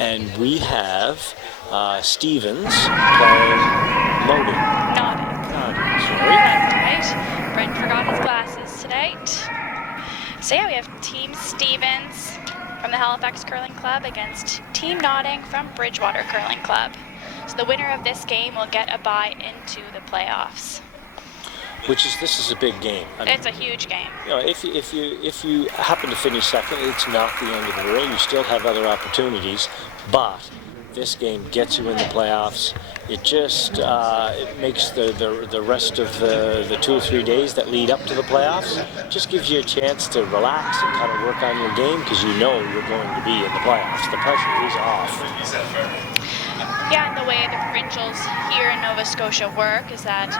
And we have Stevens playing Loading. Nodding, sorry. That's all right. Brent forgot his glasses tonight. So yeah, we have Team Stevens from the Halifax Curling Club against Team Nodding from Bridgewater Curling Club. So the winner of this game will get a bye into the playoffs. This is a big game. It's a huge game. You know, if you happen to finish second, it's not the end of the world. You still have other opportunities, but this game gets you in the playoffs. It just it makes the rest of the 2 or 3 days that lead up to the playoffs, just gives you a chance to relax and kind of work on your game because you know you're going to be in the playoffs. The pressure is off. Yeah, and the way the provincials here in Nova Scotia work is that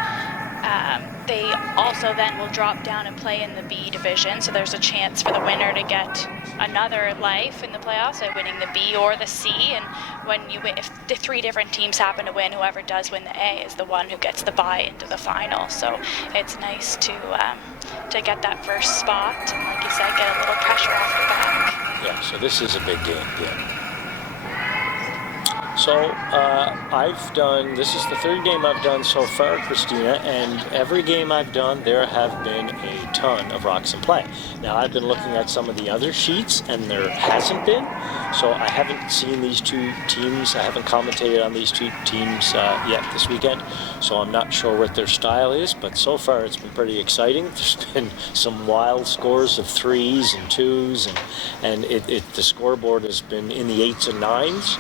they also then will drop down and play in the B division, so there's a chance for the winner to get another life in the playoffs by winning the B or the C, and when you win, if the 3 different teams happen to win, whoever does win the A is the one who gets the bye into the final. So it's nice to get that first spot and, like you said, get a little pressure off your back. Yeah, so this is a big game, yeah. So this is the 3rd game I've done so far, Christina, and every game I've done, there have been a ton of rocks in play. Now, I've been looking at some of the other sheets, and there hasn't been, so I haven't seen these 2 teams, I haven't commentated on these 2 teams yet this weekend, so I'm not sure what their style is, but so far it's been pretty exciting. There's been some wild scores of 3s and 2s, and the scoreboard has been in the 8s and 9s.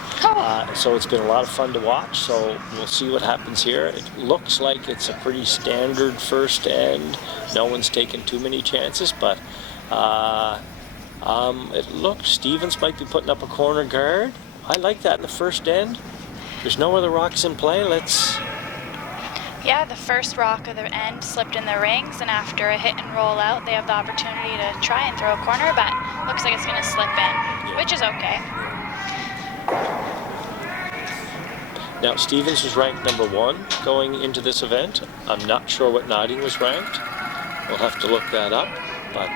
So it's been a lot of fun to watch, so we'll see what happens here. It looks like it's a pretty standard first end. No one's taken too many chances, but it looks Stevens might be putting up a corner guard. I like that in the first end. There's no other rocks in play. Yeah, the first rock of the end slipped in the rings, and after a hit and roll out, they have the opportunity to try and throw a corner, but looks like it's going to slip in, which is okay. Now, Stevens was ranked number 1 going into this event. I'm not sure what Nodding was ranked. We'll have to look that up, but...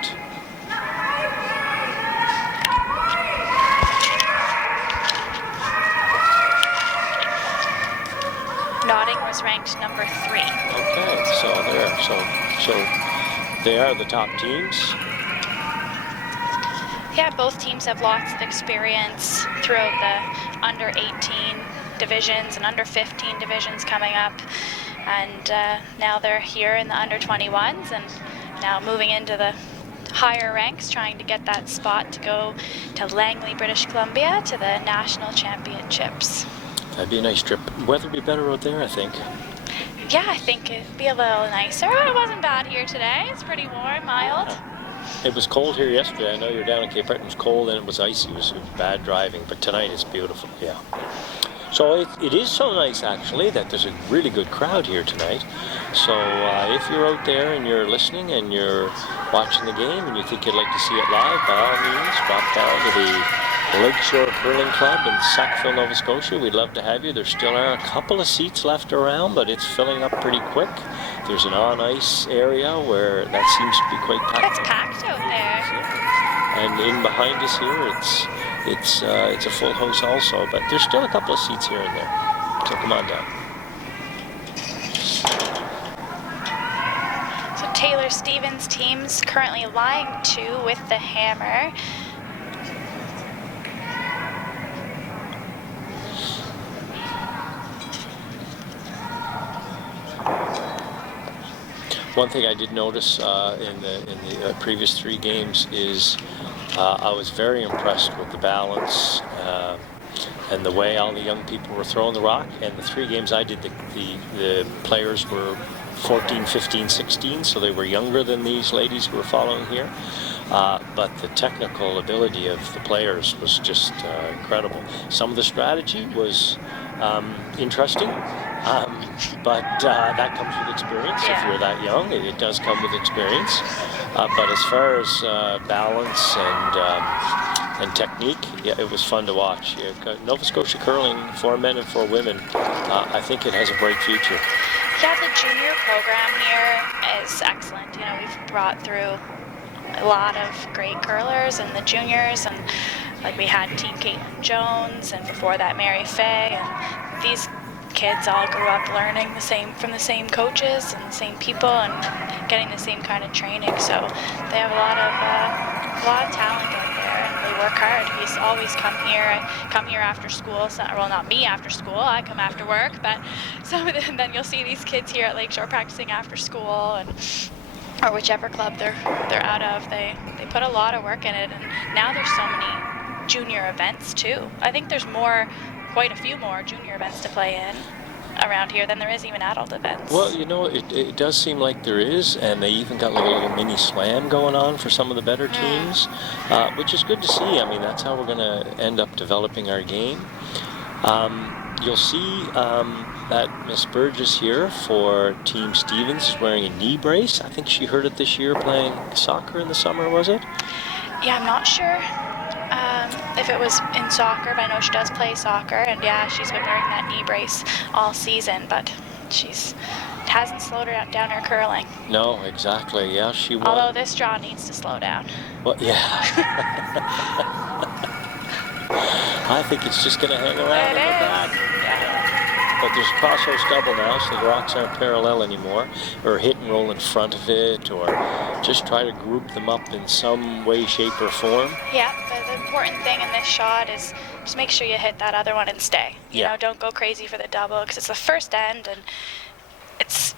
Nodding was ranked number 3. Okay, so they are the top teams. Yeah, both teams have lots of experience throughout the under 18 divisions and under 15 divisions coming up, and now they're here in the under 21s and now moving into the higher ranks, trying to get that spot to go to Langley, British Columbia, to the national championships. That'd be a nice trip. Weather would be better out there, I think. Yeah, I think it'd be a little nicer. It wasn't bad here today. It's pretty warm, mild. It was cold here yesterday. I know you're down in Cape Breton. It was cold and it was icy. It was bad driving, but tonight it's beautiful, yeah. So it is so nice, actually, that there's a really good crowd here tonight. So if you're out there and you're listening and you're watching the game and you think you'd like to see it live, by all means, drop down to the Lakeshore Curling Club in Sackville, Nova Scotia. We'd love to have you. There still are a couple of seats left around, but it's filling up pretty quick. There's an on-ice area where that seems to be quite packed. It's packed out there. And in behind us here, it's a full house also, but there's still a couple of seats here and there. So come on down. So Taylor Stevens' team's currently lying 2 with the hammer. One thing I did notice in the previous 3 games is I was very impressed with the balance and the way all the young people were throwing the rock. And the 3 games I did, the players were 14, 15, 16, so they were younger than these ladies who were following here. But the technical ability of the players was just incredible. Some of the strategy was interesting. But that comes with experience. Yeah. If you're that young, it does come with experience. But as far as balance and technique, yeah, it was fun to watch. Nova Scotia curling, for men and for women, I think it has a bright future. Yeah, the junior program here is excellent. We've brought through a lot of great curlers in the juniors, and like we had Team Caitlin Jones, and before that Mary Fay, and these kids all grew up learning from the same coaches and the same people and getting the same kind of training. So they have a lot of talent out there, and they work hard. We always come here. I come here after school. So, well, not me after school. I come after work. But then you'll see these kids here at Lakeshore practicing after school, or whichever club they're out of. They put a lot of work in it, and now there's so many junior events too. I think there's quite a few more junior events to play in around here than there is even adult events. Well, you know, it does seem like there is, and they even got like a little mini slam going on for some of the better teams, which is good to see. I mean, that's how we're going to end up developing our game. You'll see that Miss Burgess here for Team Stevens is wearing a knee brace. I think she hurt it this year playing soccer in the summer, was it? Yeah, I'm not sure if it was in soccer, but I know she does play soccer, and yeah, she's been wearing that knee brace all season, but it hasn't slowed her down her curling. No, exactly. Yeah, she won. Although this draw needs to slow down. Well, yeah. I think it's just going to hang around in the back. Yeah. But there's a crosshose double now, so the rocks aren't parallel anymore, or hit and roll in front of it, or just try to group them up in some way, shape, or form. Yeah, but the important thing in this shot is just make sure you hit that other one and stay. You know, don't go crazy for the double, because it's the first end, and it's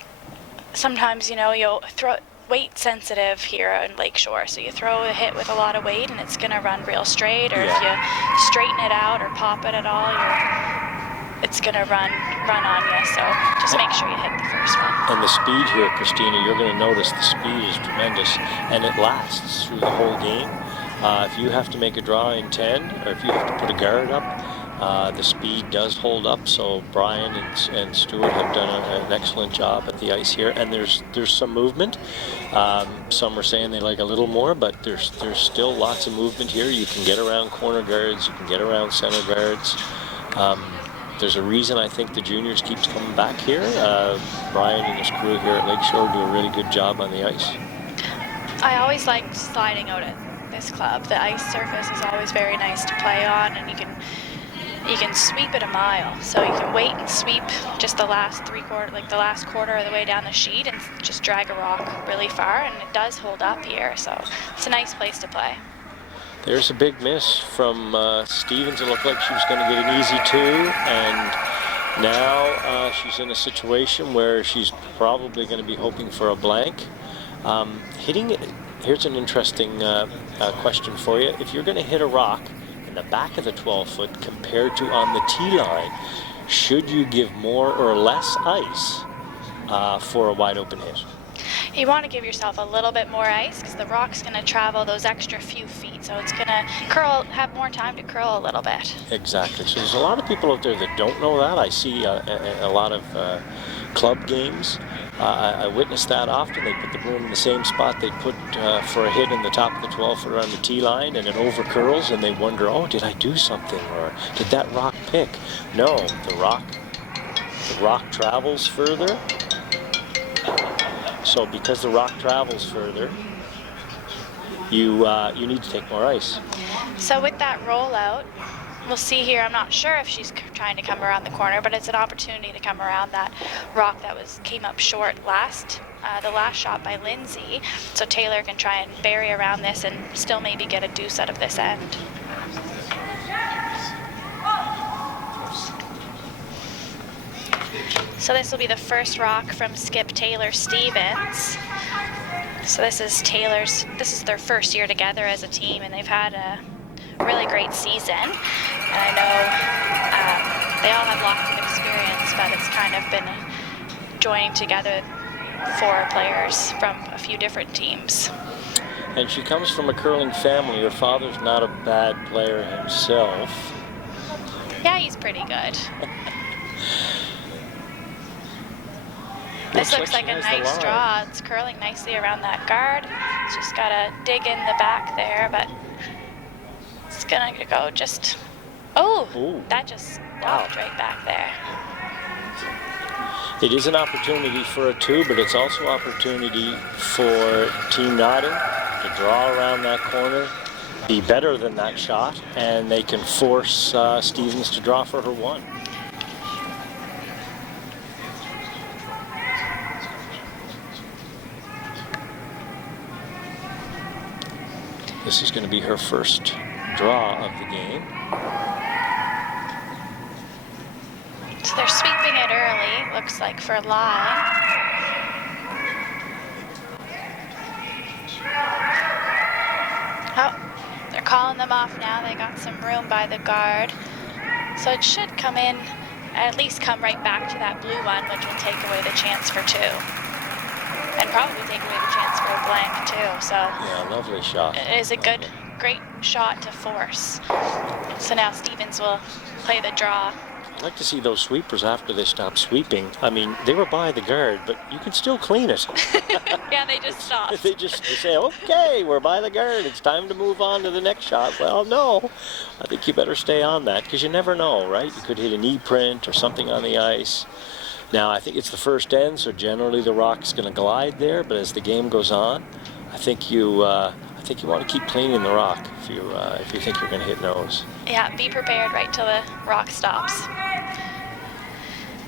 sometimes, you know, you'll throw weight sensitive here in Lakeshore, so you throw a hit with a lot of weight and it's going to run real straight, or if you straighten it out or pop it at all, it's going to run on you, so just make sure you hit the first one. And the speed here, Christina, you're going to notice the speed is tremendous, and it lasts through the whole game. If you have to make a draw in 10, or if you have to put a guard up, the speed does hold up, so Brian and Stuart have done an excellent job at the ice here, and there's some movement. Some are saying they like a little more, but there's still lots of movement here. You can get around corner guards, you can get around center guards. There's a reason I think the juniors keeps coming back here. Brian and his crew here at Lakeshore do a really good job on the ice. I always like sliding out at this club. The ice surface is always very nice to play on, and you can sweep it a mile. So you can wait and sweep just the last quarter of the way down the sheet, and just drag a rock really far, and it does hold up here. So it's a nice place to play. There's a big miss from Stevens. It looked like she was going to get an easy 2, and now she's in a situation where she's probably going to be hoping for a blank. Hitting it, here's an interesting question for you. If you're going to hit a rock in the back of the 12-foot compared to on the tee line, should you give more or less ice for a wide open hit? You want to give yourself a little bit more ice, because the rock's going to travel those extra few feet, so it's going to have more time to curl a little bit. Exactly. So there's a lot of people out there that don't know that. I see a lot of club games. I witness that often. They put the broom in the same spot they put for a hit in the top of the 12-footer on the tee line, and it over curls, and they wonder, oh, did I do something, or did that rock pick? No, the rock travels further. So because the rock travels further, you need to take more ice. So with that rollout, we'll see here, I'm not sure if she's trying to come around the corner, but it's an opportunity to come around that rock that came up short the last shot by Lindsay. So Taylor can try and bury around this and still maybe get a deuce out of this end. So this will be the first rock from skip Taylor Stevens. So this is their first year together as a team, and they've had a really great season. And I know they all have lots of experience, but it's kind of been joining together 4 players from a few different teams. And she comes from a curling family. Her father's not a bad player himself. Yeah, he's pretty good. This looks like a nice draw. It's curling nicely around that guard. It's just got to dig in the back there, but it's going to go just... Oh, ooh. That just stopped right back there. It is an opportunity for a 2, but it's also an opportunity for Team Notting to draw around that corner. be better than that shot, and they can force Stevens to draw for her one. This is going to be her first draw of the game. So they're sweeping it early, looks like, for line. Oh, they're calling them off now. They got some room by the guard. So it should come in, at least come right back to that blue one, which will take away the chance for two. And probably take away the chance for a blank too, so. Yeah, lovely shot. It is a good, great shot to force. So now Stevens will play the draw. I'd like to see those sweepers after they stop sweeping. I mean, they were by the guard, but you can still clean it. Yeah, they just stopped. They say, okay, we're by the guard. It's time to move on to the next shot. Well, no. I think you better stay on that because you never know, right? You could hit a knee print or something on the ice. Now, I think it's the first end, so generally the rock's going to glide there. But as the game goes on, I think you want to keep cleaning the rock if you think you're going to hit nose. Yeah, be prepared right till the rock stops.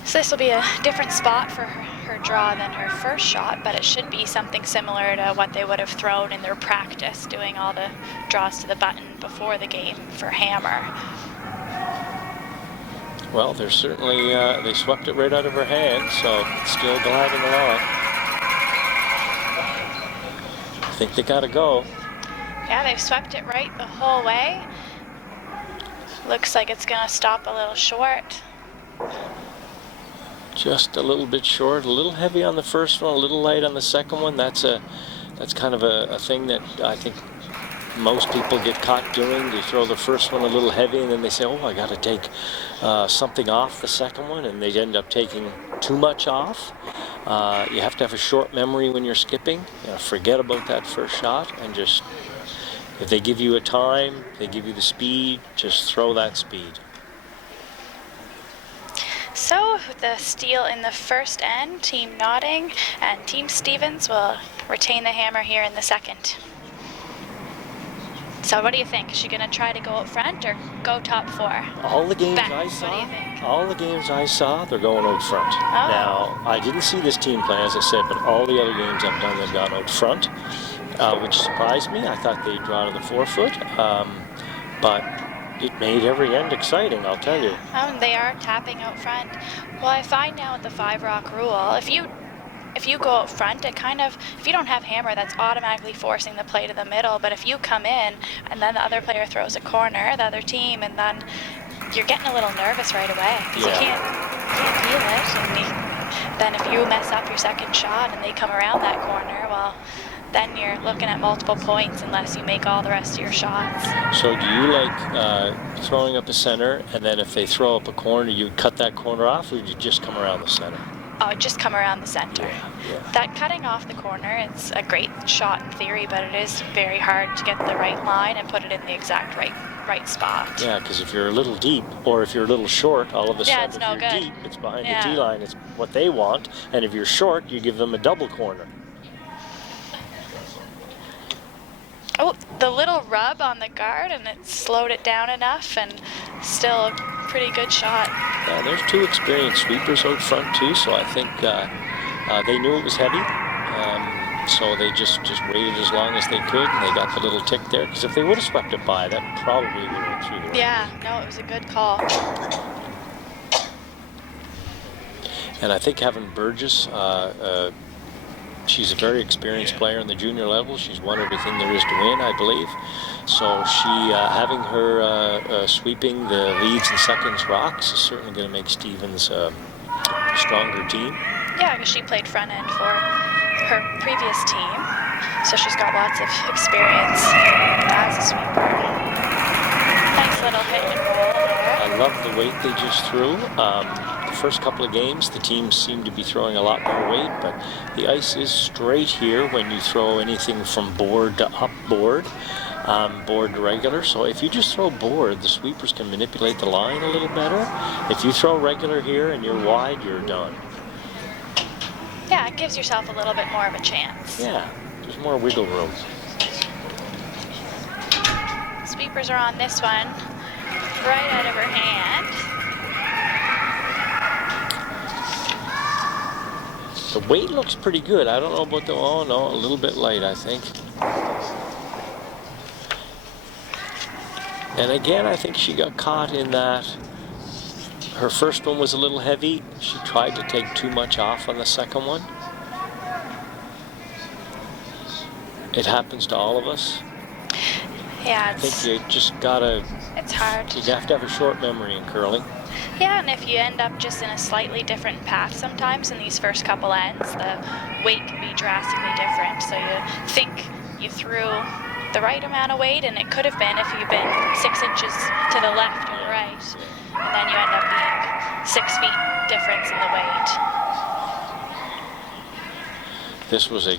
So this will be a different spot for her draw than her first shot, but it should be something similar to what they would have thrown in their practice, doing all the draws to the button before the game for hammer. Well, they're certainly, they swept it right out of her hand, so it's still gliding along. I think they gotta go. Yeah, they've swept it right the whole way. Looks like it's gonna stop a little short. Just a little bit short, a little heavy on the first one, a little light on the second one. That's kind of a thing that I think most people get caught doing. They throw the first one a little heavy, and then they say, oh, I got to take something off the second one, and they end up taking too much off. You have to have a short memory when you're skipping. You know, forget about that first shot, and just, if they give you a time, they give you the speed, just throw that speed. So the steal in the first end, Team Notting, and Team Stevens will retain the hammer here in the second. So what do you think? Is she going to try to go up front or go top four? All the games Ben, I saw, what do you think? all the games I saw, they're going out front. Oh. Now, I didn't see this team play, as I said, but all the other games I've done, they've gone out front, which surprised me. I thought they'd draw to the 4-foot, but it made every end exciting, I'll tell you. They are tapping out front. Well, I find now with the 5-rock rule, if you go out front, it kind of, if you don't have hammer, that's automatically forcing the play to the middle. But if you come in and then the other player throws a corner, the other team, and then you're getting a little nervous right away because you can't feel it. And then if you mess up your second shot and they come around that corner, well, then you're looking at multiple points unless you make all the rest of your shots. So do you like throwing up a center, and then if they throw up a corner, you cut that corner off, or do you just come around the center? Oh, just come around the center. Yeah. That cutting off the corner, it's a great shot in theory, but it is very hard to get the right line and put it in the exact right spot. Yeah, because if you're a little deep, or if you're a little short, all of a sudden it's if no you're good. deep, it's behind the tee line. It's what they want. And if you're short, you give them a double corner. Oh, the little rub on the guard, and it slowed it down enough, and still a pretty good shot. Yeah, there's two experienced sweepers out front too, so I think they knew it was heavy. So they just waited as long as they could, and they got the little tick there. Because if they would have swept it by, that probably would have went through the ring. Yeah, no, it was a good call. And I think having Burgess, she's a very experienced player in the junior level. She's won everything there is to win, I believe. So she, having her sweeping the leads and seconds rocks is certainly going to make Stevens a stronger team. Yeah, because she played front end for her previous team, so she's got lots of experience as a sweeper. Nice little hit and roll there. I love the weight they just threw. The first couple of games, the teams seem to be throwing a lot more weight, but the ice is straight here when you throw anything from board to up board, board to regular. So if you just throw board, the sweepers can manipulate the line a little better. If you throw regular here and you're wide, you're done. Yeah, it gives yourself a little bit more of a chance. Yeah, there's more wiggle room. keepers are on this one. Right out of her hand. The weight looks pretty good. I don't know about the, oh no, a little bit light, I think. And again, I think she got caught in that her first one was a little heavy. She tried to take too much off on the second one. It happens to all of us. Yeah, I think you just gotta, it's hard. you have to have a short memory in curling. Yeah, and if you end up just in a slightly different path sometimes in these first couple ends, the weight can be drastically different. So you think you threw the right amount of weight, and it could have been if you've been 6 inches to the left or right, and then you end up being 6 feet difference in the weight. This was a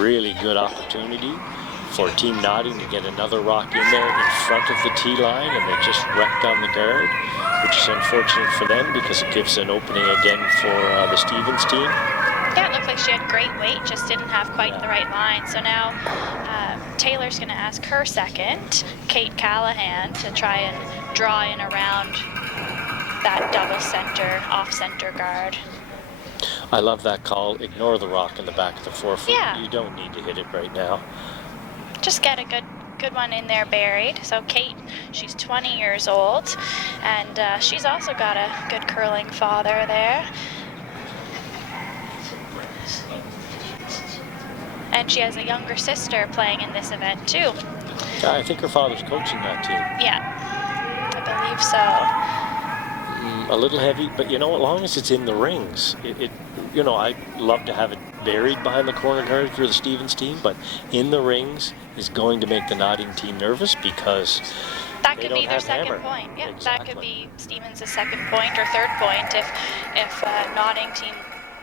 really good opportunity for Team Notting to get another rock in there in front of the tee line, and they just wrecked on the guard, which is unfortunate for them because it gives an opening again for the Stevens team. Yeah, it looked like she had great weight, just didn't have quite the right line. So now Taylor's going to ask her second, Kate Callahan, to try and draw in around that double center, off-center guard. I love that call. Ignore the rock in the back of the forefoot. Yeah. You don't need to hit it right now. Just get a good one in there buried. So Kate, she's 20 years old, and she's also got a good curling father there. And she has a younger sister playing in this event too. I think her father's coaching that team. Yeah, I believe so. A little heavy, but you know, as long as it's in the rings, you know, I love to have it buried behind the corner guard for the Stevens team, but in the rings is going to make the Notting team nervous because that they could don't be their have second hammer. point. Yeah, Exactly. that could be Stevens' second point or third point if Notting team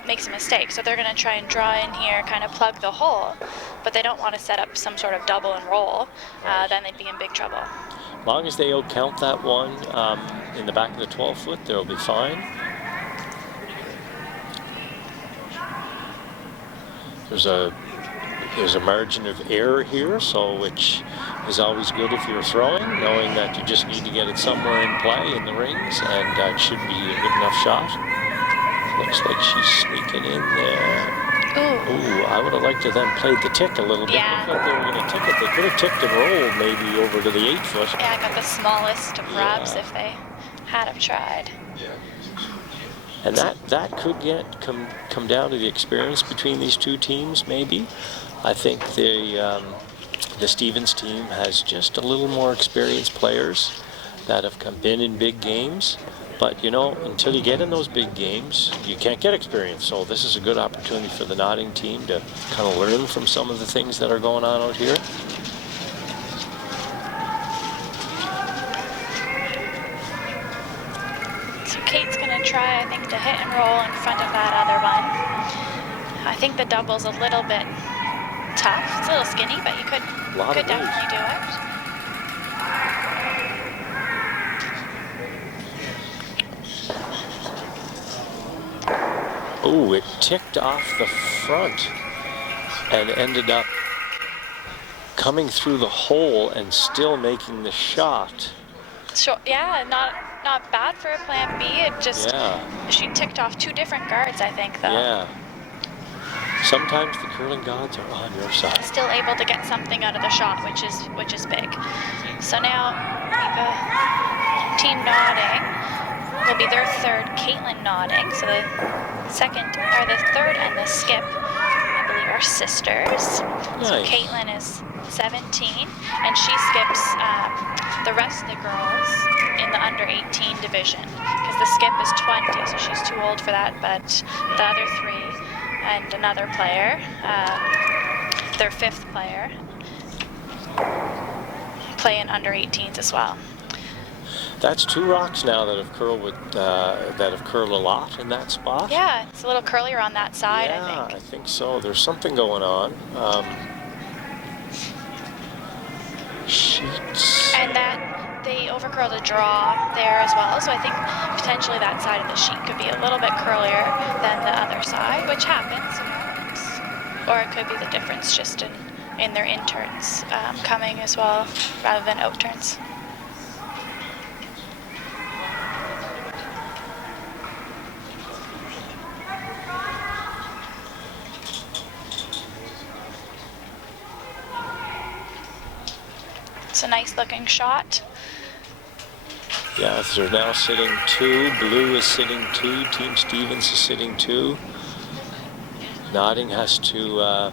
makes a mistake. So they're going to try and draw in here, kind of plug the hole, but they don't want to set up some sort of double and roll. Then they'd be in big trouble. As long as they count that one in the back of the 12-foot, they'll be fine. There's a margin of error here, so which is always good if you're throwing, knowing that you just need to get it somewhere in play in the rings, and it should be a good enough shot. Looks like she's sneaking in there. Ooh, I would have liked to then played the tick a little bit. Yeah. Looked like they were going to tick it. They could have ticked and rolled maybe over to the 8-foot. Yeah, I got the smallest of rubs if they had have tried. And that could come down to the experience between these two teams, maybe. I think the Stevens team has just a little more experienced players that have been in big games. But, you know, until you get in those big games, you can't get experience. So this is a good opportunity for the Notting team to kind of learn from some of the things that are going on out here. So Kate's going to try, I think, to hit and roll in front of that other one. I think the double's a little bit tough. It's a little skinny, but you could definitely do it. Oh, it ticked off the front and ended up coming through the hole and still making the shot. Sure, yeah, not bad for a plan B. It just, she ticked off 2 different guards, I think, though. Yeah. Sometimes the curling gods are on your side. Still able to get something out of the shot, which is big. So now Team Notting will be their third, Caitlin Notting. So the third and the skip, I believe, are sisters. Nice. So Caitlin is 17, and she skips the rest of the girls in the under 18 division because the skip is 20, so she's too old for that. But the other 3 and another player, their 5th player, play in under 18s as well. That's 2 rocks now that have curled a lot in that spot. Yeah, it's a little curlier on that side, yeah, I think. I think so. There's something going on. Sheets. And that they overcurled a draw there as well, so I think potentially that side of the sheet could be a little bit curlier than the other side, which happens, or it could be the difference just in in their in turns coming as well, rather than out turns. It's a nice looking shot. Yeah, they're now sitting 2. Blue is sitting 2. Team Stevens is sitting 2. Notting has to, well,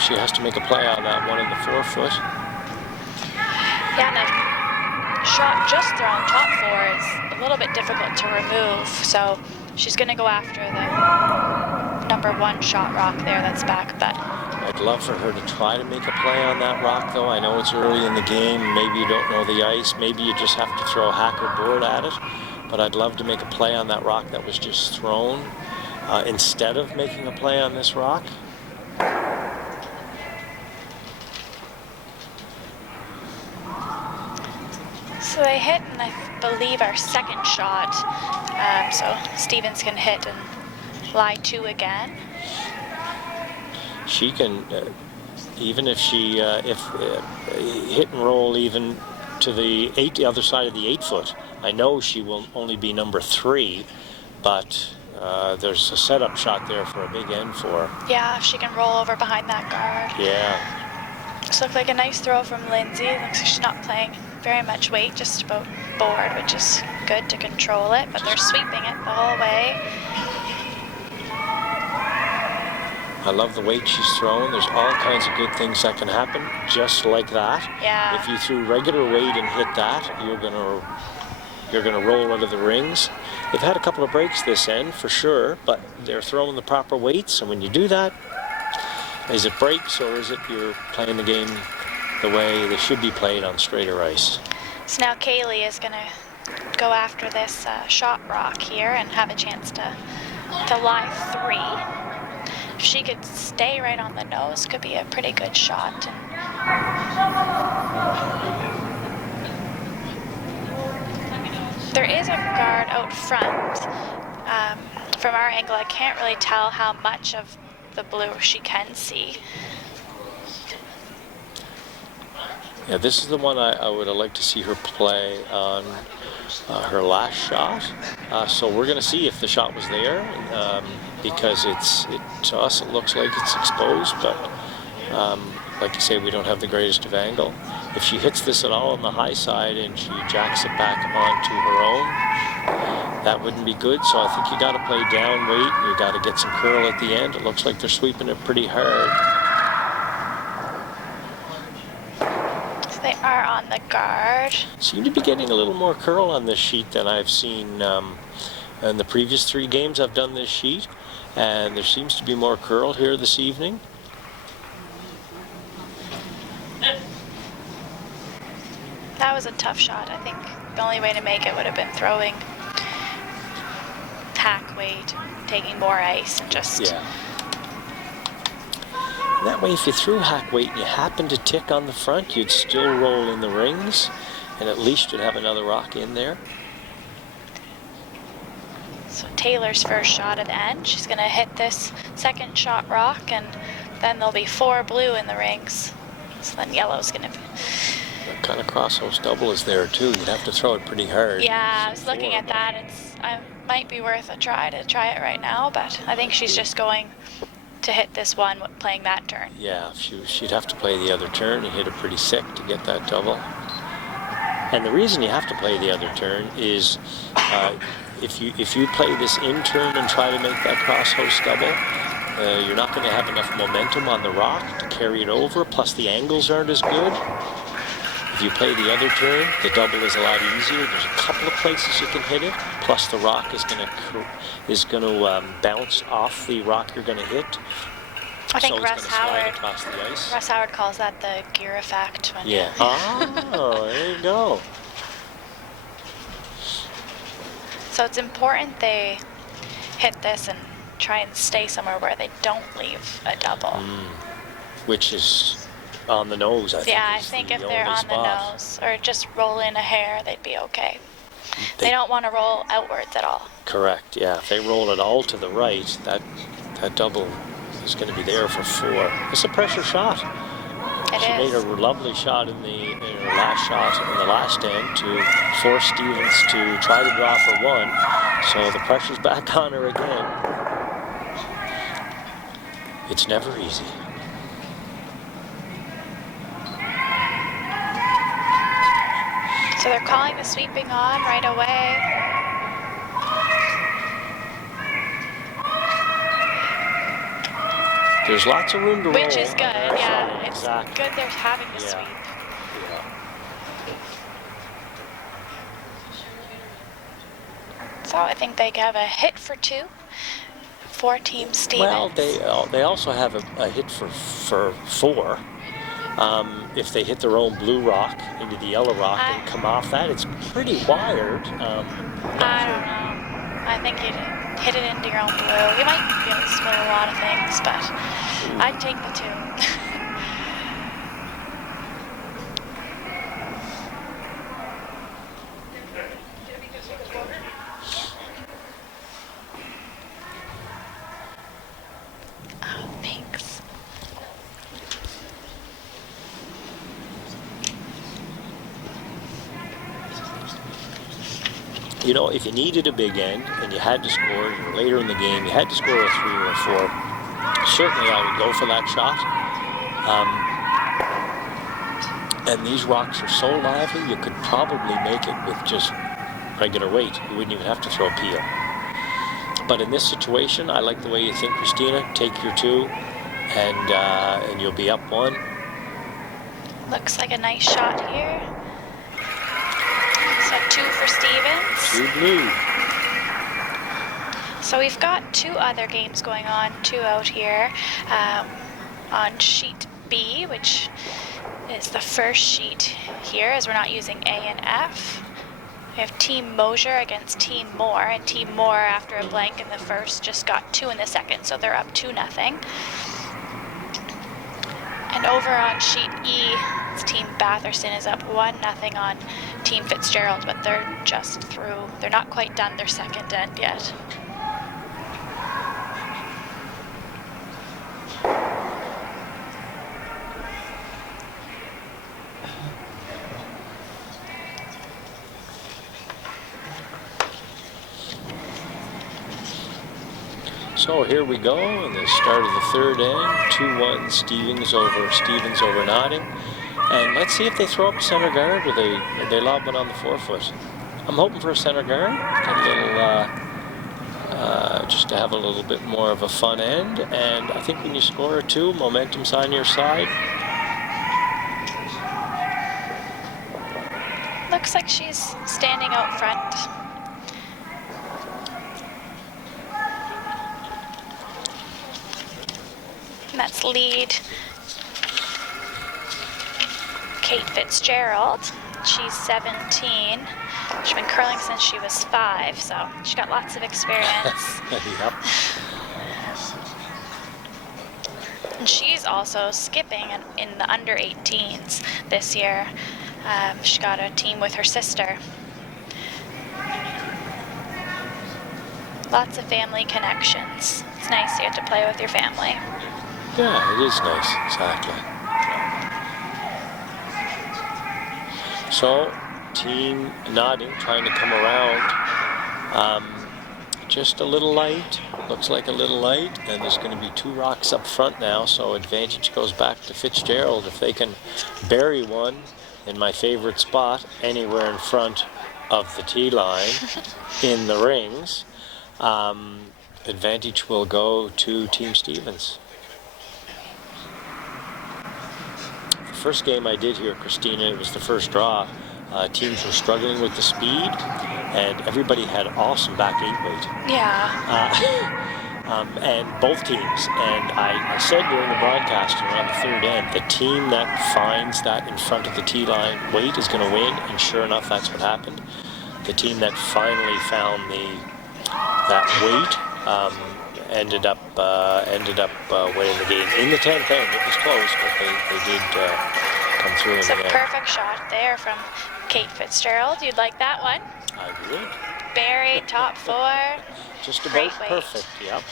she has to make a play on that one in the 4-foot. Yeah, and a shot just thrown top 4 is a little bit difficult to remove, so she's going to go after the number 1 shot rock there that's back, but I'd love for her to try to make a play on that rock, though. I know it's early in the game. Maybe you don't know the ice. Maybe you just have to throw a hack or board at it. But I'd love to make a play on that rock that was just thrown instead of making a play on this rock. so they hit, and I believe our second shot. So Stevens can hit and lie 2 again. She can, even if she, hit and roll even to the other side of the 8-foot. I know she will only be number 3, but there's a setup shot there for a big end for her. Yeah, if she can roll over behind that guard. Yeah. This looked like a nice throw from Lindsay. Looks like she's not playing very much weight, just about board, which is good to control it, but they're sweeping it the whole way. I love the weight she's throwing. There's all kinds of good things that can happen just like that. Yeah. If you threw regular weight and hit that, you're gonna roll out of the rings. They've had a couple of breaks this end for sure, but they're throwing the proper weights, and when you do that, is it breaks or is it you're playing the game the way they should be played on straighter ice? So now Kaylee is gonna go after this shot rock here and have a chance to lie 3. If she could stay right on the nose, could be a pretty good shot. There is a guard out front. From our angle, I can't really tell how much of the blue she can see. Yeah, this is the one I would have liked to see her play on her last shot. So we're going to see if the shot was there, because to us it looks like it's exposed, but like you say, we don't have the greatest of angle. If she hits this at all on the high side and she jacks it back onto her own, that wouldn't be good. So I think you got to play down weight, and you got to get some curl at the end. It looks like they're sweeping it pretty hard. They are on the guard. Seem to be getting a little more curl on this sheet than I've seen in the previous 3 games I've done this sheet, and there seems to be more curl here this evening. That was a tough shot. I think the only way to make it would have been throwing hack weight, taking more ice, and just... Yeah. That way, if you threw hack weight and you happened to tick on the front, you'd still roll in the rings, and at least you'd have another rock in there. So Taylor's first shot at the end. She's going to hit this second shot rock, and then there'll be 4 blue in the rings. So then yellow's going to be... That kind of cross-hose double is there, too. You'd have to throw it pretty hard. Yeah, I was looking at that. It might be worth a try to try it right now, but I think she's just going to hit this one playing that turn. Yeah, she'd have to play the other turn and hit it pretty sick to get that double. And the reason you have to play the other turn is if you play this in turn and try to make that cross-hose double, you're not going to have enough momentum on the rock to carry it over, plus the angles aren't as good. If you play the other turn, the double is a lot easier. There's a couple of places you can hit it, plus the rock is going to bounce off the rock you're going to hit. I think so Russ Howard calls that the gear effect. Yeah. Oh, there you go. So it's important they hit this and try and stay somewhere where they don't leave a double. Which is on the nose, I think. Yeah, I think if they're on the nose or just roll in a hair, they'd be okay. They don't want to roll outwards at all. Correct, yeah. If they roll it all to the right, that double is going to be there for 4. It's a pressure shot. She made a lovely shot in her last shot in the last end to force Stevens to try to draw for 1. So the pressure's back on her again. It's never easy. So they're calling the sweeping on right away. There's lots of room to roll. Which is good, yeah. It's exactly. good they're having the sweep. Yeah. So I think they have a hit for 2 for Team Stevens. Well, they also have a hit for 4. If they hit their own blue rock into the yellow rock and come off that, it's pretty wired. I don't know. I think you'd hit it into your own blue. You might be able to split a lot of things, but I'd take the 2. Thanks. You know, if you needed a big end and you had to score, or later in the game, you had to score a 3 or a 4, certainly I would go for that shot. And these rocks are so lively, you could probably make it with just regular weight. You wouldn't even have to throw peel. But in this situation, I like the way you think, Christina. Take your 2, and you'll be up 1. Looks like a nice shot here. So 2 for Stevens. 2 blue. So we've got 2 other games going on, 2 out here on sheet B, which is the first sheet here, as we're not using A and F. We have Team Mosier against Team Moore, and Team Moore, after a blank in the first, just got 2 in the second, so they're up 2-0. And over on sheet E, it's Team Batherson is up 1-0 on Team Fitzgerald, but they're just through. They're not quite done their second end yet. So here we go, and the start of the third end, 2-1 Stevens over Notting. And let's see if they throw up center guard or they lob one on the 4-foot. I'm hoping for a center guard, get a little, just to have a little bit more of a fun end. And I think when you score a 2, momentum's on your side. Looks like she's standing out front. And that's lead Kate Fitzgerald. She's 17. She's been curling since she was 5, so she got lots of experience. Yep. And she's also skipping in the under 18s this year. She got a team with her sister. Lots of family connections. It's nice here to play with your family. Yeah, it is nice, exactly. So, Team Notting trying to come around. Just a little light, looks like a little light, and there's going to be 2 rocks up front now, so advantage goes back to Fitzgerald. If they can bury one in my favorite spot, anywhere in front of the tee line, in the rings, advantage will go to Team Stevens. First game I did here, Christina, it was the first draw. Teams were struggling with the speed, and everybody had awesome back 8 weight. Yeah. And both teams. And I said during the broadcast around the third end, the team that finds that in front of the tee line weight is going to win, and sure enough, that's what happened. The team that finally found that weight ended up winning the game. In the 10th end, it was close, but they did come through in It's the a end. perfect shot there from Kate Fitzgerald. You'd like that one? I would. Buried, top 4. Just Great about weight. perfect, yep.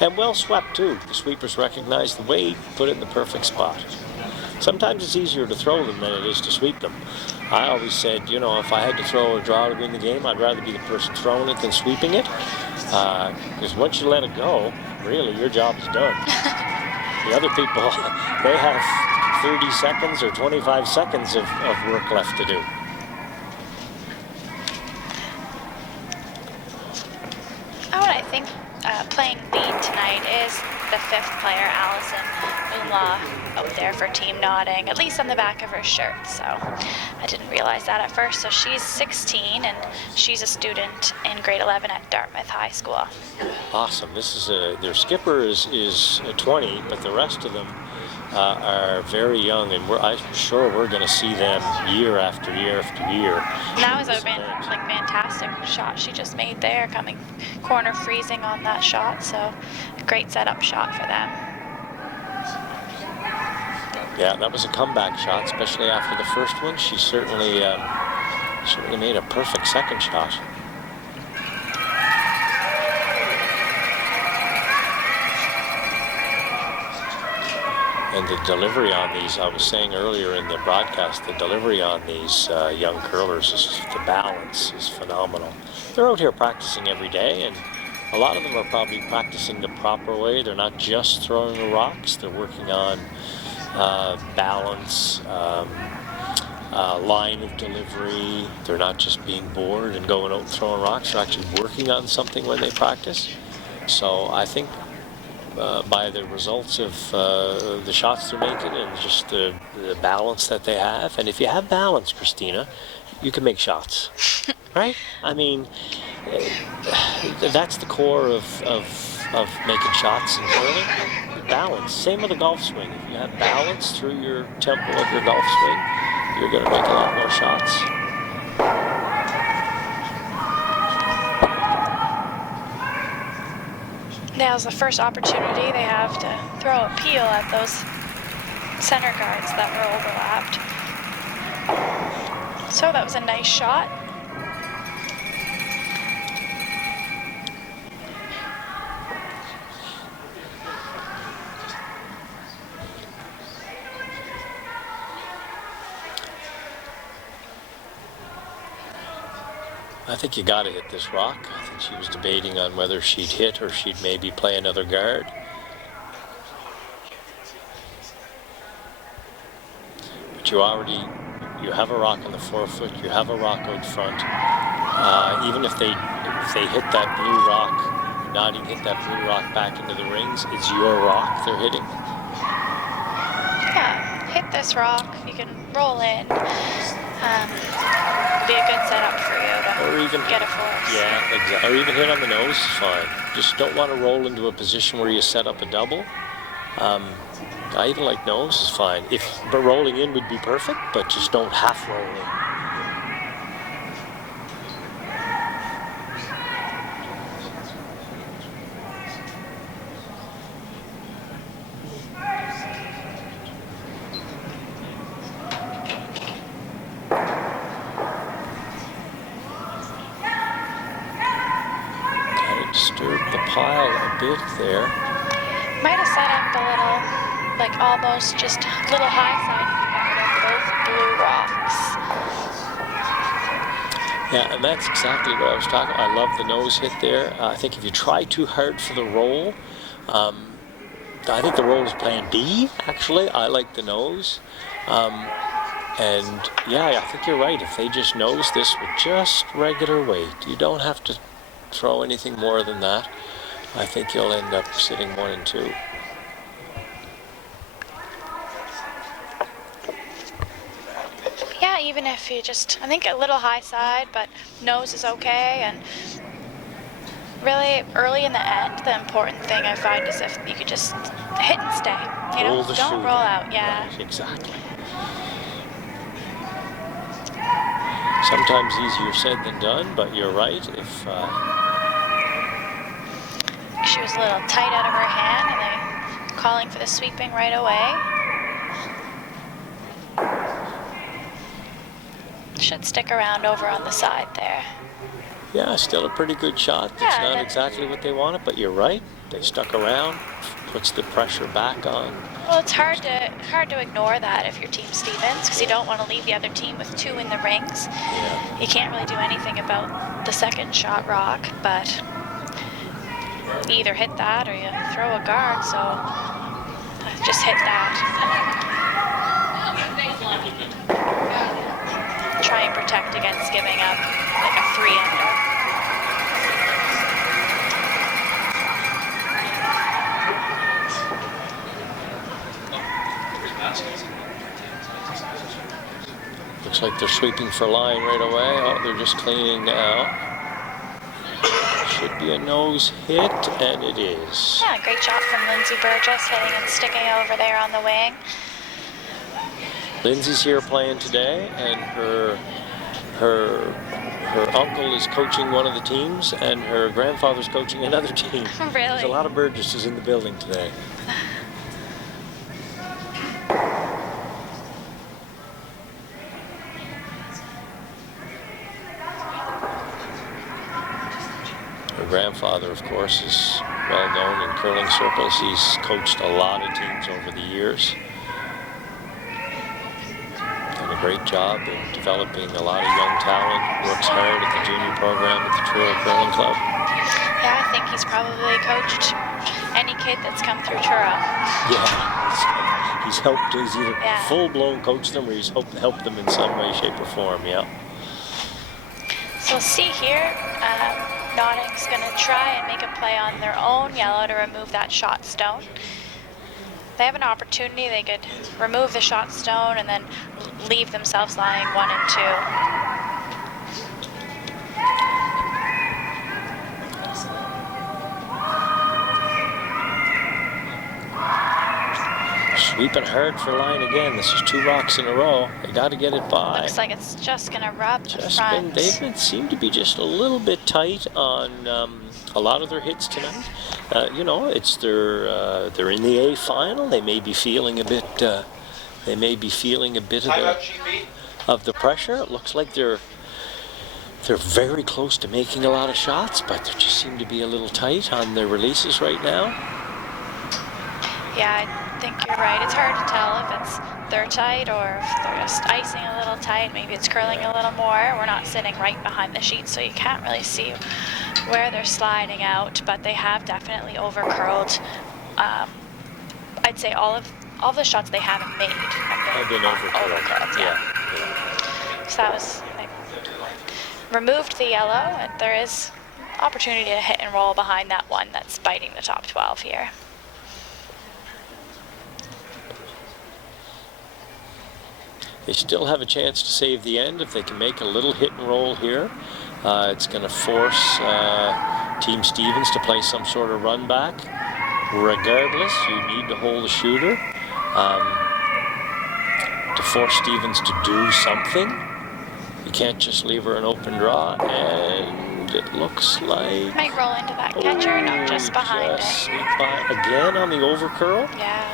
And well swept too. The sweepers recognized the weight, put it in the perfect spot. Sometimes it's easier to throw them than it is to sweep them. I always said, you know, if I had to throw or draw to win the game, I'd rather be the person throwing it than sweeping it. Because once you let it go, really, your job is done. The other people, they have 30 seconds or 25 seconds of work left to do. Oh, and I think playing lead tonight is the 5th player, Allison Umlaw, out there for team nodding, at least on the back of her shirt. So I didn't realize that at first. So she's 16 and she's a student in grade 11 at Dartmouth High School. Awesome. This is their skipper is 20, but the rest of them are very young, and I'm sure we're going to see them year after year after year. And that was a fantastic shot she just made there, coming corner freezing on that shot. So a great setup shot for them. Yeah, that was a comeback shot, especially after the first one. She certainly made a perfect second shot. And the delivery on these, I was saying earlier in the broadcast, the delivery on these young curlers, the balance is phenomenal. They're out here practicing every day, and a lot of them are probably practicing the proper way. They're not just throwing the rocks, they're working on balance, line of delivery. They're not just being bored and going out and throwing rocks, they're actually working on something when they practice. So I think by the results of the shots they're making and just the balance that they have. And if you have balance, Christina, you can make shots, right? I mean, that's the core of making shots in curling. Balance. Same with a golf swing. If you have balance through your tempo of your golf swing, you're going to make a lot more shots. Now's the first opportunity they have to throw a peel at those center guards that were overlapped. So that was a nice shot. I think you got to hit this rock. I think she was debating on whether she'd hit or she'd maybe play another guard. But you have a rock on the forefoot, you have a rock out front. Even if they hit that blue rock, Nodding hit that blue rock back into the rings, it's your rock they're hitting. Yeah, hit this rock, you can roll in. Be a good setup for you to get a force. Yeah, exactly. Or even hit on the nose is fine. Just don't want to roll into a position where you set up a double. I even like nose is fine. But rolling in would be perfect, but just don't half roll in. Disturbed the pile a bit there. Might have set up a little, like almost just a little high side of both blue rocks. Yeah, and that's exactly what I was talking about. I love the nose hit there. I think if you try too hard for the roll, I think the roll is plan B, actually. I like the nose. And yeah, I think you're right. If they just nose this with just regular weight, you don't have to throw anything more than that. I think you'll end up sitting 1 and 2. Yeah, even if you just, I think a little high side, but nose is okay. And really, early in the end, the important thing I find is if you could just hit and stay. You know, don't roll out. Yeah. Right, exactly. Sometimes easier said than done, but you're right. If she was a little tight out of her hand, and they calling for the sweeping right away. Should stick around over on the side there. Yeah, still a pretty good shot. It's not exactly what they wanted, but you're right. They stuck around, puts the pressure back on. Well, it's hard to ignore that if you're Team Stevens, because you don't want to leave the other team with two in the rings. Yeah. You can't really do anything about the second shot rock, but you either hit that or you throw a guard, so I just hit that. Try and protect against giving up like a 3-ender. Looks like they're sweeping for line right away. Oh, they're just cleaning now. Should be a nose hit, and it is. Yeah, great shot from Lindsay Burgess, hitting and sticking over there on the wing. Lindsay's here playing today, and her uncle is coaching one of the teams, and her grandfather's coaching another team. Really? There's a lot of Burgesses in the building today. Her grandfather, of course, is well known in curling circles. He's coached a lot of teams over the years. Done a great job in developing a lot of young talent. Works hard at the junior program at the Truro Curling Club. Yeah, I think he's probably coached any kid that's come through Truro. Yeah, he's helped. He's either Yeah. full-blown coached them or he's helped them in some way, shape, or form. Yeah. So we'll see here. Notting's going to try and make a play on their own yellow to remove that shot stone. They have an opportunity. They could remove the shot stone and then leave themselves lying 1 and 2. Sweeping hard for line again. This is 2 rocks in a row. They got to get it by. Looks like it's just going to rub the front. Seem to be just a little bit tight on a lot of their hits tonight. You know, it's they're in the A final. They may be feeling a bit. Of the pressure. It looks like they're very close to making a lot of shots, but they just seem to be a little tight on their releases right now. Yeah, I think you're right. It's hard to tell if they're tight or if they're just icing a little tight. Maybe it's curling a little more. We're not sitting right behind the sheet, so you can't really see where they're sliding out, but they have definitely over curled. I'd say all the shots they haven't made have been over curled. Yeah. So that was, they removed the yellow, and there is opportunity to hit and roll behind that one that's biting the top 12 here. They still have a chance to save the end if they can make a little hit and roll here. It's going to force Team Stevens to play some sort of run back. Regardless, you need to hold the shooter to force Stevens to do something. You can't just leave her an open draw, and it looks like... Might roll into that catcher, not just behind it. Sweep by again on the over curl. Yeah.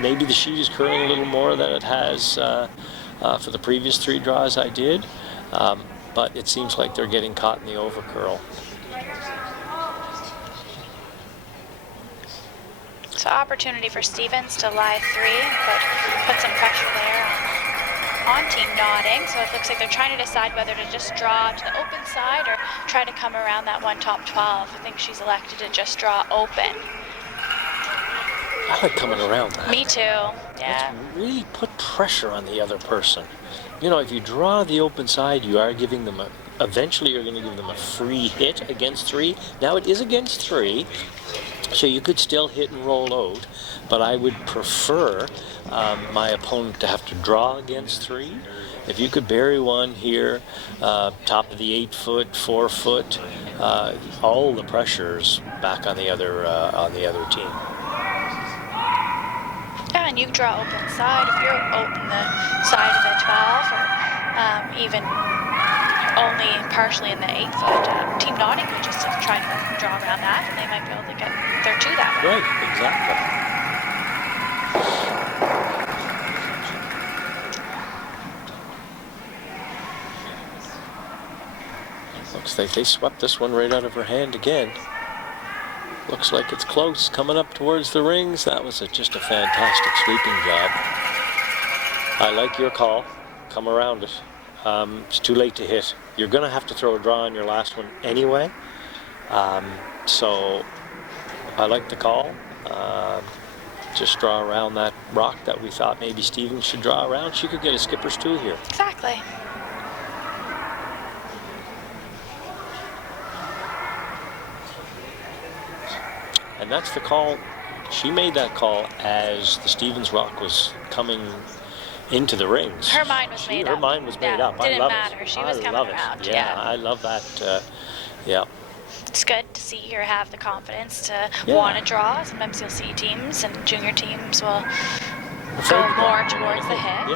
Maybe the sheet is curling a little more than it has for the previous 3 draws I did, but it seems like they're getting caught in the over curl. So opportunity for Stevens to lie 3, but put some pressure there on Team Notting. So it looks like they're trying to decide whether to just draw to the open side or try to come around that one top 12. I think she's elected to just draw open. I like coming around that. Me too, yeah. Let's really put pressure on the other person. You know, if you draw the open side, you are giving them eventually you're going to give them a free hit against 3. Now it is against 3, so you could still hit and roll out, but I would prefer my opponent to have to draw against 3. If you could bury one here, top of the 8-foot, 4-foot, all the pressure's back on the other team. Yeah, and you draw open side if you're open the side of the 12 or even only partially in the 8-foot. Team Notting could just try to draw around that, and they might be able to get their 2 that way. Right, exactly. Looks like they swept this one right out of her hand again. Looks like it's close, coming up towards the rings. That was just a fantastic sweeping job. I like your call. Come around it. It's too late to hit. You're going to have to throw a draw on your last one anyway. So I like the call. Just draw around that rock that we thought maybe Stevens should draw around. She could get a skipper's 2 here. Exactly. And that's the call. She made that call as the Stevens rock was coming into the rings. Her mind was made up. Her mind was made up. Didn't I love matter. it. She was coming around. Yeah, I love that. Yeah. It's good to see her have the confidence to want to draw. Sometimes you'll see teams and junior teams will go more towards the hit.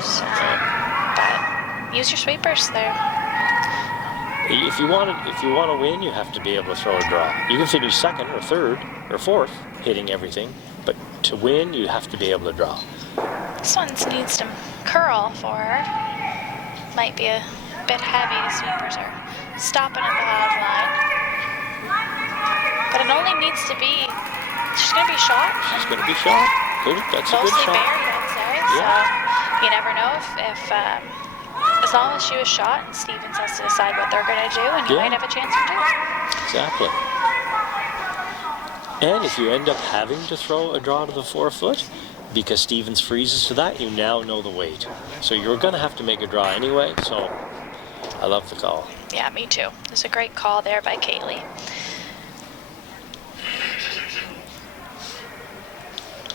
But use your sweepers there. If you want to win, you have to be able to throw a draw. You can finish second or third or fourth hitting everything, but to win, you have to be able to draw. This one needs to curl for her. Might be a bit heavy. The sweepers are stopping at the hog line. But it only needs to be, she's going to be shot. She's going to be shot. Good. That's a good shot. Mostly buried, I'd say. Yeah. So you never know if as long as she was shot and Stevens has to decide what they're going to do, and you might have a chance for 2. Exactly. And if you end up having to throw a draw to the 4-foot, because Stevens freezes to that, you now know the weight. So you're going to have to make a draw anyway, so I love the call. Yeah, me too. It was a great call there by Kaylee.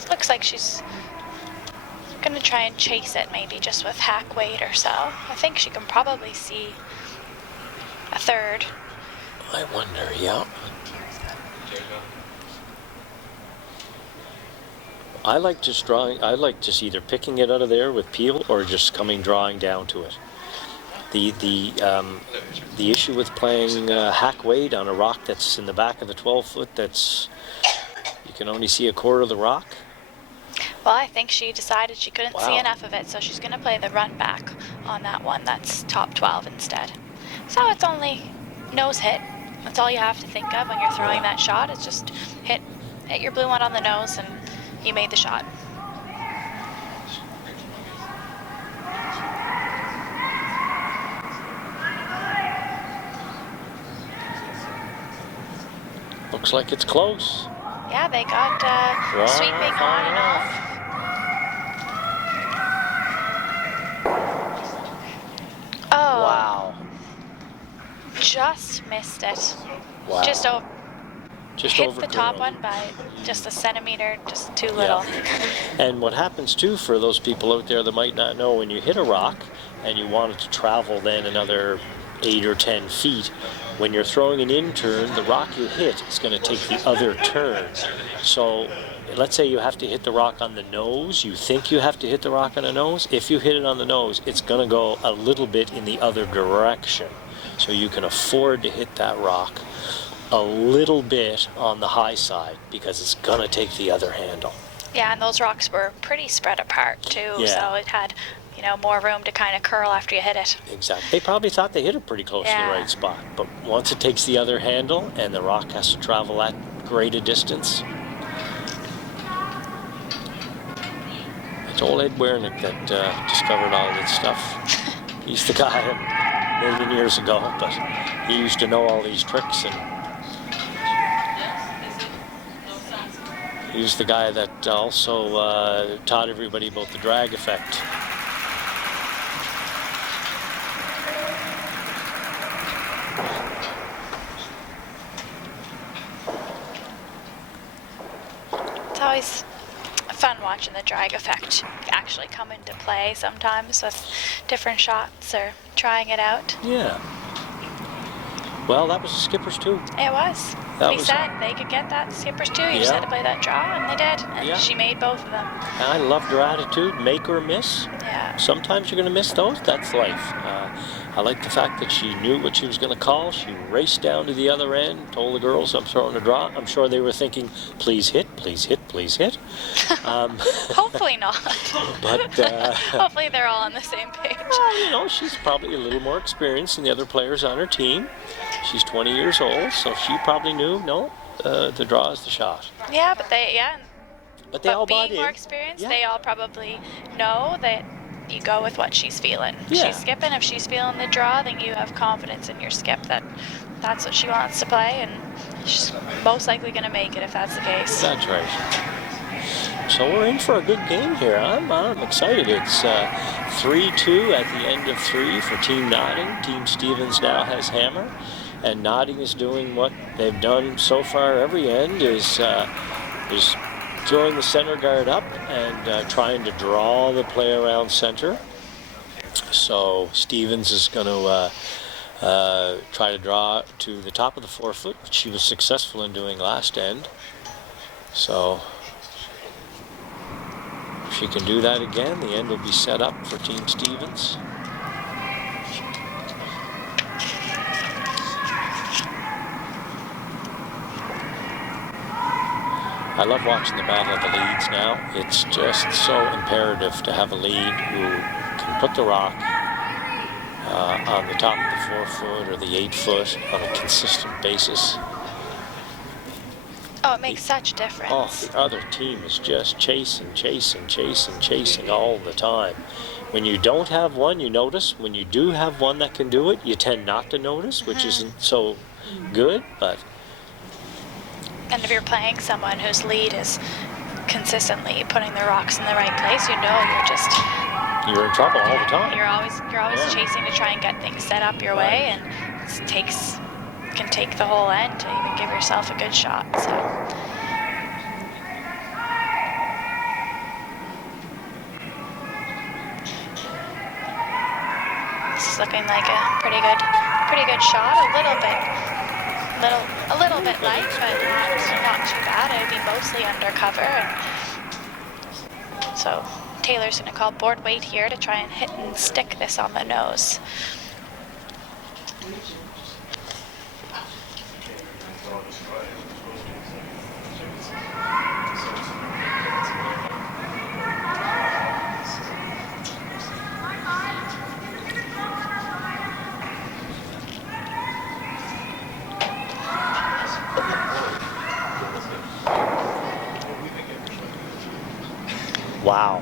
Looks like she's going to try and chase it, maybe just with hack weight or so. I think she can probably see a 3rd. I wonder, yeah. I like just drawing. I like just either picking it out of there with peel or just drawing down to it. The issue with playing hack weight on a rock that's in the back of the 12-foot, you can only see a quarter of the rock. Well, I think she decided she couldn't see enough of it, so she's going to play the run back on that one that's top 12 instead. So it's only nose hit. That's all you have to think of when you're throwing that shot. It's just hit your blue one on the nose and you made the shot. Looks like it's close. Yeah, they got sweeping on and off. Oh. Wow. Just missed it. Wow. Just hit the top overcurled. one by just a centimeter, just too little. And what happens too, for those people out there that might not know, when you hit a rock and you want it to travel then another 8 or 10 feet, when you're throwing an in turn, the rock you hit is going to take the other turn. So let's say you have to hit the rock on the nose. You think you have to hit the rock on the nose. If you hit it on the nose, it's going to go a little bit in the other direction. So you can afford to hit that rock a little bit on the high side because it's going to take the other handle. Yeah, and those rocks were pretty spread apart too, so it had, more room to kind of curl after you hit it. Exactly. They probably thought they hit it pretty close to the right spot, but once it takes the other handle and the rock has to travel that great a distance. It's old Ed Wernick that discovered all this stuff. He's the guy a million years ago, but he used to know all these tricks, and he was the guy that also taught everybody about the drag effect. It's always fun watching the drag effect actually come into play sometimes with different shots or trying it out. Yeah. Well, that was the skipper's 2. It was. We said they could get that skipper's 2. You just had to play that draw, and they did. And she made both of them. I loved her attitude, make or miss. Yeah. Sometimes you're going to miss those. That's life. I like the fact that she knew what she was going to call. She raced down to the other end, told the girls, I'm throwing a draw. I'm sure they were thinking, please hit, please hit, please hit. Hopefully not. But hopefully they're all on the same page. Well, she's probably a little more experienced than the other players on her team. She's 20 years old, so she probably knew, no, the draw is the shot. Yeah, but But they all bought in. Being more experienced, they all probably know that you go with what she's feeling. Yeah. She's skipping. If she's feeling the draw, then you have confidence in your skip that that's what she wants to play, and she's most likely going to make it if that's the case. That's right. So we're in for a good game here. I'm excited. It's 3-2 at the end of 3 for Team Notting. Team Stevens now has hammer, and Notting is doing what they've done so far every end, is throwing the center guard up and trying to draw the play around center. So Stevens is going to try to draw to the top of the forefoot, which she was successful in doing last end. So if she can do that again, the end will be set up for Team Stevens. I love watching the battle of the leads now. It's just so imperative to have a lead who can put the rock on the top of the 4-foot or the 8-foot on a consistent basis. Oh, it makes such a difference. Oh, the other team is just chasing all the time. When you don't have one, you notice. When you do have one that can do it, you tend not to notice, which isn't so good, but... And if you're playing someone whose lead is consistently putting the rocks in the right place, you know you're in trouble all the time. You're always chasing to try and get things set up your way, and it can take the whole end to even give yourself a good shot. So this is looking like a pretty good shot. A little bit light, but not too bad. It would be mostly undercover. And so Taylor's going to call board weight here to try and hit and stick this on the nose. Wow.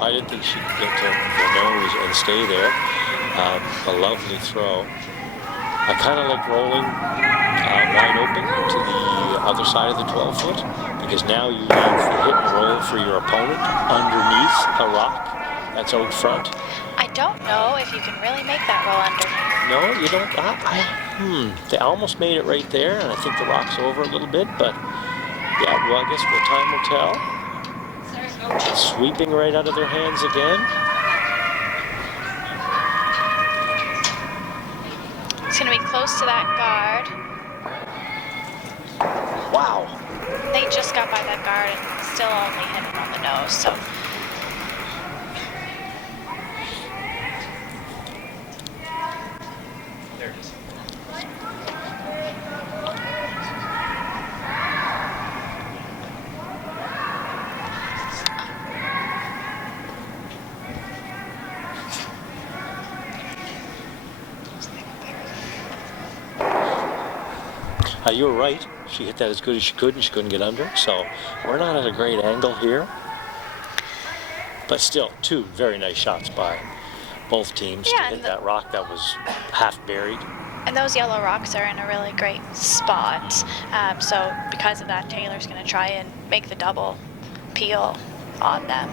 I didn't think she could get to the nose and stay there. A lovely throw. I kind of like rolling wide open to the other side of the 12-foot, because now you leave the hit and roll for your opponent underneath a rock that's out front. I don't know if you can really make that roll underneath. No, you don't. They almost made it right there, and I think the rock's over a little bit, but yeah, well, I guess time will tell. Sweeping right out of their hands again. It's going to be close to that guard. Wow. They just got by that guard and still only hit him on the nose, so. There it is. You were right. She hit that as good as she could, and she couldn't get under. So we're not at a great angle here. But still, two very nice shots by both teams to hit that rock that was half buried. And those yellow rocks are in a really great spot. So because of that, Taylor's going to try and make the double peel on them.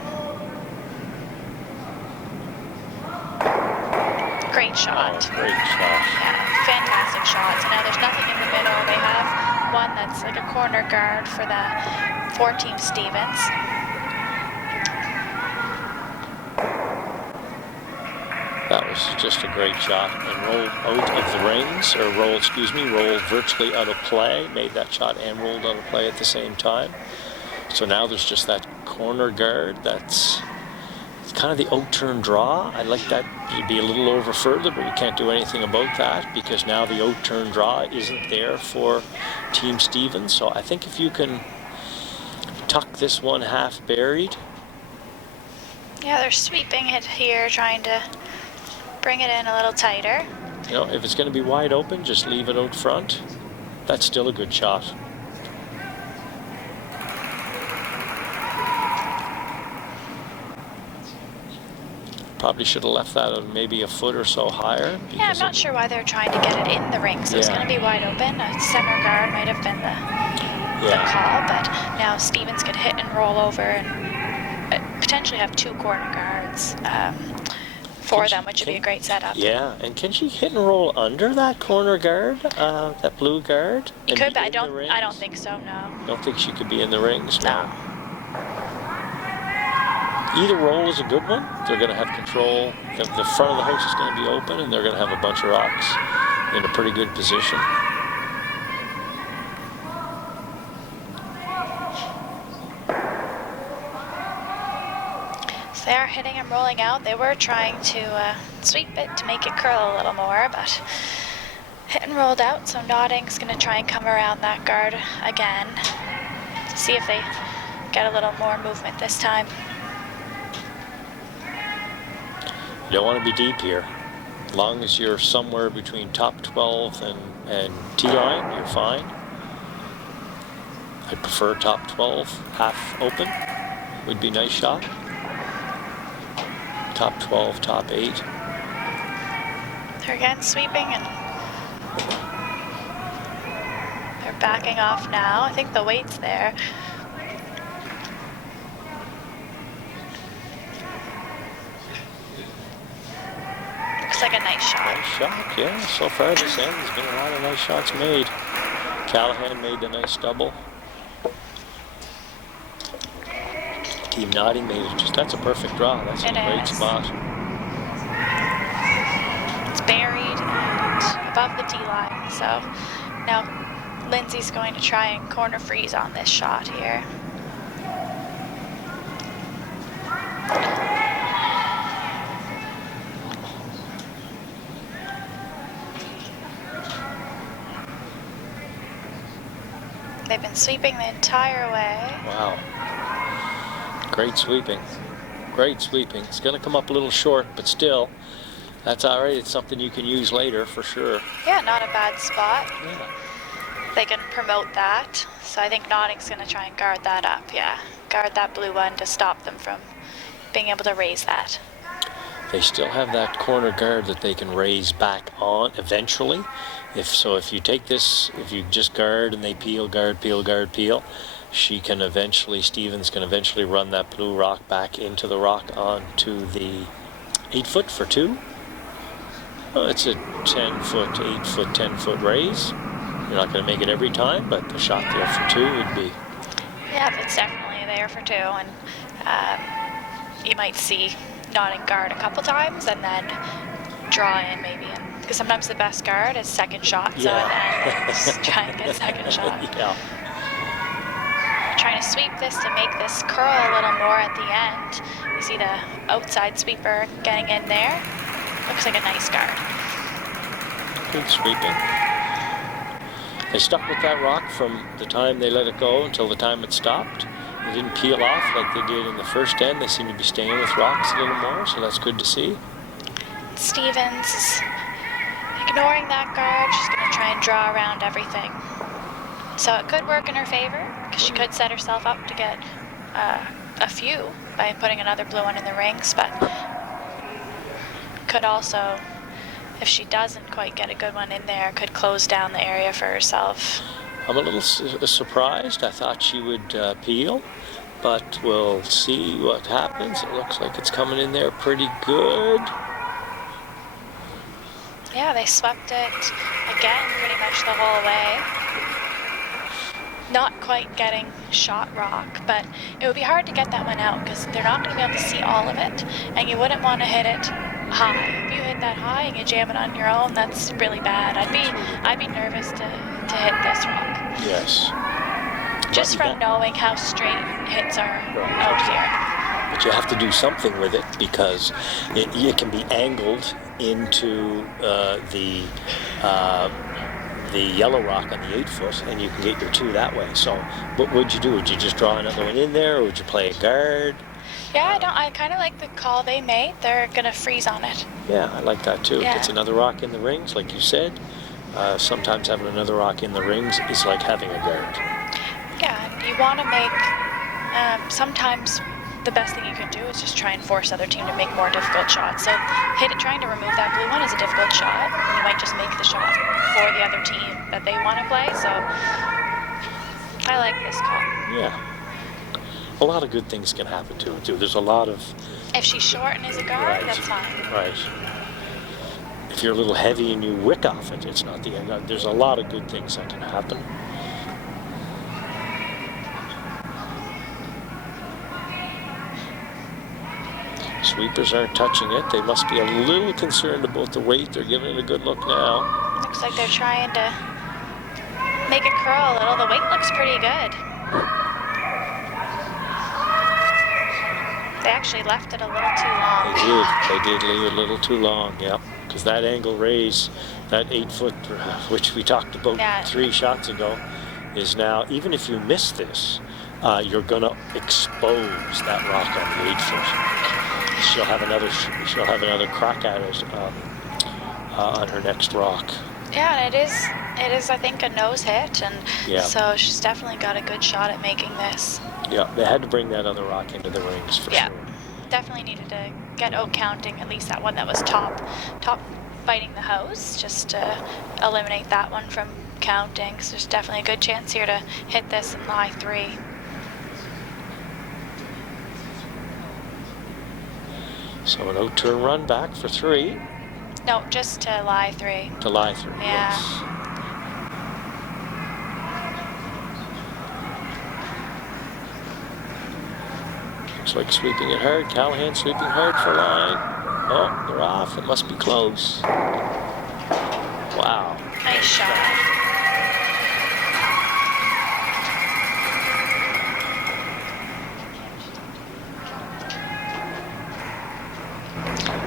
Great shot. Oh, great shot. Yeah, fantastic shot. So now there's nothing in the middle. They have one that's like a corner guard for Team Stevens. That was just a great shot, and rolled out of the rings, or rolled virtually out of play, made that shot and rolled out of play at the same time. So now there's just that corner guard that's It's kind of the out-turn draw. I like that to be a little over further, but we can't do anything about that because now the out-turn draw isn't there for Team Stevens. So I think if you can tuck this one half buried. Yeah, they're sweeping it here, trying to bring it in a little tighter. You know, if it's going to be wide open, just leave it out front. That's still a good shot. Probably should have left that maybe a foot or so higher. Yeah, I'm not sure why they're trying to get it in the ring, so it's going to be wide open. A center guard might have been the call, but now Stevens could hit and roll over and potentially have 2 corner guards for them, which would be a great setup. Yeah, and can she hit and roll under that corner guard, that blue guard? You could, but I don't think so, no. I don't think she could be in the rings, no. Either roll is a good one. They're going to have control. The front of the house is going to be open, and they're going to have a bunch of rocks in a pretty good position. So they are hitting and rolling out. They were trying to sweep it to make it curl a little more, but hit and rolled out. So Notting's going to try and come around that guard again to see if they get a little more movement this time. You don't want to be deep here. As long as you're somewhere between top 12 and T-line, you're fine. I prefer top 12, half open. Would be a nice shot. Top 12, top 8. They're again sweeping and they're backing off now. I think the weight's there. Looks like a nice shot. Nice shot, yeah. So far this end, there's been a lot of nice shots made. Callahan made the nice double. Team Notting made it that's a perfect draw. That's a great spot. It's buried and above the tee line. So now Lindsay's going to try and corner freeze on this shot here. They've been sweeping the entire way. Wow. Great sweeping. Great sweeping. It's going to come up a little short, but still, that's all right. It's something you can use later for sure. Yeah, not a bad spot. Yeah. They can promote that. So I think Notting's going to try and guard that up. Yeah, guard that blue one to stop them from being able to raise that. They still have that corner guard that they can raise back on eventually. If you take this, if you just guard and they peel, guard, peel, guard, peel, Stevens can eventually run that blue rock back into the rock onto the 8-foot for 2. Well, it's a 10-foot, 8-foot, 10-foot raise. You're not going to make it every time, but the shot there for 2 would be. Yeah, it's definitely there for 2, and you might see Notting guard a couple times and then draw in maybe. Because sometimes the best guard is second shot, so then just try and get second shot. Yeah. Trying to sweep this to make this curl a little more at the end. You see the outside sweeper getting in there. Looks like a nice guard. Good sweeping. They stuck with that rock from the time they let it go until the time it stopped. They didn't peel off like they did in the first end. They seem to be staying with rocks a little more, so that's good to see. Stevens is ignoring that guard. She's going to try and draw around everything. So it could work in her favor, because she could set herself up to get a few by putting another blue one in the rings, but could also, if she doesn't quite get a good one in there, could close down the area for herself. I'm a little surprised. I thought she would peel, but we'll see what happens. It looks like it's coming in there pretty good. Yeah, they swept it again pretty much the whole way. Not quite getting shot rock, but it would be hard to get that one out because they're not going to be able to see all of it, and you wouldn't want to hit it high. If you hit that high and you jam it on your own, that's really bad. I'd be nervous to hit this rock. Yes. Just from knowing how straight hits are out here. but you have to do something with it because it can be angled into the yellow rock on the 8 foot, and you can get your 2 that way. So what would you do? Would you just draw another one in there, or would you play a guard? Yeah, I kind of like the call they made. They're going to freeze on it. Yeah, I like that too. Yeah. It gets another rock in the rings, like you said. Sometimes having another rock in the rings is like having a guard. Yeah, and you want to make, sometimes the best thing you can do is just try and force the other team to make more difficult shots. So trying to remove that blue one is a difficult shot. You might just make the shot for the other team that they want to play. So I like this call. Yeah. A lot of good things can happen to it too. There's a lot of... If she's short and is a guard, that's fine. Right. If you're a little heavy and you wick off it, it's not the end. There's a lot of good things that can happen. Sweepers aren't touching it. They must be a little concerned about the weight. They're giving it a good look now. Looks like they're trying to make it curl a little. The weight looks pretty good. They actually left it a little too long. They did leave it a little too long, yeah. Because that angle raise, that 8 foot, which we talked about 3 shots ago, is now, even if you miss this, you're going to expose that rock on the 8 foot. She'll have another crack at it on her next rock. Yeah, and it is I think a nose hit, and so she's definitely got a good shot at making this. Yeah, they had to bring that other rock into the rings for sure. Yeah, definitely needed to get out counting at least that one that was top biting the house, just to eliminate that one from counting. So there's definitely a good chance here to hit this and lie 3. So an out-turn run back for 3. No, just to lie 3. To lie 3, yeah. Yes. Looks like sweeping it hard. Callahan sweeping hard for line. Oh, they're off. It must be close. Wow. Nice shot.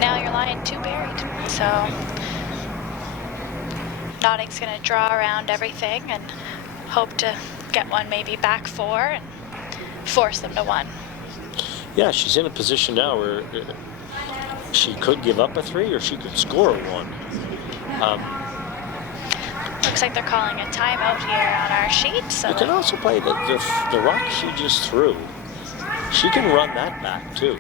Now you're lying 2 buried. So Notting's going to draw around everything and hope to get one maybe back 4 and force them to 1. Yeah, she's in a position now where she could give up a 3 or she could score a 1. Looks like they're calling a timeout here on our sheet. So you can also play the rock she just threw. She can run that back too.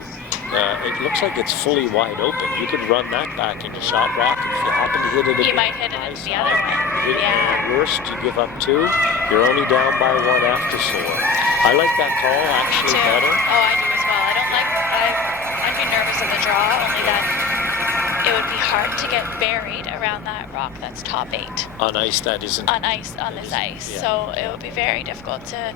It looks like it's fully wide open. You could run that back into shot rock, and if you happen to hit it, you might hit it into the other one. Yeah. At worst, you give up 2. You're only down by 1 after 4. I like that call actually better. Oh, I do as well. I'd be nervous of the draw, only that it would be hard to get buried around that rock that's top 8. On ice, that isn't. On ice, on this ice. Yeah. So it would be very difficult to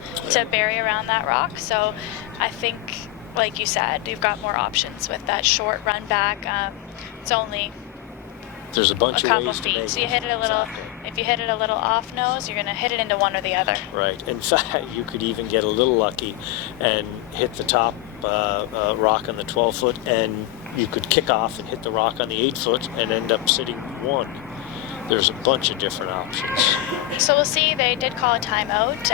bury around that rock. So I think, like you said, you've got more options with that short run back. It's only there's a bunch a of couple ways feet. to make So you hit it a little. If you hit it a little off nose, you're going to hit it into one or the other. Right. In fact, you could even get a little lucky and hit the top rock on the 12 foot, and you could kick off and hit the rock on the 8 foot and end up sitting 1. There's a bunch of different options. So we'll see. They did call a timeout.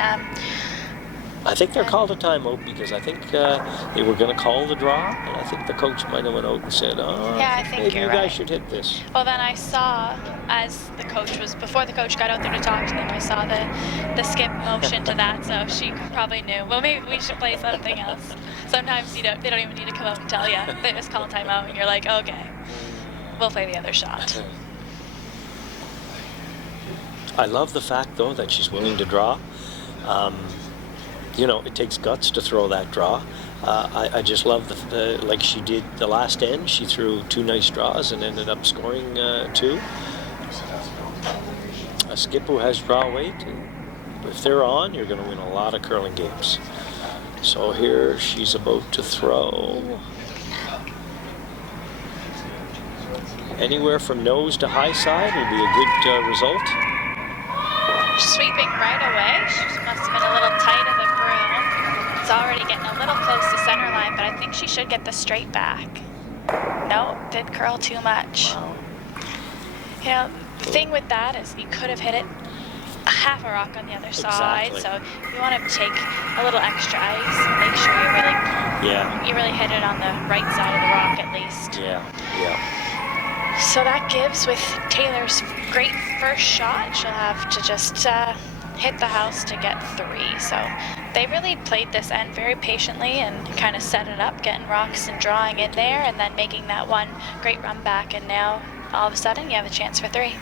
I think they're called a timeout because I think they were going to call the draw, and I think the coach might have went out and said, I think maybe you're you guys right. should hit this. Well, then I saw, as the coach was, before the coach got out there to talk to them, I saw the skip motion to that, so she probably knew, well, maybe we should play something else. Sometimes they don't even need to come out and tell you. They just call a timeout, and you're like, okay, we'll play the other shot. I love the fact, though, that she's willing to draw. You know, it takes guts to throw that draw. I just love the like she did the last end. She threw 2 nice draws and ended up scoring 2. A skip who has draw weight, and if they're on, you're going to win a lot of curling games. So here she's about to throw anywhere from nose to high side will be a good result. Sweeping right away. She must have been a little tight of the broom. It's already getting a little close to center line, but I think she should get the straight back. No, did curl too much. Wow. You know, the thing with that is you could have hit it a half a rock on the other side, Exactly. so you want to take a little extra ice and make sure you really hit it on the right side of the rock at least. Yeah. So that gives, with Taylor's great first shot, she'll have to just hit the house to get 3. So they really played this end very patiently and kind of set it up, getting rocks and drawing in there, and then making that one great run back, and now all of a sudden you have a chance for 3.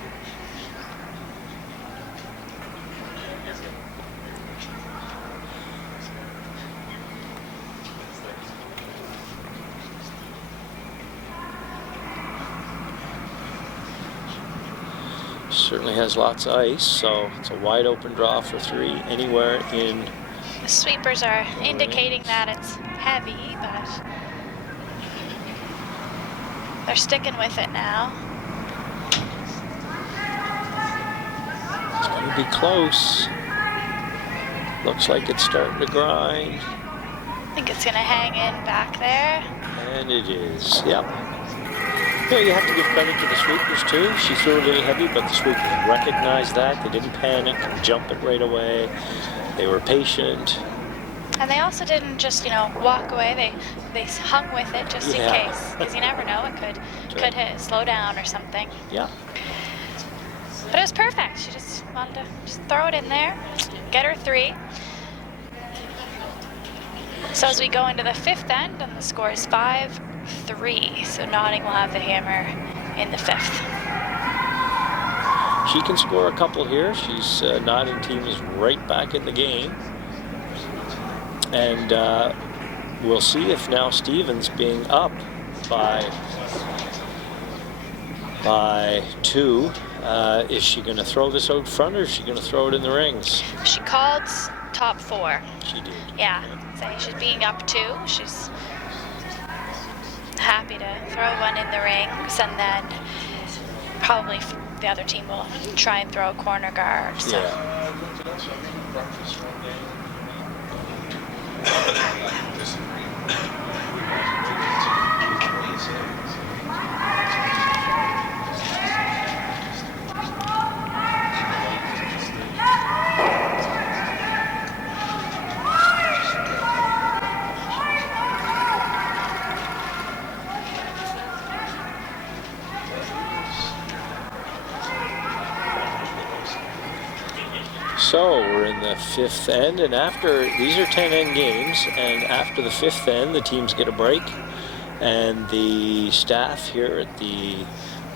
Certainly has lots of ice, so it's a wide open draw for 3 anywhere in. The sweepers are indicating that it's heavy, but they're sticking with it now. It's going to be close. Looks like it's starting to grind. I think it's going to hang in back there. And it is, yep. Yeah, you have to give credit to the sweepers too. She threw a little heavy, but the sweepers recognized that. They didn't panic and jump it right away. They were patient. And they also didn't just, walk away. They hung with it just in case, because you never know, it could hit, slow down or something. Yeah. But it was perfect. She just wanted to just throw it in there, get her 3. So as we go into the 5th end, and the score is 5-3. So Notting will have the hammer in the 5th. She can score a couple here. She's Notting team is right back in the game. And we'll see if now Stevens, being up by 2, is she going to throw this out front, or is she going to throw it in the rings? She called top 4. She did. Yeah, so she's being up 2. She's happy to throw one in the rings, and then probably the other team will try and throw a corner guard. So. Yeah. So we're in the 5th end, and after these are 10 end games, and after the 5th end, the teams get a break, and the staff here at the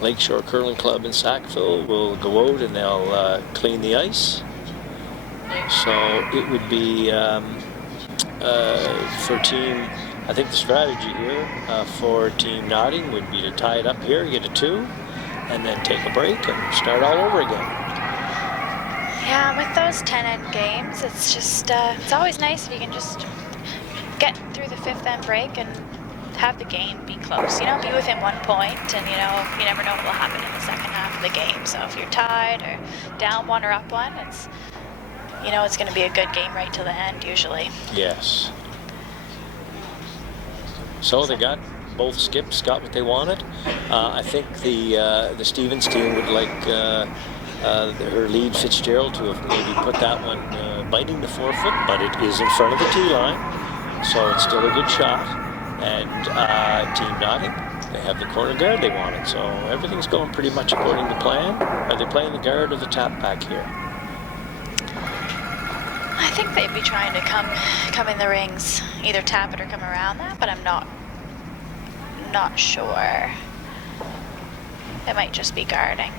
Lakeshore Curling Club in Sackville will go out and they'll clean the ice. So it would be for team. I think the strategy here for Team Notting would be to tie it up here, get a 2, and then take a break and start all over again. Yeah, with those 10 end games, it's just, it's always nice if you can just get through the 5th end break and have the game be close. Be within 1 point, and, you never know what will happen in the second half of the game. So if you're tied or down 1 or up 1, it's, it's going to be a good game right till the end, usually. Yes. So they got, both skips got what they wanted. I think the Stevens team would like her lead Fitzgerald to have maybe put that one biting the 4-foot, but it is in front of the tee line, so it's still a good shot. And Team Notting, they have the corner guard they wanted, so everything's going pretty much according to plan. Are they playing the guard or the tap back here? I think they'd be trying to come in the rings, either tap it or come around that, but I'm not sure. They might just be guarding.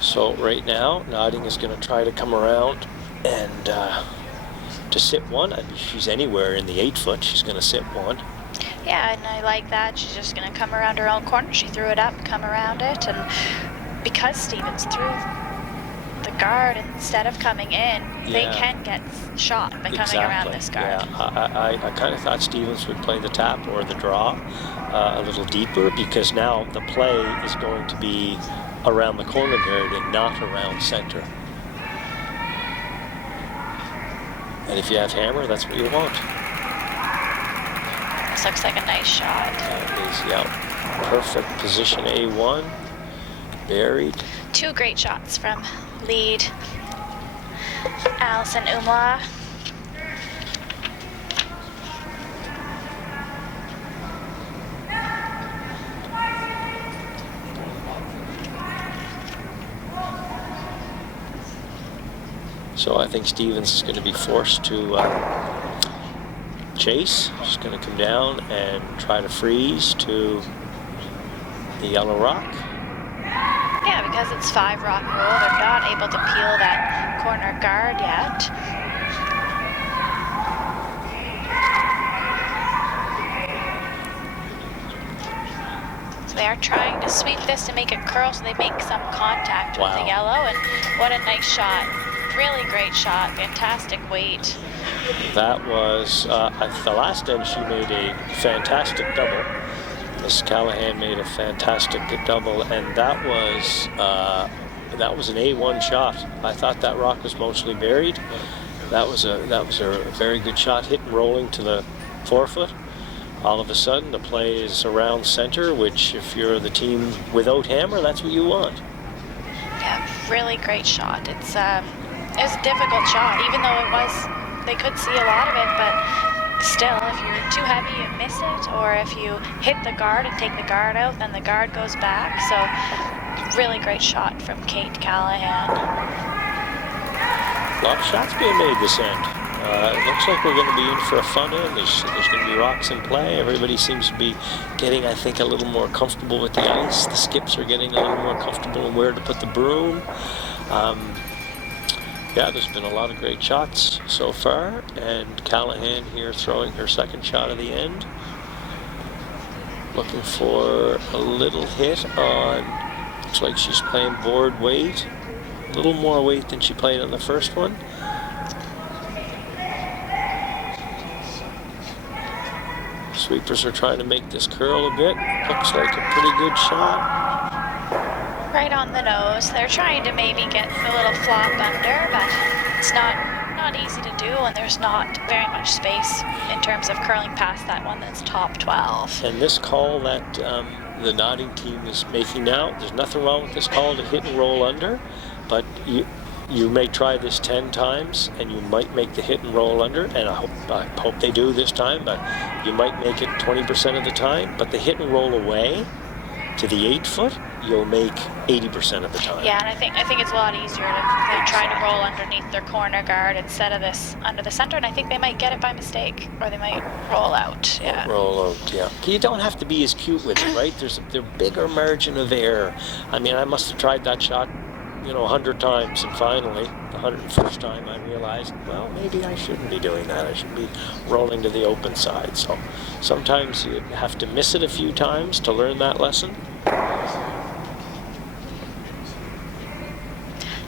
So right now, Notting is going to try to come around and to sit one. I mean, she's anywhere in the 8-foot. She's going to sit one. Yeah, and I like that. She's just going to come around her own corner. She threw it up, come around it, and because Stevens threw the guard instead of coming in, they can get shot by coming around this guard. Yeah, I kind of thought Stevens would play the tap or the draw a little deeper, because now the play is going to be around the corner guard and not around center. And if you have hammer, that's what you want. This looks like a nice shot. That is, yeah, perfect position A1, buried. Two great shots from lead Allison Umla. So I think Stevens is going to be forced to chase. She's going to come down and try to freeze to the yellow rock. Yeah, because it's 5 rock rule, they're not able to peel that corner guard yet. So they are trying to sweep this to make it curl so they make some contact with the yellow, and what a nice shot. Really great shot, fantastic weight. That was, at the last end she made a fantastic double. Miss Callahan made a fantastic double, and that was an A1 shot. I thought that rock was mostly buried. That was a very good shot, hit and rolling to the forefoot. All of a sudden, the play is around center, which if you're the team without hammer, that's what you want. Yeah, really great shot. It was a difficult shot, even though they could see a lot of it, but still, if you're too heavy, you miss it, or if you hit the guard and take the guard out, then the guard goes back. So, really great shot from Kate Callahan. A lot of shots being made this end. It looks like we're going to be in for a fun end. There's going to be rocks in play. Everybody seems to be getting, I think, a little more comfortable with the ice. The skips are getting a little more comfortable in where to put the broom. Yeah, there's been a lot of great shots so far, and Callahan here throwing her second shot of the end. Looking for a little hit on, looks like she's playing board weight. A little more weight than she played on the first one. Sweepers are trying to make this curl a bit. Looks like a pretty good shot. Right on the nose. They're trying to maybe get a little flop under, but it's not easy to do when there's not very much space in terms of curling past that one that's top 12. And this call that the nodding team is making now, there's nothing wrong with this call to hit and roll under, but you may try this 10 times and you might make the hit and roll under, and I hope they do this time, but you might make it 20% of the time, but the hit and roll away to the 8 foot, you'll make 80% of the time. Yeah, and I think it's a lot easier to try to roll underneath their corner guard instead of this under the center, and I think they might get it by mistake, or they might roll out. Yeah. Roll out, yeah. You don't have to be as cute with it, right? There's a bigger margin of error. I mean, I must have tried that shot, 100 times, and finally, the 101st time, I realized, well, maybe I shouldn't be doing that. I should be rolling to the open side. So sometimes you have to miss it a few times to learn that lesson.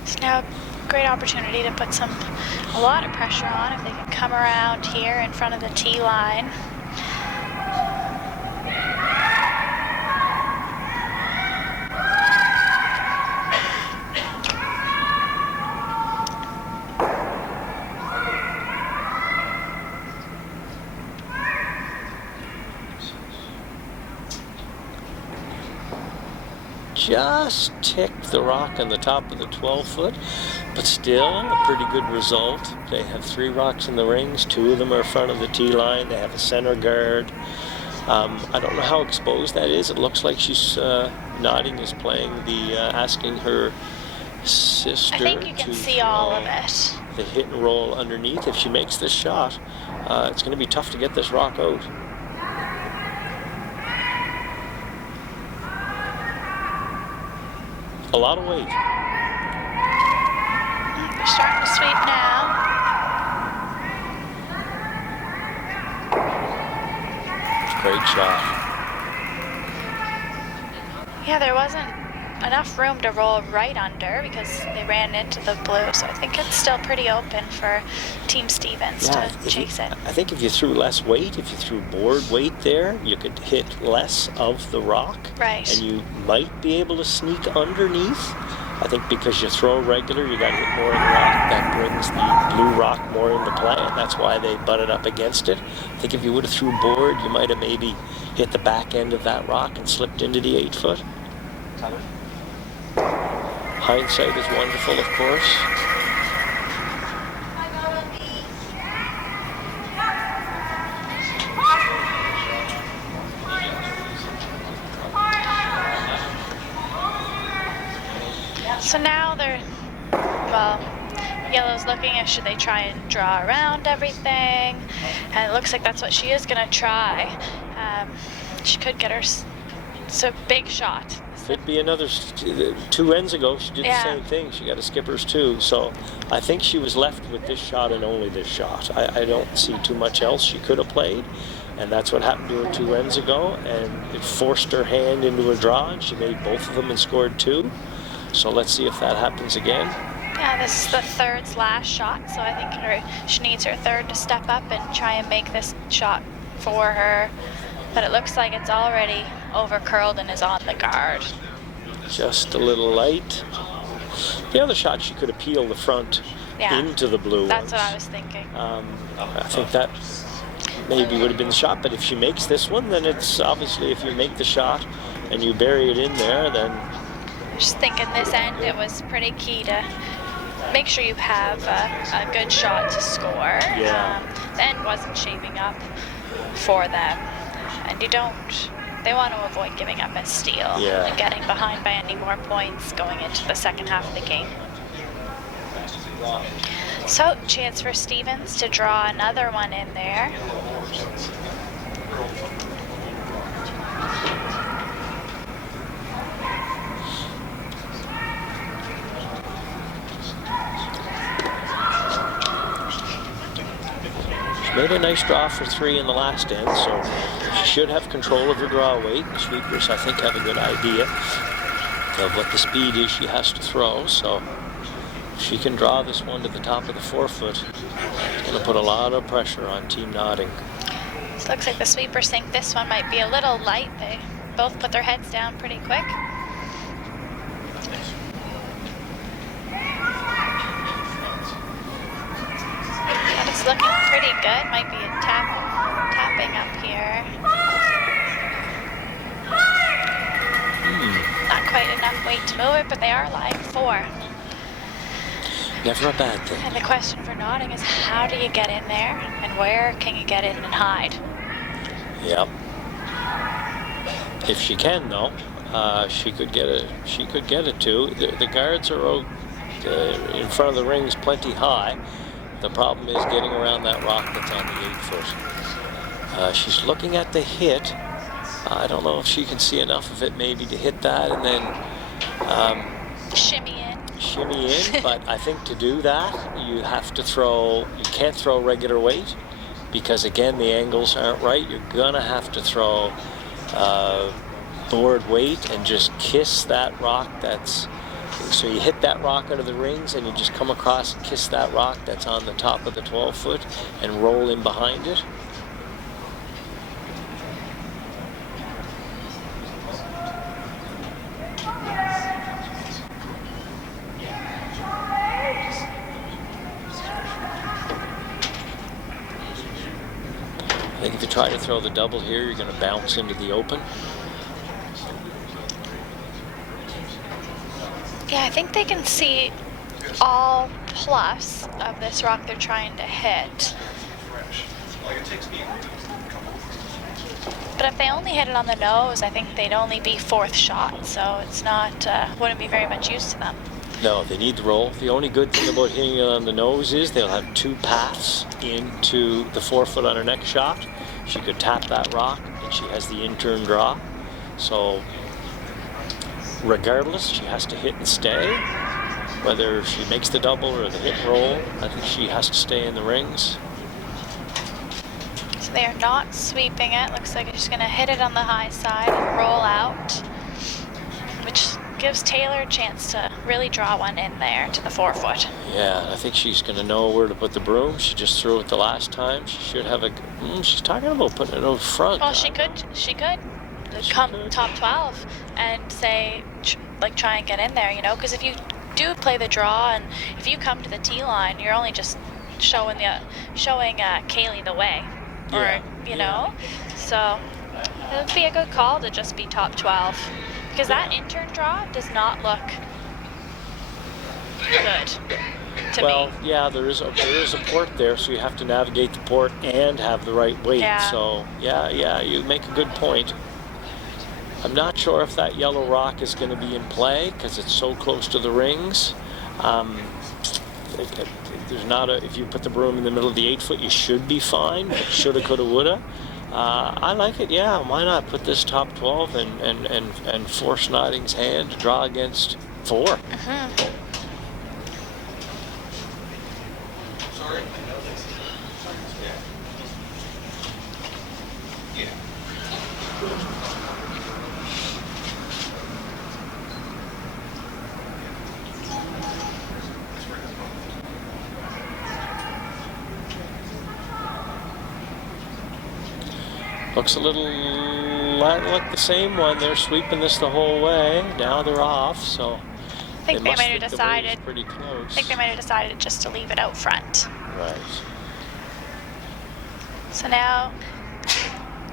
It's now a great opportunity to put a lot of pressure on if they can come around here in front of the tee line. Just ticked the rock on the top of the 12 foot, but still a pretty good result. They have 3 rocks in the rings, 2 of them are in front of the tee line. They have a center guard. I don't know how exposed that is. It looks like she's nodding is playing asking her sister. I think you can see all of it. The hit and roll underneath. If she makes this shot, it's going to be tough to get this rock out. A lot of weight. They're starting to sweep now. Great shot. Yeah, there wasn't enough room to roll right under because they ran into the blue. So I think it's still pretty open for Team Stevens to chase it. I think if you threw less weight, if you threw board weight there, you could hit less of the rock. Right. And you might be able to sneak underneath. I think because you throw regular, you got to hit more of the rock. That brings the blue rock more into play, and that's why they butted up against it. I think if you would have threw board, you might have maybe hit the back end of that rock and slipped into the 8-foot. Hindsight is wonderful, of course. So now they're, well, yellow's looking at should they try and draw around everything, and it looks like that's what she is going to try. She could get her, it's a big shot. Could be another, 2 ends ago she did the same thing. She got a skipper's 2, so I think she was left with this shot and only this shot. I don't see too much else she could have played, and that's what happened to her 2 ends ago, and it forced her hand into a draw, and she made both of them and scored 2. So let's see if that happens again. Yeah, this is the third last shot, so I think she needs her third to step up and try and make this shot for her. But it looks like it's already over curled and is on the guard. Just a little light. The other shot, she could have peeled the front into the blue. That's what I was thinking. I think that maybe would have been the shot, but if she makes this one, then it's obviously if you make the shot and you bury it in there, then just thinking this end, it was pretty key to make sure you have a good shot to score. Yeah. The end wasn't shaping up for them, and they want to avoid giving up a steal and getting behind by any more points going into the second half of the game. So, chance for Stevens to draw another one in there. Made a nice draw for 3 in the last end, so she should have control of her draw weight. The sweepers, I think, have a good idea of what the speed is she has to throw, so if she can draw this one to the top of the 4-foot, it's going to put a lot of pressure on Team Notting. It looks like the sweepers think this one might be a little light. They both put their heads down pretty quick. It's looking pretty good. Might be a tapping up here. Not quite enough weight to move it, but they are lying 4. Never a bad thing. And the question for Notting is how do you get in there, and where can you get in and hide? Yep. If she can, though, she could get a 2. The guards are in front of the rings plenty high. The problem is getting around that rock that's on the 8-foot. She's looking at the hit. I don't know if she can see enough of it maybe to hit that and then shimmy in, but I think to do that you can't throw regular weight because again the angles aren't right. You're gonna have to throw board weight and just kiss that rock so you hit that rock out of the rings and you just come across and kiss that rock that's on the top of the 12-foot and roll in behind it. I think if you try to throw the double here, you're going to bounce into the open. Yeah, I think they can see all plus of this rock they're trying to hit. But if they only hit it on the nose, I think they'd only be 4th shot, so it's not, wouldn't be very much use to them. No, they need the roll. The only good thing about hitting it on the nose is they'll have 2 paths into the 4-foot on her next shot. She could tap that rock, and she has the in-turn draw. So regardless, she has to hit and stay. Whether she makes the double or the hit and roll, I think she has to stay in the rings. So they are not sweeping it. Looks like they're just going to hit it on the high side and roll out, which gives Taylor a chance to really draw one in there to the 4 foot. Yeah, I think she's going to know where to put the broom. She just threw it the last time. She should have a... she's talking about putting it out front. Well, she could come top 12 and say, like, try and get in there, you know, because if you do play the draw and if you come to the tee line, you're only just showing Kaylee the way, or you know, so it would be a good call to just be top 12 because that intern draw does not look good to me. Well, yeah, there is a port there, so you have to navigate the port and have the right weight. Yeah. So yeah, you make a good point. I'm not sure if that yellow rock is going to be in play because it's so close to the rings. There's not if you put the broom in the middle of the 8 foot, you should be fine. Shoulda, coulda, woulda. I like it. Yeah, why not put this top 12 and force Notting's hand to draw against 4. Mm-hmm. Looks a little like the same one. They're sweeping this the whole way. Now they're off, so I think they might have decided. Pretty close. I think they might have decided just to leave it out front. Right. So now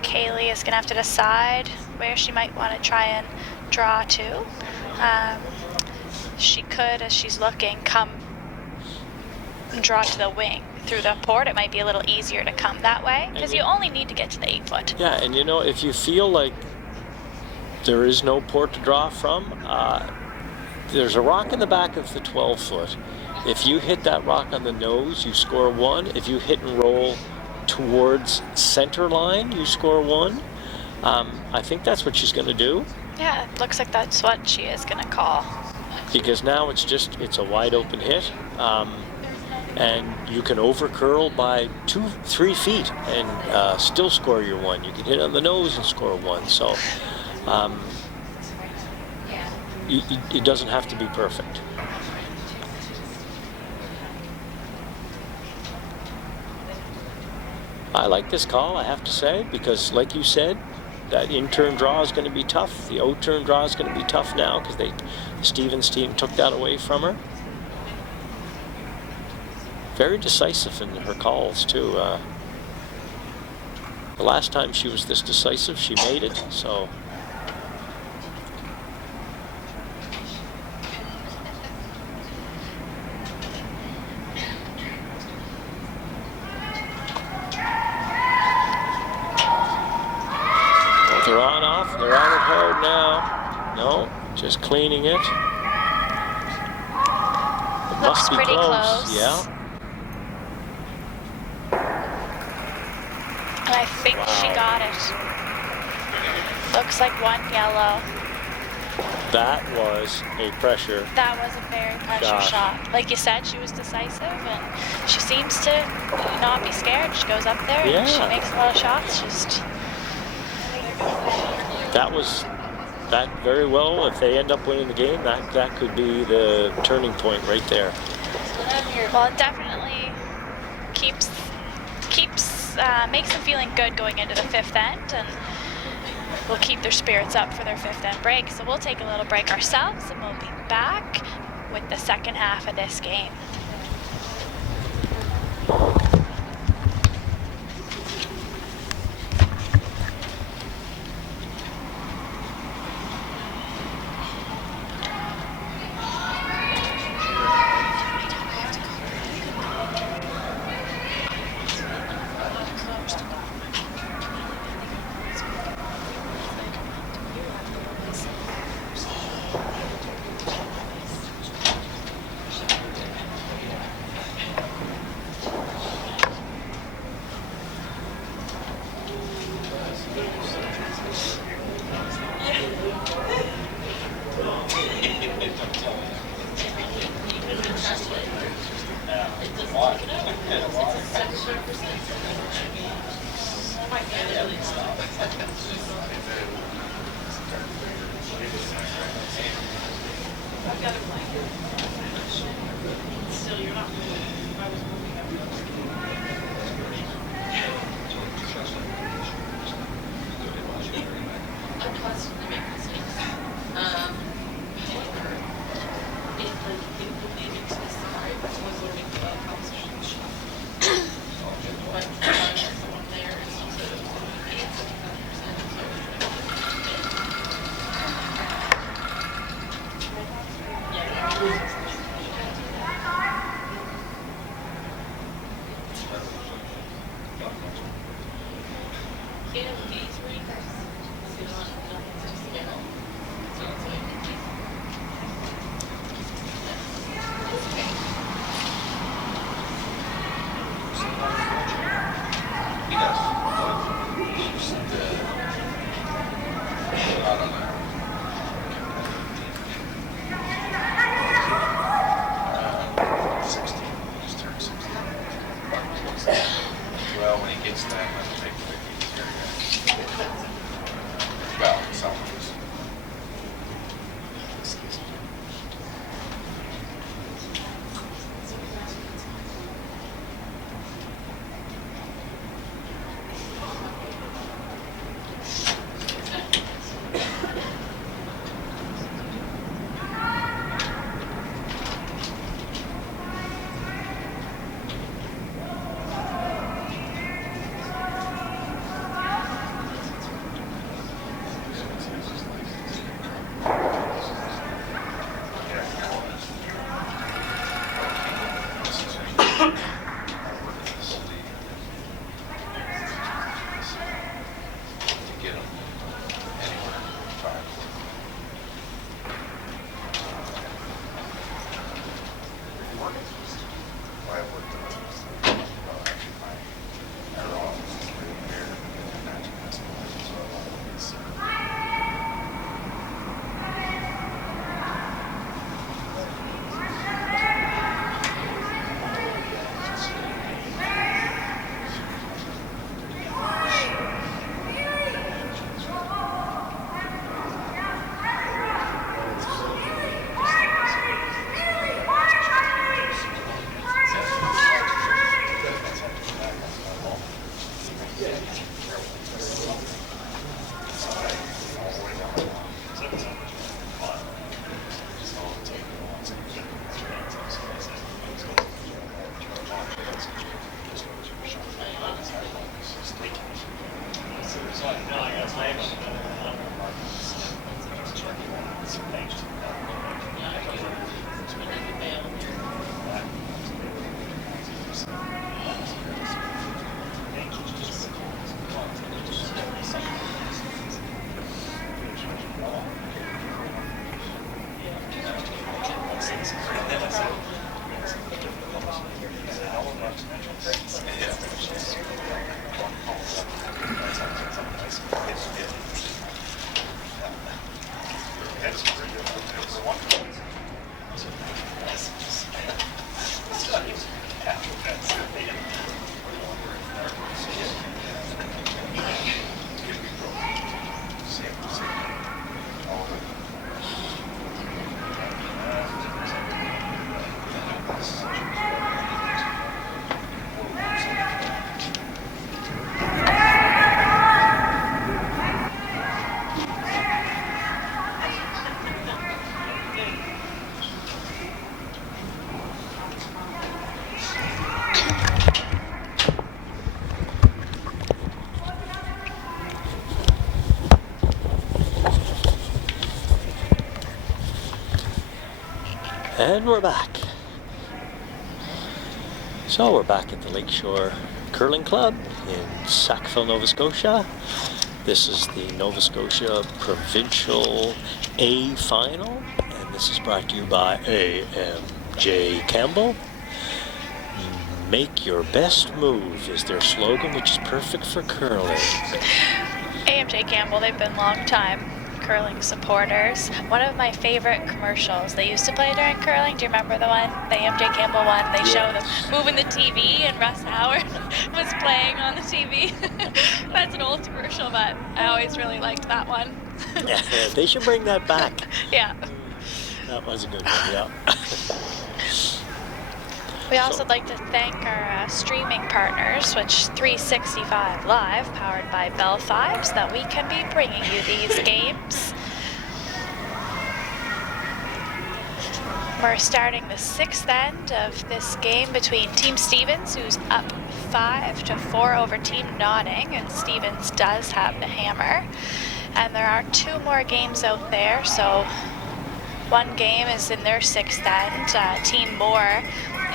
Kaylee is gonna have to decide where she might want to try and draw to. She could, as she's looking, come and draw to the wing. Through the port, it might be a little easier to come that way because you only need to get to the 8 foot. Yeah, and you know, if you feel like there is no port to draw from, there's a rock in the back of the 12 foot. If you hit that rock on the nose, you score 1. If you hit and roll towards center line, you score 1. I think that's what she's going to do. Yeah, it looks like that's what she is going to call. Because now it's a wide open hit. And you can over curl by 2-3 feet and still score your 1. You can hit on the nose and score 1. So it doesn't have to be perfect. I like this call, I have to say, because like you said, that in-turn draw is going to be tough. The out-turn draw is going to be tough now because the Stevens team took that away from her. Very decisive in her calls, too. The last time she was this decisive, she made it, so... They're on off, they're on it hard now. No, just cleaning it. It Looks must be pretty close. Yeah. And I think she got it. Looks like 1 yellow. That was a pressure. That was a very pressure shot. Like you said, she was decisive and she seems to not be scared. She goes up there and she makes a lot of shots. Just that very well, if they end up winning the game, that could be the turning point right there. Well, it definitely makes them feeling good going into the 5th end, and will keep their spirits up for their 5th end break. So we'll take a little break ourselves, and we'll be back with the second half of this game. Well, when he gets that, that'll take 50 years. Well, some of us. And we're back. So we're back at the Lakeshore Curling Club in Sackville, Nova Scotia. This is the Nova Scotia Provincial A Final, and this is brought to you by AMJ Campbell. Make your best move is their slogan, which is perfect for curling. AMJ Campbell, they've been long time curling supporters. One of my favorite commercials they used to play during curling, do you remember the one? The AMJ Campbell one? They show them moving the TV and Russ Howard was playing on the TV. That's an old commercial, but I always really liked that one. They should bring that back. Yeah. That was a good one, yeah. We also like to thank our streaming partners, which 365 Live, powered by Bell 5, so that we can be bringing you these games. We're starting the sixth end of this game between Team Stevens, who's up 5-4 over Team Notting, and Stevens does have the hammer. And there are 2 more games out there, so one game is in their sixth end. Team Moore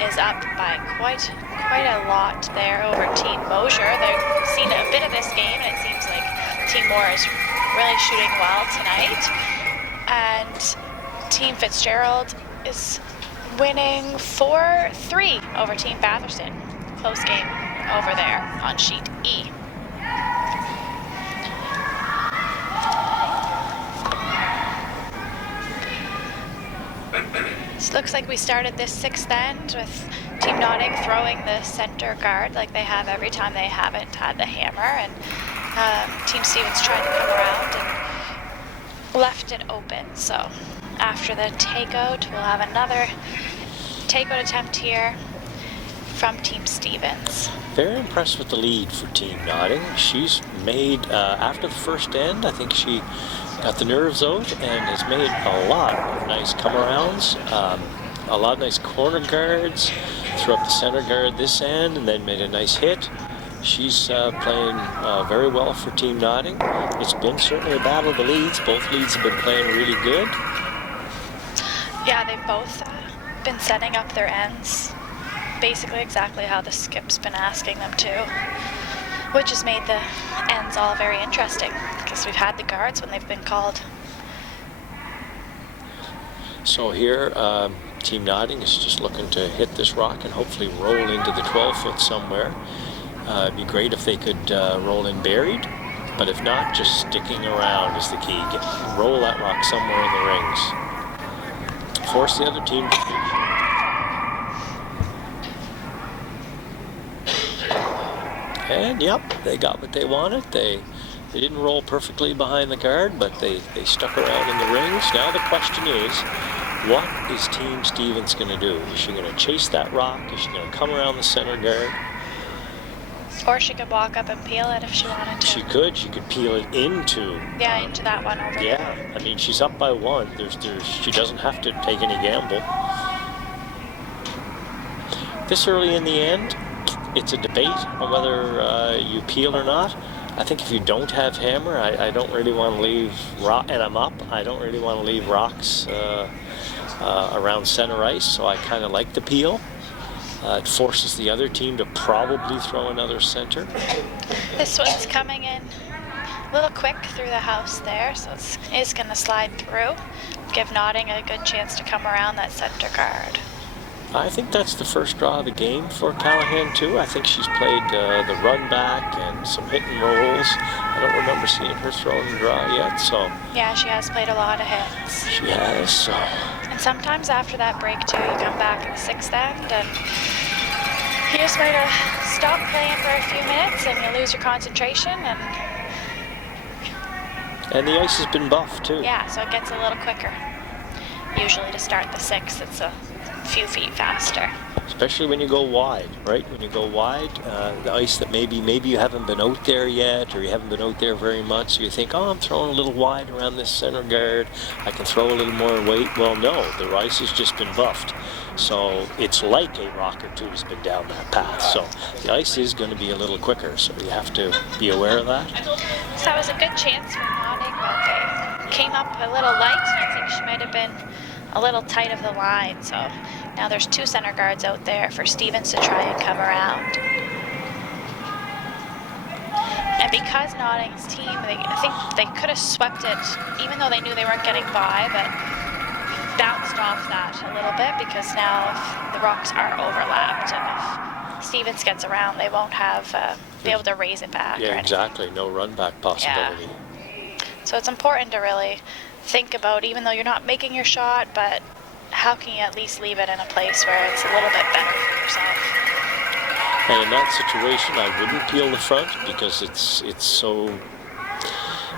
is up by quite a lot there over Team Mosier. They've seen a bit of this game, and it seems like Team Moore is really shooting well tonight. And Team Fitzgerald is winning 4-3 over Team Batherson. Close game over there on sheet E. So it looks like we started this sixth end with Team Notting throwing the center guard like they have every time they haven't had the hammer, and Team Stevens tried to come around and left it open. So after the takeout, we'll have another takeout attempt here from Team Stevens. Very impressed with the lead for Team Notting. She's made, after the first end, I think she got the nerves out and has made a lot of nice come-arounds, a lot of nice corner guards, threw up the center guard this end and then made a nice hit. She's playing very well for Team Notting. It's been certainly a battle of the leads. Both leads have been playing really good. Yeah, they've both been setting up their ends basically exactly how the skip's been asking them to, which has made the ends all very interesting because we've had the guards when they've been called. So here, Team Notting is just looking to hit this rock and hopefully roll into the 12-foot somewhere. It'd be great if they could roll in buried, but if not, just sticking around is the key. Roll that rock somewhere in the rings. Force the other team to finish. And yep, they got what they wanted. They didn't roll perfectly behind the guard, but they stuck around in the rings. Now the question is, what is Team Stevens going to do? Is she going to chase that rock? Is she going to come around the center guard? Or she could walk up and peel it if she wanted to. She could. She could peel it into. Yeah, into that one over there. Yeah, I mean, she's up by 1. She doesn't have to take any gamble. This early in the end, it's a debate on whether you peel or not. I think if you don't have hammer, I don't really want to leave rock, and I'm up. I don't really want to leave rocks around center ice, so I kind of like the peel. It forces the other team to probably throw another center. This one's coming in a little quick through the house there, so it's going to slide through. Give Notting a good chance to come around that center guard. I think that's the first draw of the game for Callahan too. I think she's played the run back and some hit and rolls. I don't remember seeing her throw and draw yet, so. Yeah, she has played a lot of hits. She has, so. And sometimes after that break too, you come back in the sixth end and you just might stop playing for a few minutes and you lose your concentration And the ice has been buffed too. Yeah, so it gets a little quicker. Usually to start the sixth, it's a few feet faster. Especially when you go wide, right? When you go wide, the ice that maybe you haven't been out there yet, or you haven't been out there very much, so you think, oh, I'm throwing a little wide around this center guard, I can throw a little more weight. Well, no, the ice has just been buffed. So it's like a rock or two has been down that path. So the ice is going to be a little quicker, so you have to be aware of that. So that was a good chance for Notting, but they came up a little light, and I think she might have been a little tight of the line, so now there's 2 center guards out there for Stevens to try and come around. And because Notting's team, I think they could have swept it, even though they knew they weren't getting by, but bounced off that a little bit because now if the rocks are overlapped, and if Stevens gets around, they won't have be able to raise it back. Yeah, exactly. No run back possibility. Yeah. So it's important to really think about, even though you're not making your shot, but how can you at least leave it in a place where it's a little bit better for yourself? And in that situation, I wouldn't peel the front because it's so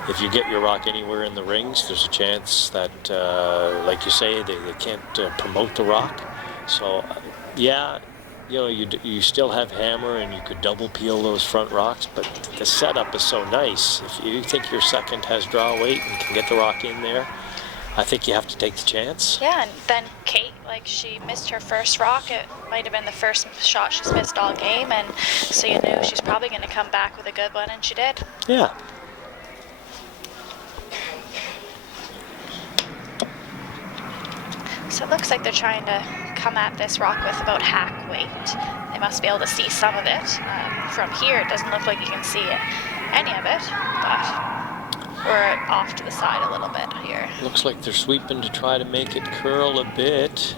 if you get your rock anywhere in the rings, there's a chance that, like you say, they can't promote the rock. So, yeah, you know, you still have hammer and you could double peel those front rocks, but the setup is so nice. If you think your second has draw weight and can get the rock in there, I think you have to take the chance. Yeah, and then Kate, like, she missed her first rock. It might have been the first shot she's missed all game, and so you knew she's probably going to come back with a good one, and she did. Yeah. So it looks like they're trying to come at this rock with about hack weight. They must be able to see some of it. From here, it doesn't look like you can see any of it, but we're off to the side a little bit here. Looks like they're sweeping to try to make it curl a bit.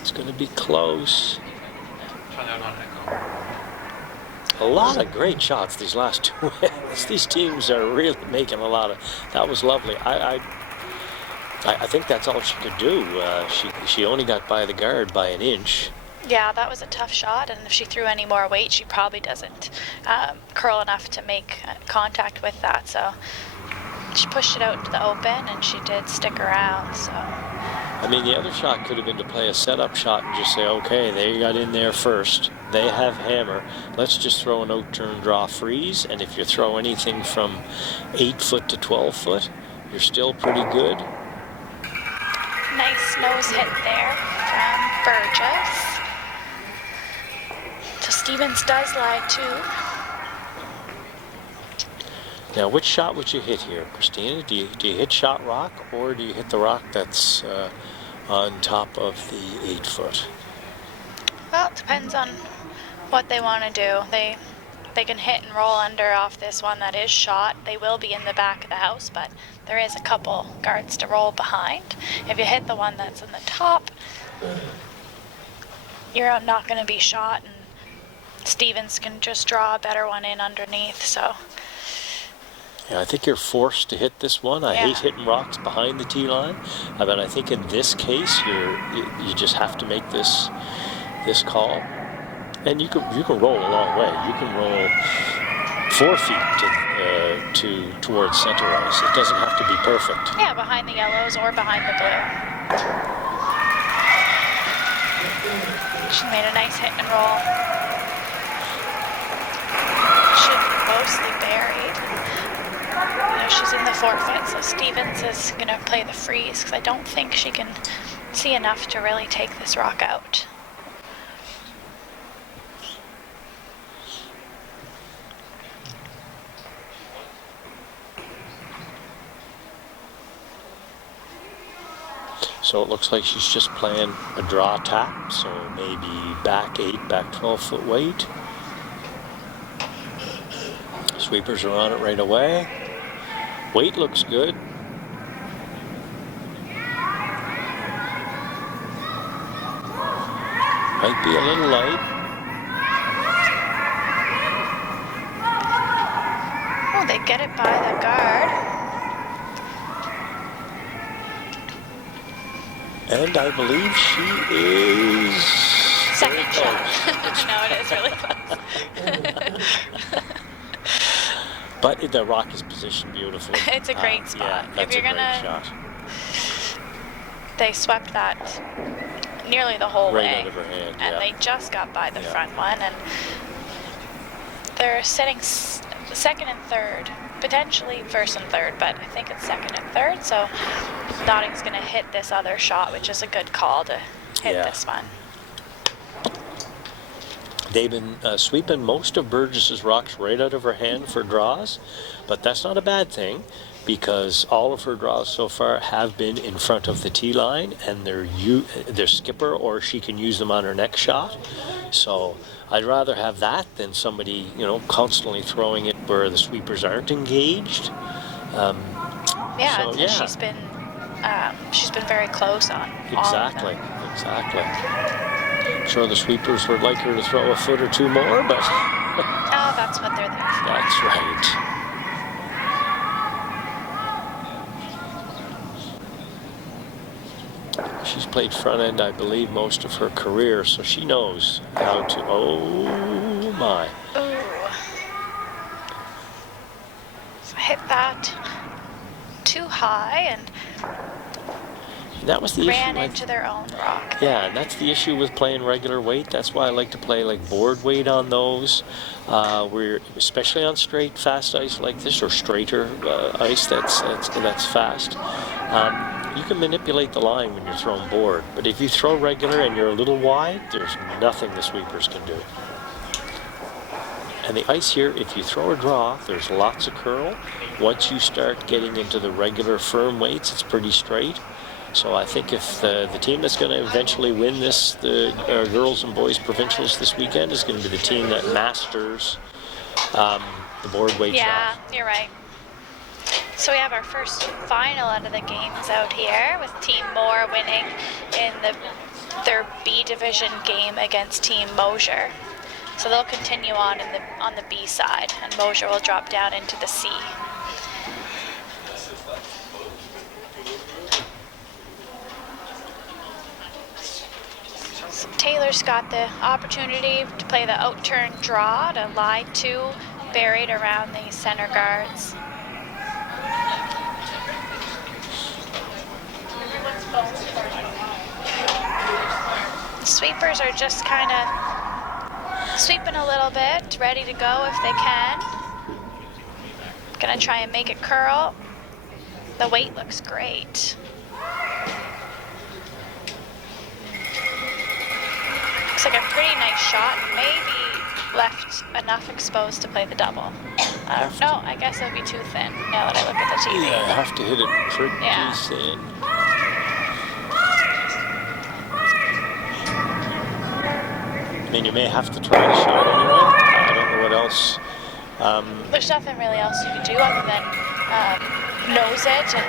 It's going to be close. Try that on echo. A lot of great shots these last 2 wins. These teams are really making a lot of. That was lovely. I think that's all she could do. She only got by the guard by an inch. Yeah, that was a tough shot, and if she threw any more weight, she probably doesn't curl enough to make contact with that. So she pushed it out into the open, and she did stick around. So I mean, the other shot could have been to play a setup shot and just say, okay, they got in there first. They have hammer. Let's just throw an out turn draw freeze, and if you throw anything from 8 foot to 12 foot, you're still pretty good. nice nose hit there from Burgess. So Stevens does lie too. Now, which shot would you hit here, Christina? Do you hit shot rock, or do you hit the rock that's on top of the 8 foot? Well, it depends on what they want to do. They can hit and roll under off this one that is shot. They will be in the back of the house, but there is a couple guards to roll behind. If you hit the one that's in the top, you're not going to be shot, and Stevens can just draw a better one in underneath, so... Yeah, I think you're forced to hit this one. I hate hitting rocks behind the tee line, but I think in this case you just have to make this call, and you can roll a long way. You can roll 4 feet towards center ice. It doesn't have to be perfect. Yeah, behind the yellows or behind the blue. She made a nice hit and roll. Should be mostly buried. She's in the 4 foot, so Stevens is going to play the freeze because I don't think she can see enough to really take this rock out. So it looks like she's just playing a draw tap, so maybe back 8, back 12 foot weight. Sweepers are on it right away. Weight looks good. Might be a little light. Oh, they get it by the guard. And I believe she is... Second shot. No, it is really close. But the rock is positioned beautifully. It's a great spot. Yeah, that's if you're a great shot. They swept that nearly the whole Right way. out of her hand, and yeah. they just got by the front one, and they're sitting second and third, potentially first and third, but I think it's second and third, so Notting's going to hit this other shot, which is a good call to hit this one. They've been sweeping most of Burgess's rocks right out of her hand for draws, but that's not a bad thing because all of her draws so far have been in front of the tee line, and they're skipper, or she can use them on her next shot. So I'd rather have that than somebody, constantly throwing it where the sweepers aren't engaged. She's been very close on exactly. all of them. Exactly. I'm sure the sweepers would like her to throw a foot or two more, but... Oh, that's what they're there for. That's right. She's played front end, I believe, most of her career, so she knows how to... Oh, my. Ooh. hit that too high and That was the ran issue. into their own rock. Yeah, and that's the issue with playing regular weight. That's why I like to play like board weight on those. Where, especially on straight, fast ice like this, or straighter ice that's fast. You can manipulate the line when you're throwing board, but if you throw regular and you're a little wide, there's nothing the sweepers can do. And the ice here, if you throw a draw, there's lots of curl. Once you start getting into the regular firm weights, it's pretty straight. So I think if the team that's going to eventually win this, the girls and boys provincials this weekend, is going to be the team that masters the board weight shot. Yeah, you're right. So we have our first final out of the games out here, with Team Moore winning in their B division game against Team Mosier. So they'll continue on the B side, and Mosier will drop down into the C. So Taylor's got the opportunity to play the out-turn draw to lie 2, buried around the center guards. Sweepers are just kind of sweeping a little bit, ready to go if they can. Gonna try and make it curl. The weight looks great. Looks like a pretty nice shot. Maybe left enough exposed to play the double. No, I guess it'll be too thin now that I look at the TV. Yeah, I have to hit it pretty thin. I mean, you may have to try the shot anyway. I don't know what else. There's nothing really else you can do other than nose it and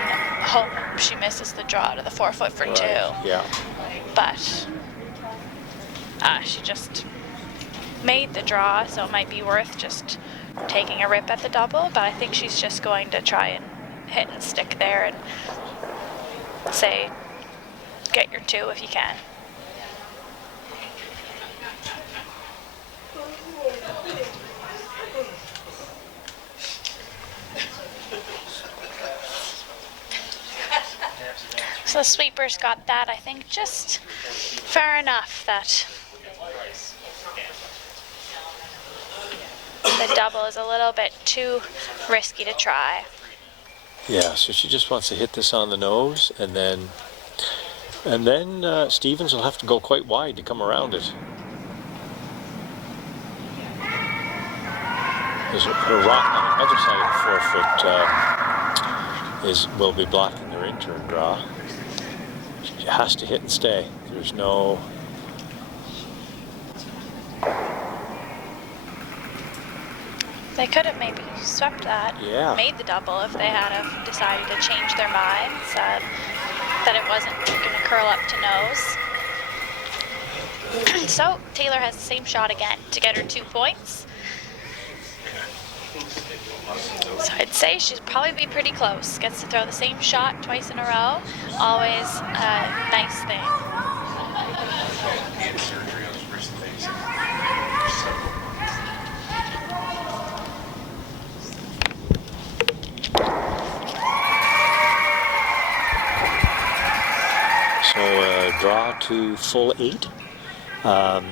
hope she misses the draw to the 4-foot for 2. Yeah. But she just made the draw, so it might be worth just taking a rip at the double. But I think she's just going to try and hit and stick there and say, get your 2 if you can. So the sweepers got that, I think, just far enough that the double is a little bit too risky to try. Yeah, so she just wants to hit this on the nose, and then Stevens will have to go quite wide to come around it. There's a rock on the other side of the 4-foot will be blocking their in-turn draw. She has to hit and stay. There's no... They could have maybe swept that, made the double if they had have decided to change their minds, that it wasn't going to curl up to nose. So Taylor has the same shot again to get her 2 points. So I'd say she'd probably be pretty close. Gets to throw the same shot twice in a row. Always a nice thing. So draw to full 8.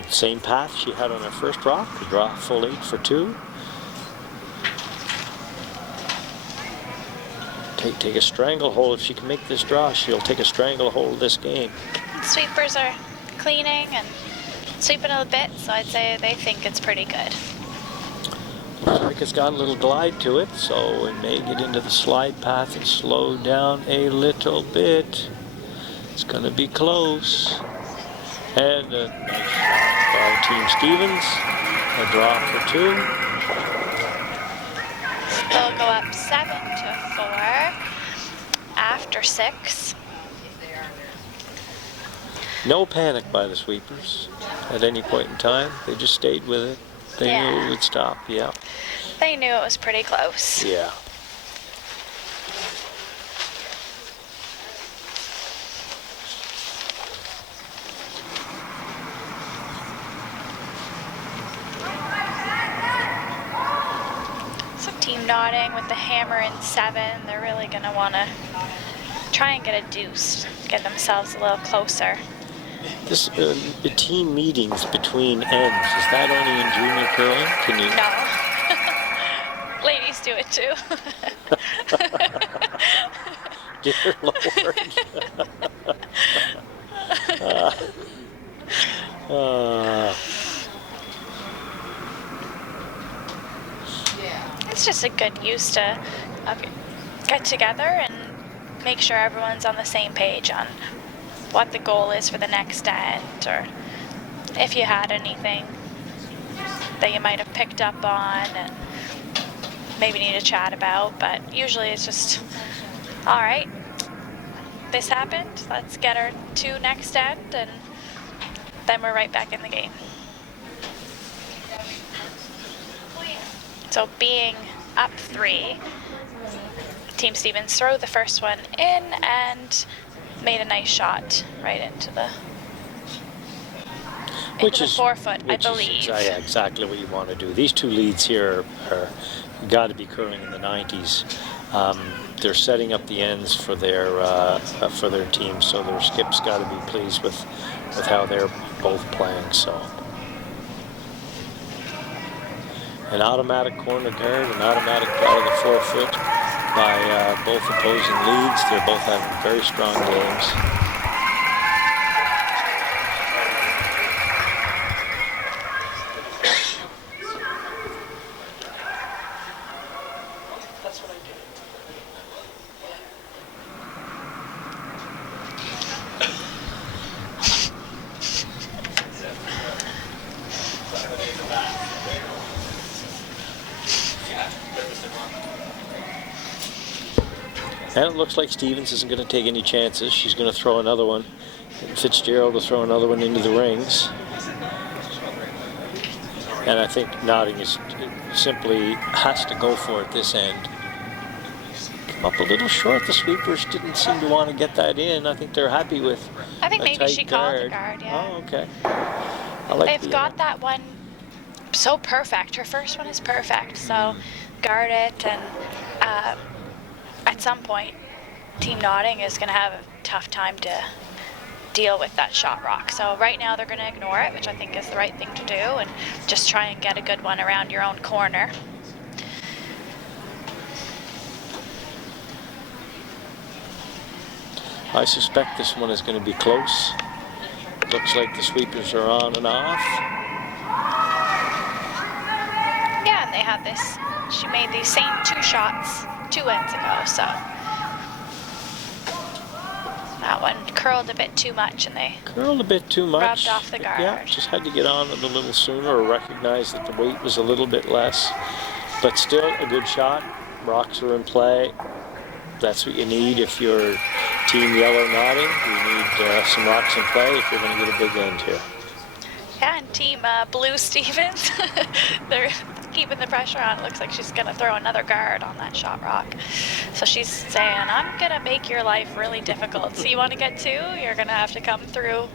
Same path she had on her first draw. Draw full 8 for 2. Take a stranglehold. If she can make this draw, she'll take a stranglehold of this game. Sweepers are cleaning and sweeping a bit, so I'd say they think it's pretty good. Looks like it's got a little glide to it, so it may get into the slide path and slow down a little bit. It's going to be close. And a nice shot by Team Stevens. A draw for 2. They'll go up 7-4 after 6. No panic by the sweepers at any point in time. They just stayed with it. They knew it would stop. Yeah. They knew it was pretty close. Yeah. So team nodding playing with the hammer in 7, they're really going to want to try and get a deuce, get themselves a little closer. This the team meetings between ends, is that only in junior curling? Can you? No. Ladies do it too. Dear Lord. It's just a good use to get together and make sure everyone's on the same page on what the goal is for the next end, or if you had anything that you might have picked up on and maybe need to chat about. But usually it's just, all right, this happened, let's get our 2 next end, and then we're right back in the game. So being up 3, Team Stevens throw the first one in and made a nice shot right into the forefoot, I believe. Yeah, exactly what you want to do. These 2 leads here are got to be curling in the 90s. They're setting up the ends for their team, so their skip's got to be pleased with how they're both playing. So an automatic corner guard, an automatic guard of the forefoot by both opposing leads. They're both having very strong games. And it looks like Stevens isn't going to take any chances. She's going to throw another one. Fitzgerald will throw another one into the rings. And I think Notting is simply has to go for it this end. Come up a little short. The sweepers didn't seem to want to get that in. I think they're happy with I think a maybe tight she called the guard, yeah. Oh, okay. I like They've got that one so perfect. Her first one is perfect. So guard it, and at some point, Team Notting is going to have a tough time to deal with that shot rock. So right now they're going to ignore it, which I think is the right thing to do, and just try and get a good one around your own corner. I suspect this one is going to be close. Looks like the sweepers are on and off. Yeah, and they had this. She made these same 2 shots 2 ends ago, so that one curled a bit too much, and they curled a bit too much. Rubbed off the guard. Yeah, just had to get on it a little sooner, or recognize that the weight was a little bit less. But still a good shot. Rocks are in play. That's what you need if you're Team Yellow Notting. You need some rocks in play if you're going to get a big end here. Yeah, and Team Blue Stevens, they're keeping the pressure on. It looks like she's going to throw another guard on that shot rock. So she's saying, I'm going to make your life really difficult. So you want to get 2? You're going to have to come through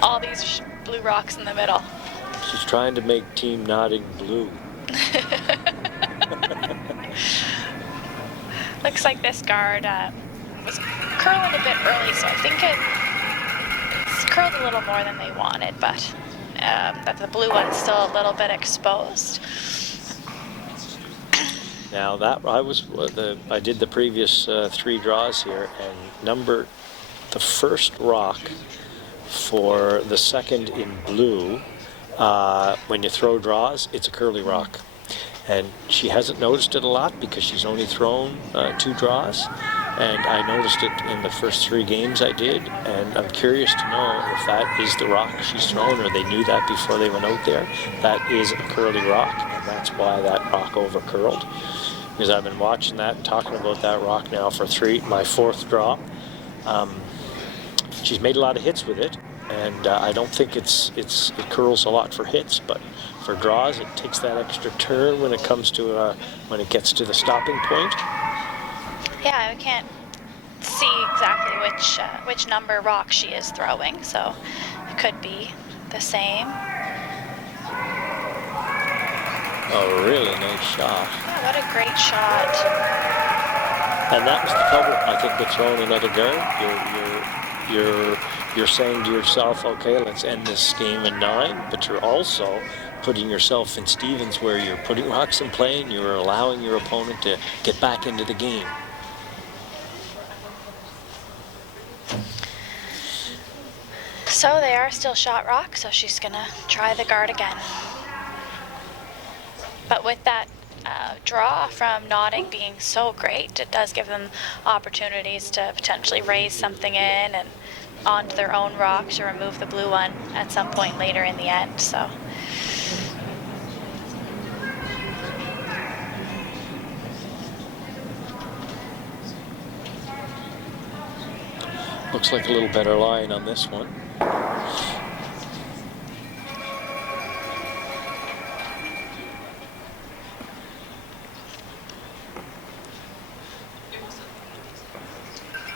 all these blue rocks in the middle. She's trying to make Team Notting blue. Looks like this guard was curling a bit early, so I think it's curled a little more than they wanted, but that the blue one's still a little bit exposed. Now that I did the previous 3 draws here, and the first rock for the second in blue, when you throw draws, it's a curly rock. And she hasn't noticed it a lot because she's only thrown 2 draws. And I noticed it in the first 3 games I did. And I'm curious to know if that is the rock she's thrown, or they knew that before they went out there. That is a curly rock, and that's why that rock over curled. Because I've been watching that and talking about that rock now for my 4th draw. She's made a lot of hits with it, and I don't think it curls a lot for hits, but for draws, it takes that extra turn when it comes to when it gets to the stopping point. Yeah, I can't see exactly which number rock she is throwing, so it could be the same. A really nice shot. Yeah, what a great shot. And that was the trouble, I think, with throwing another guard. You're saying to yourself, okay, let's end this game in 9, but you're also putting yourself in Stevens where you're putting rocks in play and you're allowing your opponent to get back into the game. So they are still shot rock, so she's gonna try the guard again. But with that draw from Notting being so great, it does give them opportunities to potentially raise something in and onto their own rock to remove the blue one at some point later in the end. So looks like a little better line on this one.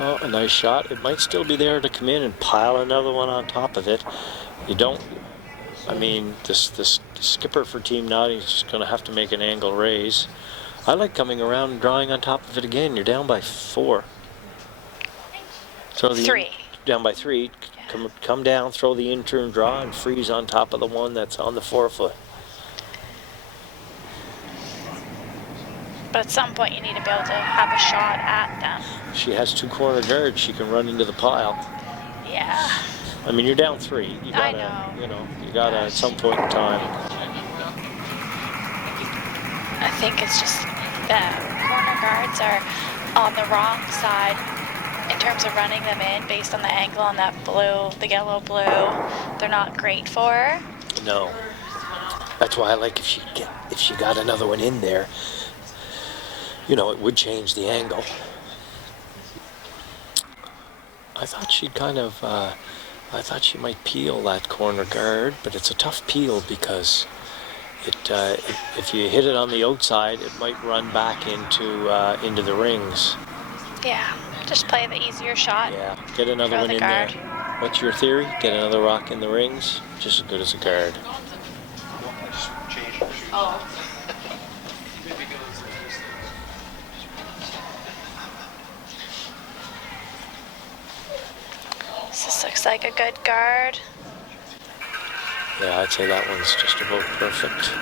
Oh, a nice shot. It might still be there to come in and pile another one on top of it. You don't, I mean, this skipper for Team Notting is just going to have to make an angle raise. I like coming around and drawing on top of it again. You're down by 4. So 3. Down by 3. Come down, throw the in-turn draw, and freeze on top of the one that's on the 4-foot. but at some point you need to be able to have a shot at them. She has 2 corner guards. She can run into the pile. Yeah. I mean, you're down 3. You gotta, I know. you know, you gotta at some point in time. I think it's just the corner guards are on the wrong side in terms of running them in based on the angle on that blue, the yellow blue. They're not great for her. No. That's why I like if she got another one in there. You know, it would change the angle. I thought she'd kind of, I thought she might peel that corner guard, but it's a tough peel because if you hit it on the outside, it might run back into the rings. Yeah, just play the easier shot. Yeah, get another one in there. What's your theory? Get another rock in the rings, just as good as a guard. Oh. This looks like a good guard. Yeah, I'd say that one's just about perfect. So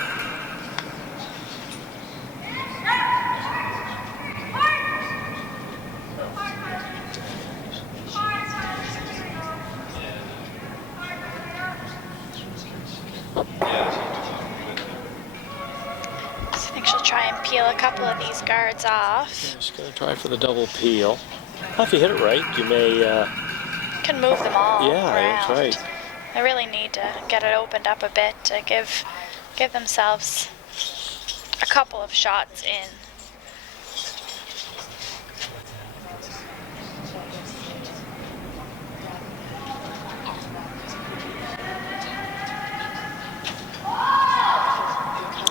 I think she'll try and peel a couple of these guards off. Yeah, she's going to try for the double peel. Well, if you hit it right, you may... Can move them all yeah, around. that's right. They really need to get it opened up a bit to give themselves a couple of shots in.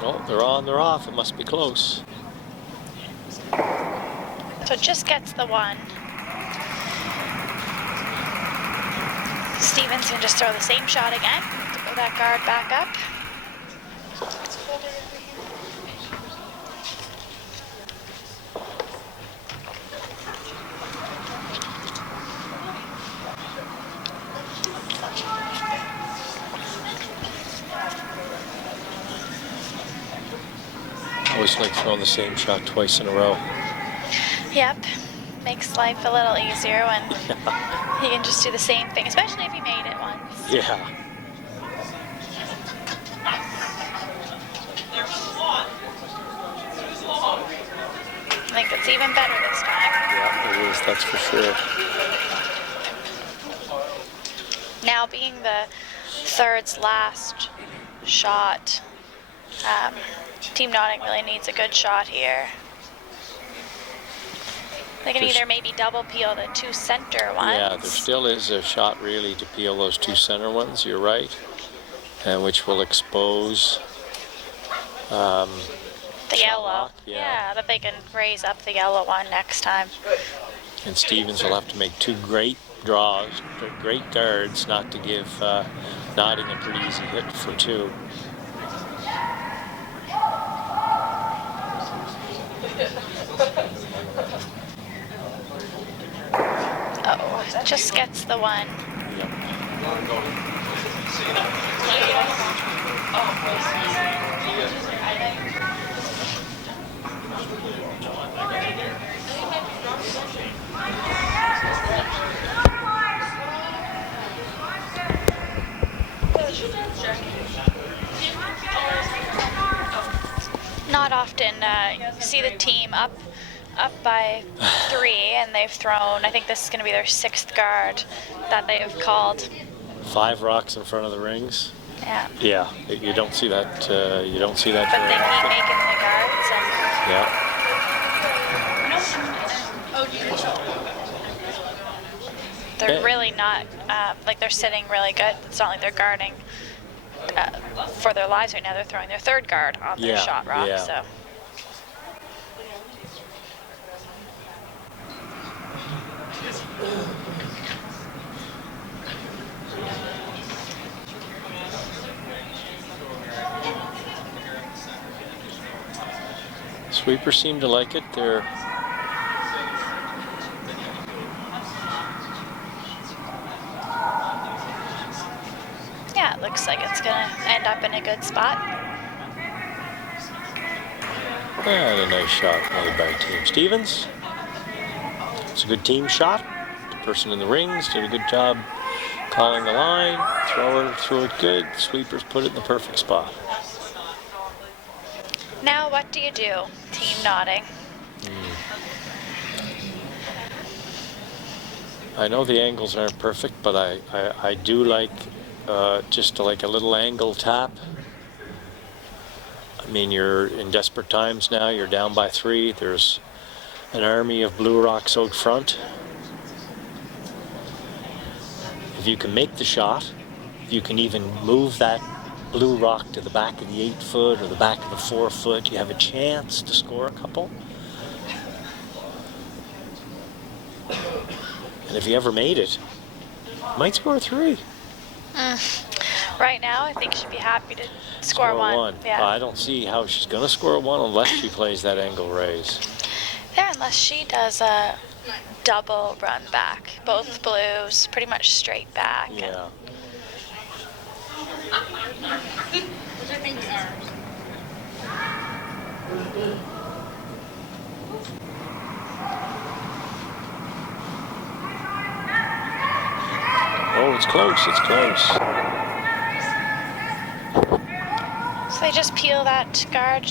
Oh, they're on, they're off. It must be close. So it just gets the one. Stevens can just throw the same shot again to pull that guard back up. I always like throwing the same shot twice in a row. Yep, makes life a little easier when you can just do the same thing, especially if you made it once. Yeah. I think it's even better this time. Yeah, it is, that's for sure. Now being the third's last shot, Team Notting really needs a good shot here. They can either maybe double peel the 2 center ones. Yeah, there still is a shot really to peel those 2 center ones, you're right. And which will expose the yellow. rock, Yeah, but they can raise up the yellow one next time. And Stevens will have to make 2 great draws, great guards, not to give Notting a pretty easy hit for 2. Uh-oh, just gets the one. Yep. Not often you see the team up by 3, and they've thrown, I think this is going to be their 6th guard that they have called. 5 rocks in front of the rings. Yeah. Yeah, you don't see that. You don't see that. But they very keep often. making the guards, and Yeah. they're really not like they're sitting really good. It's not like they're guarding for their lives right now. They're throwing their 3rd guard on their shot rock. Yeah. So. Sweepers seem to like it. They're Yeah, it looks like it's going to end up in a good spot. and a nice shot made by Team Stevens. It's a good team shot. The person in the rings did a good job calling the line. Thrower threw it good. Sweepers put it in the perfect spot. Now what do you do? Team nodding. I know the angles aren't perfect, but I do like just like a little angle tap. I mean, you're in desperate times now. You're down by 3. There's an army of blue rocks out front. If you can make the shot, if you can even move that blue rock to the back of the 8 foot or the back of the 4 foot, you have a chance to score a couple. And if you ever made it, you might score 3. Right now, I think she'd be happy to score one. Yeah. I don't see how she's going to score 1 unless she plays that angle raise. Yeah, unless she does a double run back. Both blues, pretty much straight back. Yeah. Oh, it's close, it's close. So they just peel that guard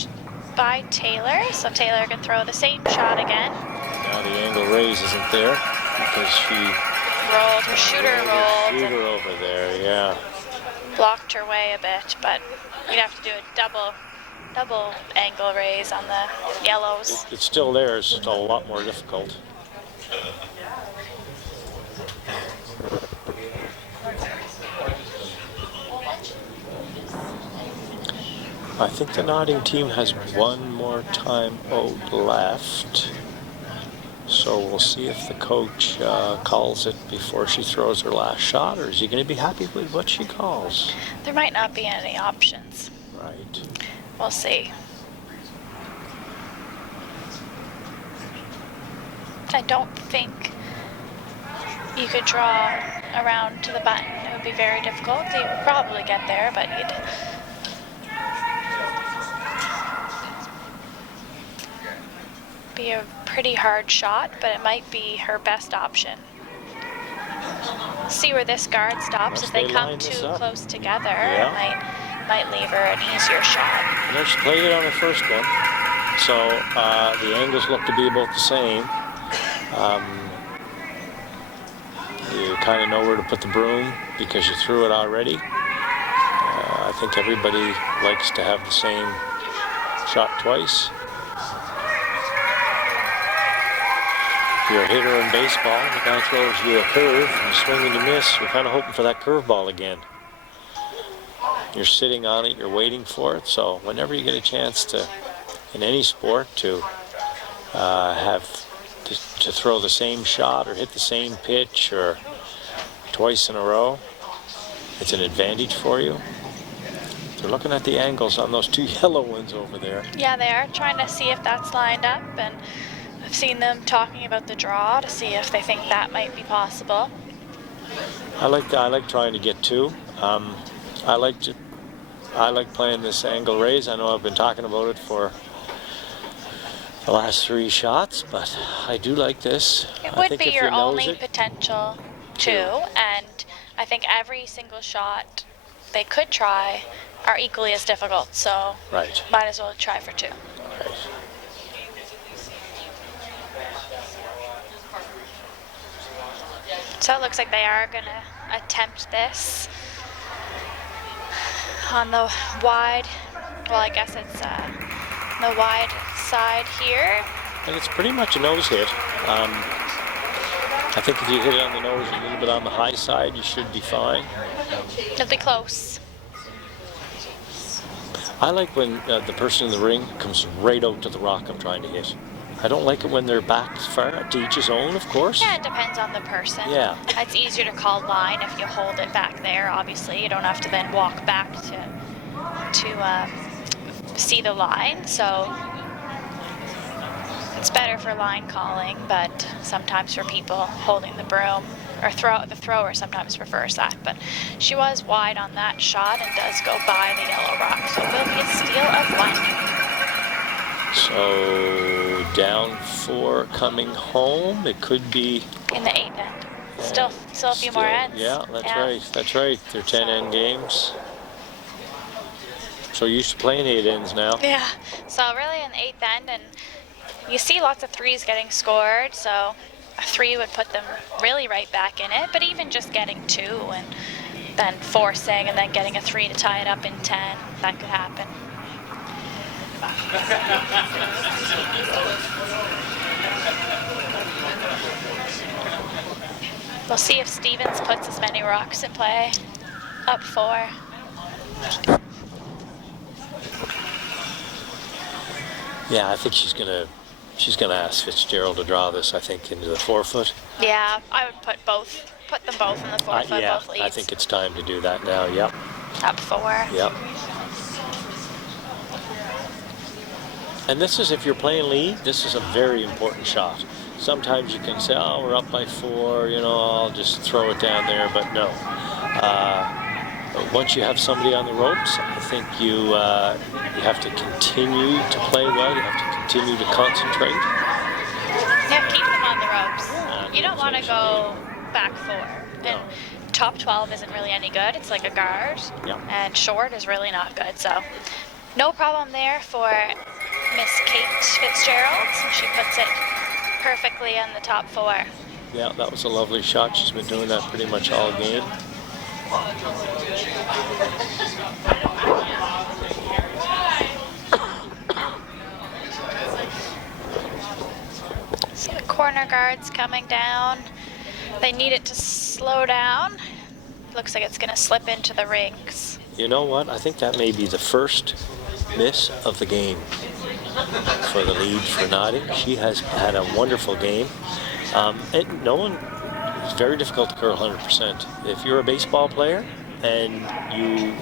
by Taylor, so Taylor can throw the same shot again. Now the angle raise isn't there because she Rolled, her shooter rolled, shooter and over there, yeah. blocked her way a bit, but you'd have to do a double angle raise on the yellows. It's still there, it's just a lot more difficult. I think the nodding team has one more time out left. So we'll see if the coach calls it before she throws her last shot, or is he going to be happy with what she calls? There might not be any options. Right. We'll see. I don't think you could draw around to the button. It would be very difficult. You would probably get there, but you'd... be a pretty hard shot, but it might be her best option. See where this guard stops. If they come too close together, it might leave her an easier shot. And she played it on her first one, so the angles look to be about the same. You kind of know where to put the broom because you threw it already. I think everybody likes to have the same shot twice. If you're a hitter in baseball, the guy throws you a curve, and you swing and you miss, you're kind of hoping for that curveball again. You're sitting on it, you're waiting for it, so whenever you get a chance to, in any sport, to to throw the same shot or hit the same pitch or twice in a row, it's an advantage for you. They're looking at the angles on those 2 yellow ones over there. Yeah, they are trying to see if that's lined up, and seen them talking about the draw to see if they think that might be possible. I like trying to get 2. I like playing this angle raise. I know I've been talking about it for the last 3 shots, but I do like this. It I would think be if your you nose only it, potential too, and I think every single shot they could try are equally as difficult, so right. might as well try for 2. Right. So it looks like they are going to attempt this on the wide, well, I guess it's the wide side here. And it's pretty much a nose hit. I think if you hit it on the nose a little bit on the high side, you should be fine. It'll be close. I like when the person in the ring comes right out to the rock I'm trying to hit. I don't like it when they're back far, to each his own, of course. Yeah, it depends on the person. Yeah. It's easier to call line if you hold it back there, obviously. You don't have to then walk back to see the line, so it's better for line calling, but sometimes for people holding the broom, or the thrower sometimes prefers that. But she was wide on that shot and does go by the yellow rock, so it will be a steal of 1. So down 4 coming home. It could be In the 8th end. Still a few more ends. Yeah, that's right. They're 10 end games. So you're used to playing 8 ends now. Yeah, so really in the 8th end, and you see lots of 3s getting scored, so a 3 would put them really right back in it, but even just getting 2 and then forcing and then getting a 3 to tie it up in 10, that could happen. We'll see if Stevens puts as many rocks in play. Up 4. Yeah, I think she's gonna ask Fitzgerald to draw this, I think, into the 4-foot. Yeah, I would put them both in the 4-foot, Yeah, both leads. I think it's time to do that now. Yep. Up 4. Yep. And this is, if you're playing lead, this is a very important shot. Sometimes you can say, oh, we're up by 4, I'll just throw it down there, but no. Once you have somebody on the ropes, I think you have to continue to play well. You have to continue to concentrate. Yeah, keep them on the ropes. You don't want to go back 4. And top 12 isn't really any good. It's like a guard. Yeah. And short is really not good. So no problem there for Miss Kate Fitzgerald. She puts it perfectly on the top 4. Yeah, that was a lovely shot. She's been doing that pretty much all game. So the corner guard's coming down. They need it to slow down. Looks like it's going to slip into the rings. You know what? I think that may be the first miss of the game for the lead for Notting. She has had a wonderful game. It's very difficult to curl 100%. If you're a baseball player and you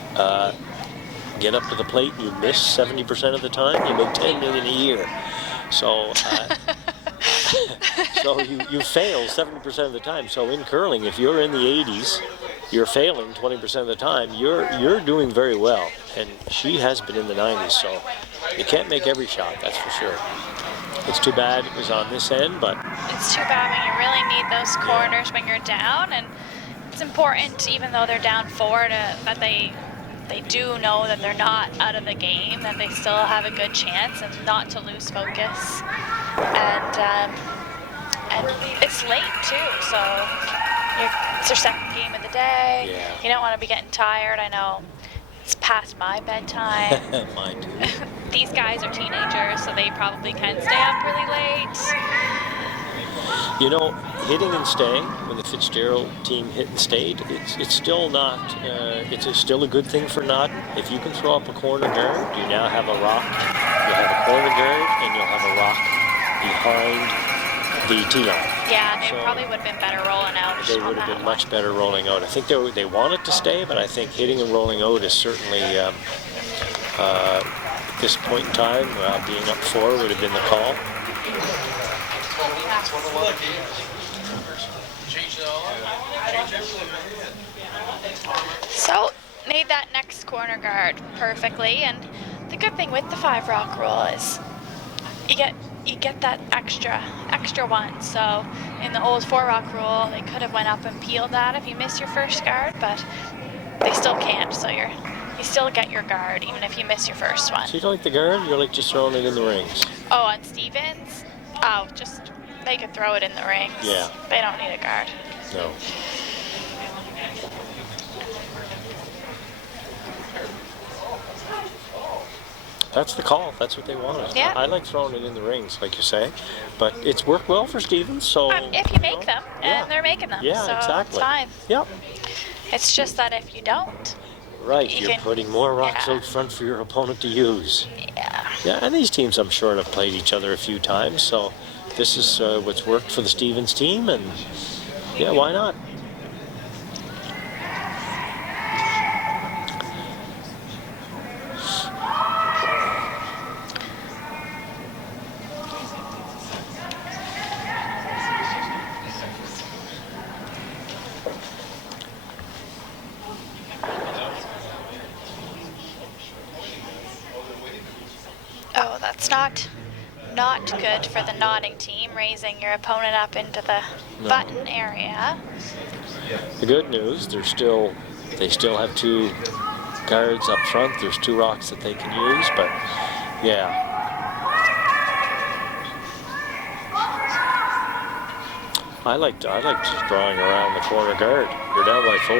get up to the plate and you miss 70% of the time, you make $10 million a year. So, so you fail 70% of the time. So in curling, if you're in the 80s, you're failing 20% of the time. You're doing very well, and she has been in the 90s. So you can't make every shot, that's for sure. It's too bad it was on this end, but it's too bad when you really need those corners when you're down, and it's important, even though they're down 4, that they do know that they're not out of the game, that they still have a good chance, and not to lose focus. And it's late too, so it's your second game of the day. Yeah. You don't want to be getting tired. I know it's past my bedtime. mine too. These guys are teenagers, so they probably can stay up really late. Hitting and staying, when the Fitzgerald team hit and stayed, it's still not, it's still a good thing for Notting. If you can throw up a corner guard, you now have a rock. You'll have a corner guard, and you'll have a rock behind the tee line. Yeah, they probably would have been better rolling out. They would have been much better rolling out. I think they wanted to stay, but I think hitting and rolling out is certainly, at this point in time, being up 4 would have been the call. Change it all up. Change everything. So, made that next corner guard perfectly, and the good thing with the 5 rock rule is you get that extra one. So in the old 4 rock rule, they could have went up and peeled that if you miss your first guard, but they still can't. So you still get your guard even if you miss your first one. So you don't like the guard? You like just throwing it in the rings? Oh, on Stevens? Oh, just they could throw it in the rings. Yeah. They don't need a guard. No. That's the call. That's what they wanted. Yeah. I like throwing it in the rings, like you say, but it's worked well for Stevens. So if you make them, yeah. and they're making them, Yeah, so exactly. it's fine. Yep. It's just that if you don't, Right. You You're can- putting more rocks yeah. out front for your opponent to use. yeah. Yeah, and these teams, I'm sure, have played each other a few times. So this is what's worked for the Stevens team, and yeah, why not? Oh, that's not good for the nodding team, raising your opponent up into the button area. The good news, they still have 2 guards up front. There's 2 rocks that they can use, but yeah. I liked drawing around the corner guard. You're down by 4.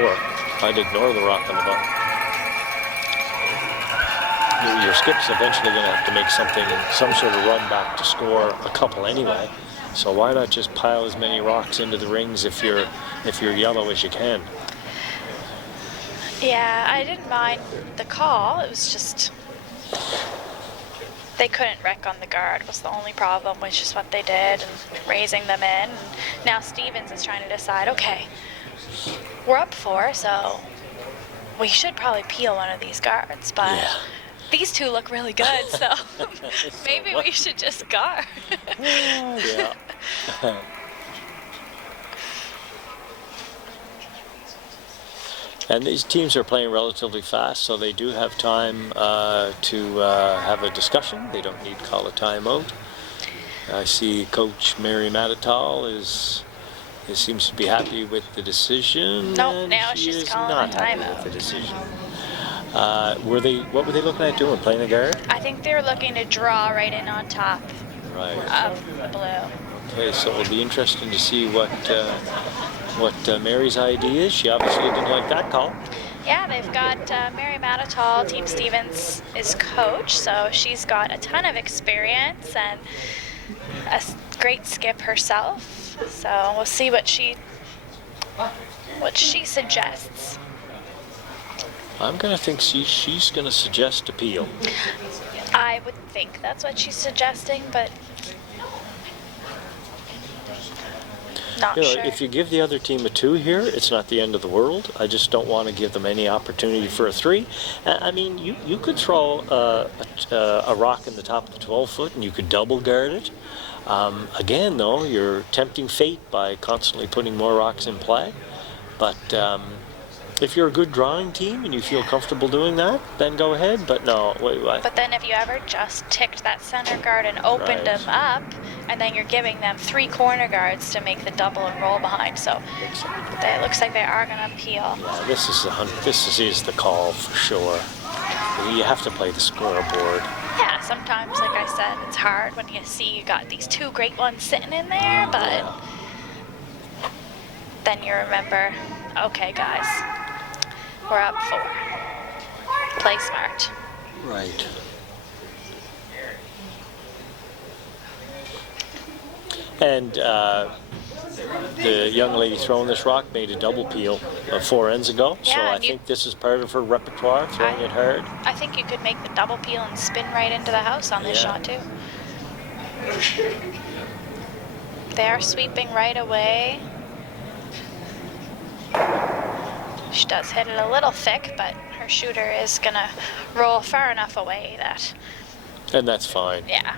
I'd ignore the rock on the button. Your skip's eventually going to have to make some sort of run back to score a couple anyway. So why not just pile as many rocks into the rings if you're yellow as you can? Yeah, I didn't mind the call. It was just they couldn't wreck on the guard was the only problem, which is what they did, and raising them in. And now Stevens is trying to decide, okay, we're up 4, so we should probably peel one of these guards, but Yeah. these 2 look really good, so maybe we should just guard. Yeah. And these teams are playing relatively fast, so they do have time to have a discussion. They don't need to call a timeout. I see Coach Mary Matatal seems to be happy with the decision. Nope, and now she she's is calling not a happy timeout. with the decision. What were they looking at doing? Playing a guard? I think they're looking to draw right in on top Right. of the blue. Okay, so it'll be interesting to see what Mary's idea is. She obviously didn't like that call. Yeah, they've got Mary Matatal, Team Stevens is coach, so she's got a ton of experience and a great skip herself. So we'll see what she suggests. I'm gonna think she's gonna suggest appeal. I would think that's what she's suggesting, but not You know, sure. if you give the other team a 2 here, it's not the end of the world. I just don't want to give them any opportunity for a 3. I mean, you could throw a rock in the top of the 12-foot and you could double guard it. Again, though, you're tempting fate by constantly putting more rocks in play. But if you're a good drawing team and you feel comfortable doing that, then go ahead. But no, wait. But then if you ever just ticked that center guard and opened Right. them up, and then you're giving them 3 corner guards to make the double and roll behind. So it looks like they are going to peel. Yeah, this is the call for sure. You have to play the scoreboard. Yeah, sometimes, like I said, it's hard when you see you got these 2 great ones sitting in there, but Yeah. then you remember, okay, guys, we're up 4. Play smart. Right. And the young lady throwing this rock made a double peel 4 ends ago, so Yeah, I and you- think this is part of her repertoire, throwing it hard. I think you could make the double peel and spin right into the house on this Yeah. shot, too. They're sweeping right away. She does hit it a little thick, but her shooter is going to roll far enough away that, And that's fine. yeah.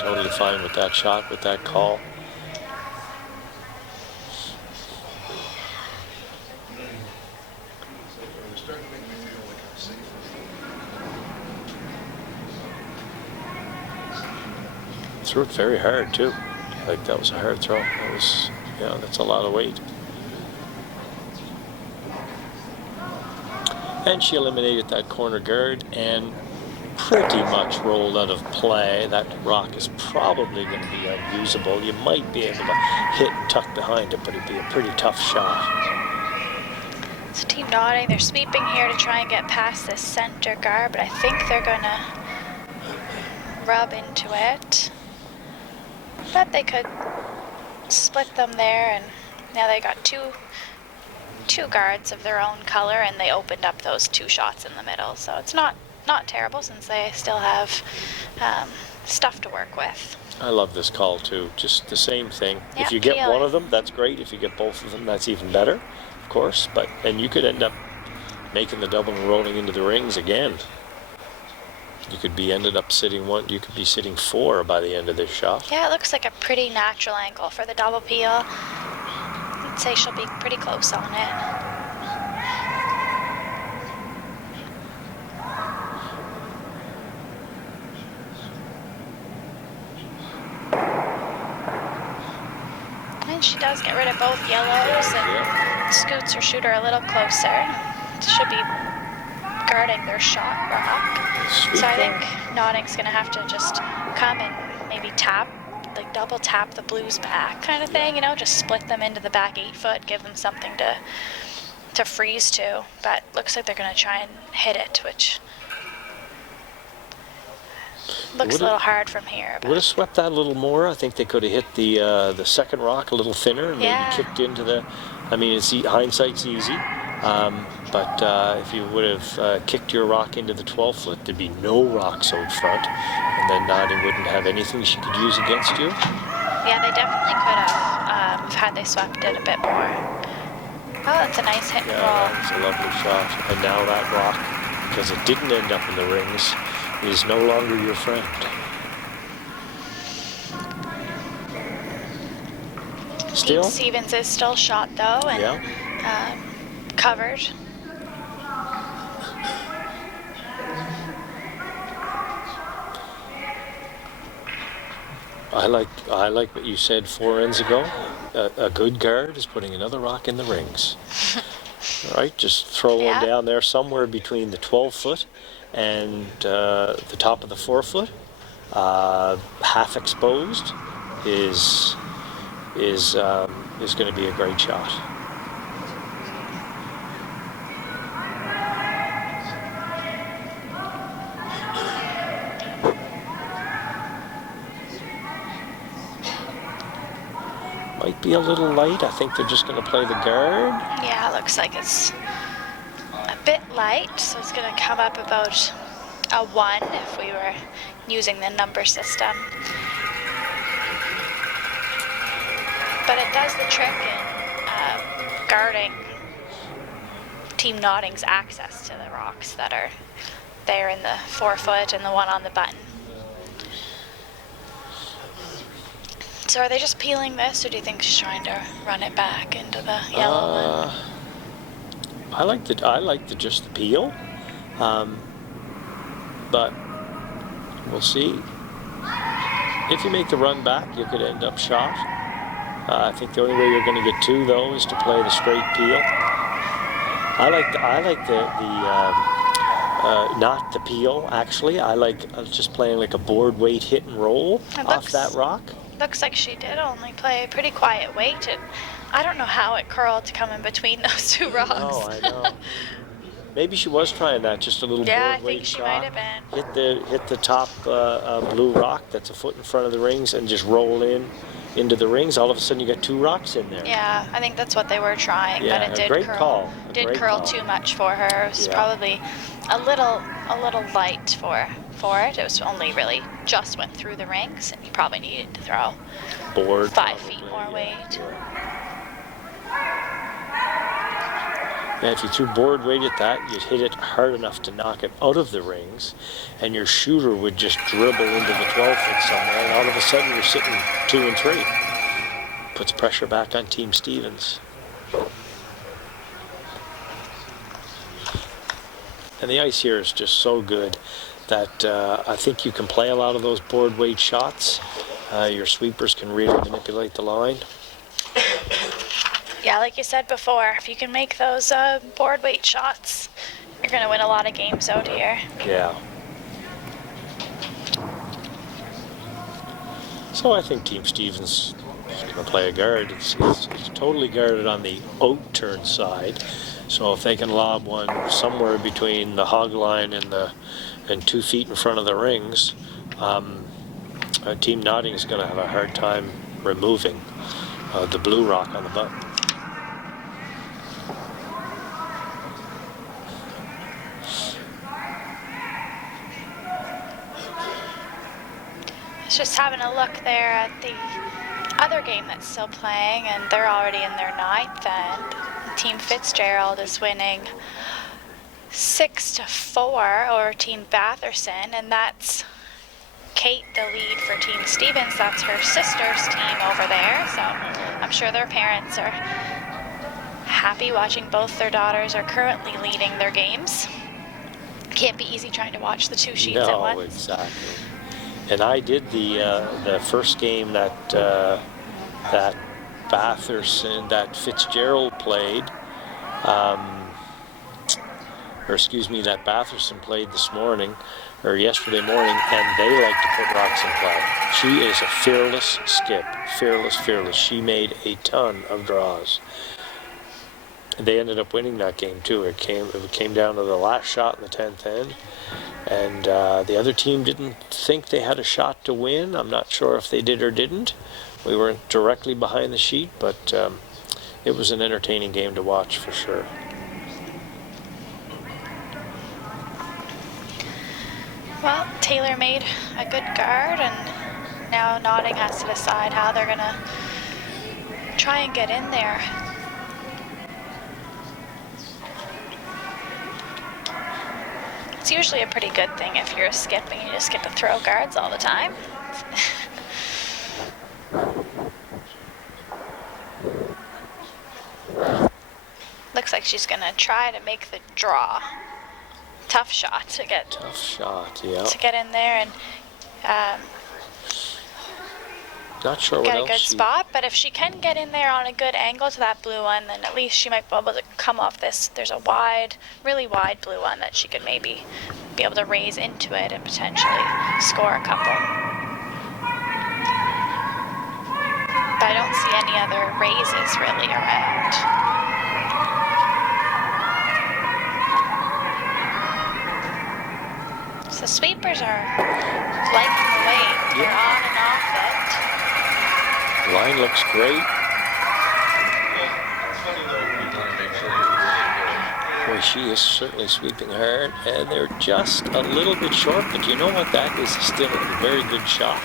Totally fine with that shot, with that call. threw it very hard too. Like that was a hard throw. That was, yeah, that's a lot of weight. And she eliminated that corner guard and pretty much rolled out of play. That rock is probably going to be unusable. You might be able to hit and tuck behind it, but it'd be a pretty tough shot. So Team Notting, they're sweeping here to try and get past this center guard, but I think they're going to rub into it. But they could split them there, and now they got two guards of their own color, and they opened up those 2 shots in the middle. So it's not terrible, since they still have stuff to work with. I love this call too. Just the same thing. Yep, if you get peeling. one of them, that's great. If you get both of them, that's even better, of course. And you could end up making the double and rolling into the rings again. You could be you could be sitting 4 by the end of this shot. Yeah, it looks like a pretty natural angle for the double peel. I'd say she'll be pretty close on it. And she does get rid of both yellows and scoots her shooter a little closer. Should be guarding their shot rock. So I think Notting's gonna have to just come and maybe tap, like double tap the Blues back kind of thing, you know, just split them into the back 8 foot, give them something to freeze to. But looks like they're gonna try and hit it, which looks a little hard from here. Would have swept that a little more. I think they could have hit the second rock a little thinner and maybe kicked into the. I mean, hindsight's easy. But if you would have kicked your rock into the 12 foot, there'd be no rocks out front, and then Notting wouldn't have anything she could use against you. Yeah, they definitely could have had they swept it a bit more. Oh, that's a nice hit and roll. That was a lovely shot. And now that rock, because it didn't end up in the rings, is no longer your friend. Still? Pete Stevens is still shot though, and covered. I like what you said 4 ends ago. A good guard is putting another rock in the rings. All right, just throw one down there somewhere between the 12 foot and the top of the 4 foot. Half exposed is going to be a great shot. Might be a little light. I think they're just going to play the guard. Yeah, it looks like it's a bit light, so it's going to come up about a 1 if we were using the number system. But it does the trick in guarding Team Notting's access to the rocks that are there in the 4 foot and the one on the button. So are they just peeling this, or do you think she's trying to run it back into the yellow one? I like just the peel, but we'll see. If you make the run back, you could end up shot. I think the only way you're going to get 2 though is to play the straight peel. I like the not the peel actually. I like just playing like a board weight hit and roll off that rock. Looks like she did only play a pretty quiet weight, and I don't know how it curled to come in between those 2 rocks. I know. Maybe she was trying that, just a little board weight shot. Yeah, I think she might have been. Hit the top blue rock that's a foot in front of the rings and just roll into the rings. All of a sudden you got 2 rocks in there. Yeah, I think that's what they were trying, but it did curl too much for her. It was probably a little light for it. It was only really just went through the rings, and you probably needed to throw 5 feet more weight. Yeah, if you threw board weight at that, you'd hit it hard enough to knock it out of the rings, and your shooter would just dribble into the 12 foot somewhere, and all of a sudden you're sitting 2 and 3. Puts pressure back on Team Stevens. And the ice here is just so good that I think you can play a lot of those board weight shots your sweepers can really manipulate the line. Yeah, like you said before, if you can make those board weight shots, you're going to win a lot of games out here. Yeah. So I think Team Stevens is going to play a guard. It's totally guarded on the out turn side. So if they can lob one somewhere between the hog line and 2 feet in front of the rings, Team Notting is going to have a hard time removing the blue rock on the butt. Just having a look there at the other game that's still playing, and they're already in their 9th, and Team Fitzgerald is winning 6-4 over Team Batherson, and that's Kate, the lead for Team Stevens. That's her sister's team over there, so I'm sure their parents are happy watching both their daughters are currently leading their games. Can't be easy trying to watch the 2 sheets at once. No, exactly. And I did the first game that Batherson, that Fitzgerald played, or excuse me, that Batherson played this morning, or yesterday morning, and they like to put rocks in play. She is a fearless skip, fearless. She made a ton of draws. They ended up winning that game too. It came down to the last shot in the 10th end, and the other team didn't think they had a shot to win. I'm not sure if they did or didn't. We weren't directly behind the sheet, but it was an entertaining game to watch for sure. Well, Taylor made a good guard, and now Notting has to decide how they're going to try and get in there. It's usually a pretty good thing if you're a skip and you just get to throw guards all the time. Looks like she's going to try to make the draw. Tough shot to get. Tough shot, yeah. To get in there and not sure get what a else good spot. But if she can get in there on a good angle to that blue one, then at least she might be able to come off this. There's a really wide blue one that she could maybe be able to raise into it and potentially score a couple. But I don't see any other raises really around. So the sweepers are liking the weight. They're on and off it. Line looks great. Boy, she is certainly sweeping hard, and they're just a little bit short, but you know what? That is still a very good shot.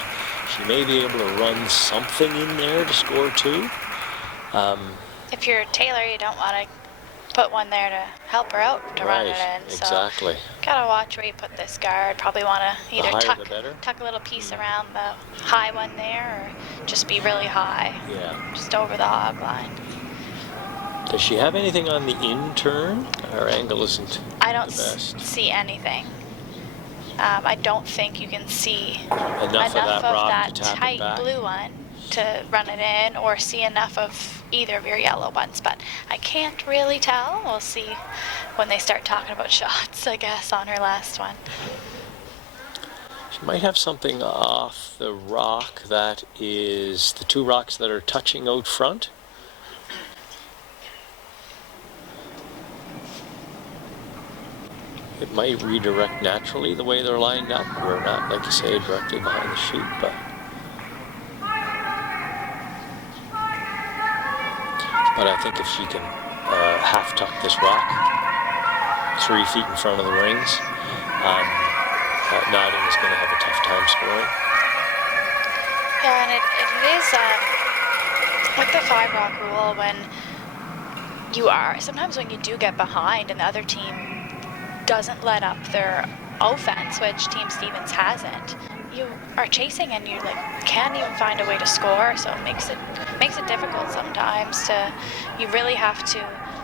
She may be able to run something in there to score 2. If you're Taylor, you don't want to put one there to help her out to run it in. So exactly. Gotta watch where you put this guard. Probably want to either tuck a little piece around the high one there, or just be really high. Yeah. Just over the hog line. Does she have anything on the in turn? Her angle isn't I don't the best. see anything. I don't think you can see enough of that tight blue one to run it in, or see enough of either of your yellow ones, but I can't really tell. We'll see when they start talking about shots, I guess, on her last one. She might have something off the rock that is the 2 rocks that are touching out front. It might redirect naturally the way they're lined up. We're not, like you say, directly behind the sheet, but I think if she can half tuck this rock 3 feet in front of the rings, Notting is going to have a tough time scoring. Yeah, and it is with the 5 rock rule, when sometimes when you do get behind and the other team doesn't let up their offense, which Team Stevens hasn't, you are chasing and you can't even find a way to score, so it makes it difficult sometimes. You really have to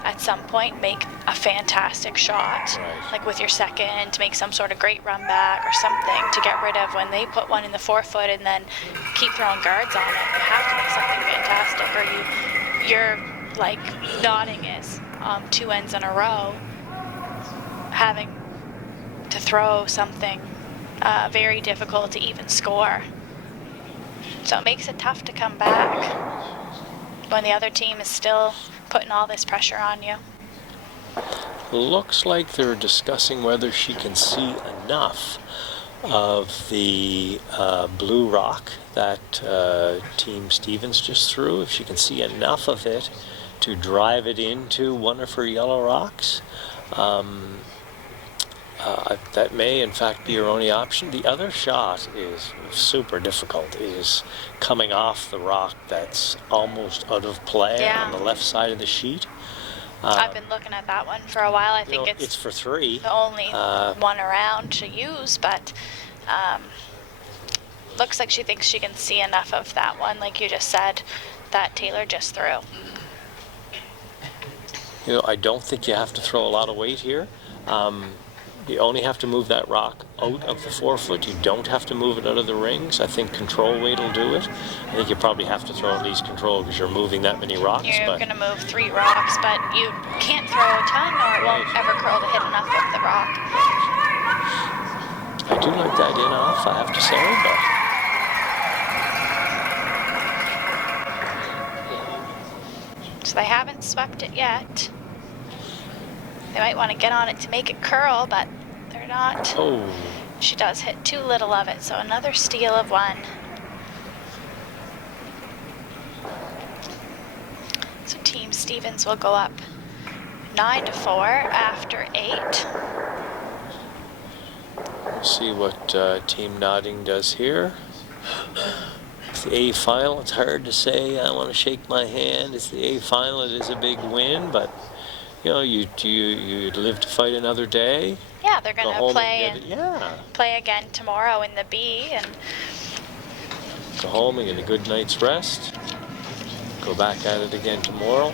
at some point make a fantastic shot, Right. like with your second, make some sort of great run back or something to get rid of when they put one in the 4-foot and then keep throwing guards on it. You have to make something fantastic, or you're like nodding is 2 ends in a row, having to throw something very difficult to even score. So it makes it tough to come back when the other team is still putting all this pressure on you. Looks like they're discussing whether she can see enough of the blue rock that Team Stevens just threw, if she can see enough of it to drive it into one of her yellow rocks. That may in fact be your only option. The other shot is super difficult, is coming off the rock that's almost out of play on the left side of the sheet. I've been looking at that one for a while. I think it's for 3. the only one around to use, but looks like she thinks she can see enough of that one, like you just said, that Taylor just threw. I don't think you have to throw a lot of weight here. You only have to move that rock out of the 4-foot. You don't have to move it out of the rings. I think control weight will do it. I think you probably have to throw at least control because you're moving that many rocks. You're going to move 3 rocks, but you can't throw a ton or it won't ever curl to hit enough of the rock. I do like that in off, I have to say, but... So they haven't swept it yet. They might want to get on it to make it curl, but they're not. Oh. She does hit too little of it, so another steal of 1. So Team Stevens will go up 9-4 after 8. We'll see what Team Nodding does here. It's the A final. It's hard to say. I want to shake my hand. It's the A final. It is a big win, but you live to fight another day. Yeah, they're going to play play again tomorrow in the B and go home and get a good night's rest. Go back at it again tomorrow.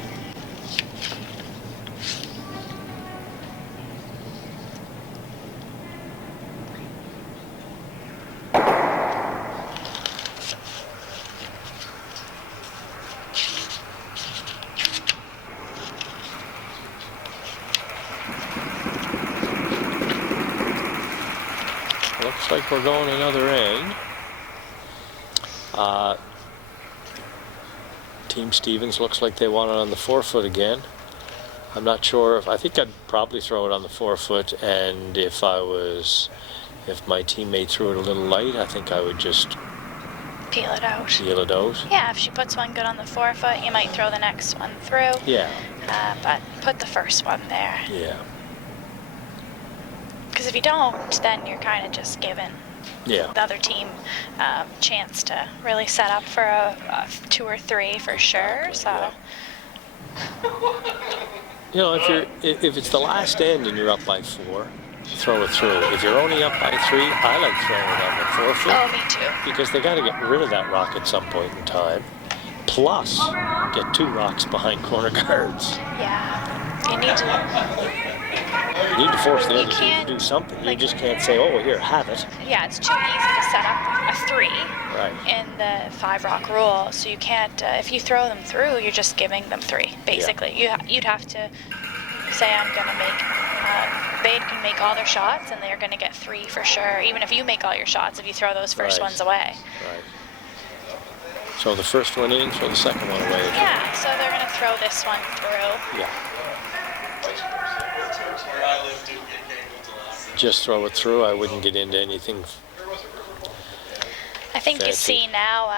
Looks like we're going another end. Team Stevens looks like they want it on the 4-foot again. I'm not sure I think I'd probably throw it on the 4-foot, and if my teammate threw it a little light, I think I would just peel it out. Yeah, if she puts one good on the 4-foot, you might throw the next one through. Yeah. But put the first one there. Yeah. Because if you don't, then you're kind of just giving the other team chance to really set up for a 2 or 3 for sure. So. Yeah. If it's the last end and you're up by 4, throw it through. If you're only up by 3, I like throwing it on the 4-foot. Oh, me too. Because they got to get rid of that rock at some point in time. Plus, get 2 rocks behind corner guards. Yeah. You need to force the other team to do something. You just can't say, oh, here, have it. Yeah, it's too easy to set up a 3 right. in the 5-rock rule. So you can't, if you throw them through, you're just giving them 3, basically. Yeah. You'd have to say, I'm going to make, they can make all their shots, and they're going to get 3 for sure, even if you make all your shots, if you throw those first ones away. Right. So the first one in, throw the second one away. Yeah, so they're going to throw this one through. Yeah. Just throw it through. I wouldn't get into anything. I think fancy. You see now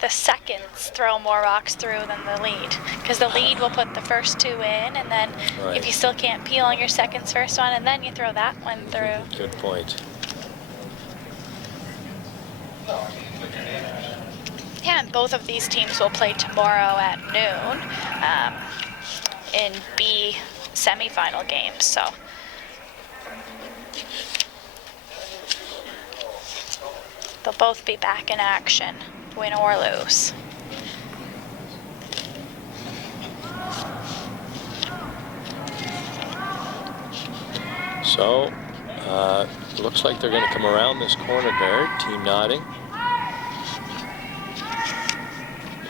the seconds throw more rocks through than the lead, because the lead will put the first 2 in, and then if you still can't peel on your seconds first one, and then you throw that one through. Good point. Yeah, and both of these teams will play tomorrow at noon in B semifinal games. So. They'll both be back in action, win or lose. So, looks like they're going to come around this corner guard, Team Notting.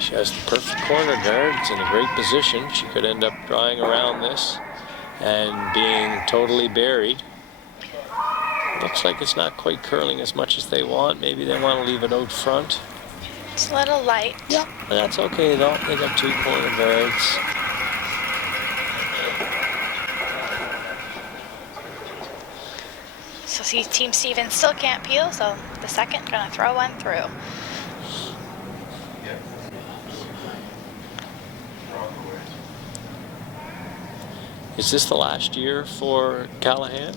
She has the perfect corner guard. It's in a great position. She could end up drawing around this and being totally buried. Looks like it's not quite curling as much as they want. Maybe they want to leave it out front. It's a little light. Yeah, that's okay though. They got 2 corner guards. So see, Team Stevens still can't peel, so the second gonna throw one through. Is this the last year for Callahan?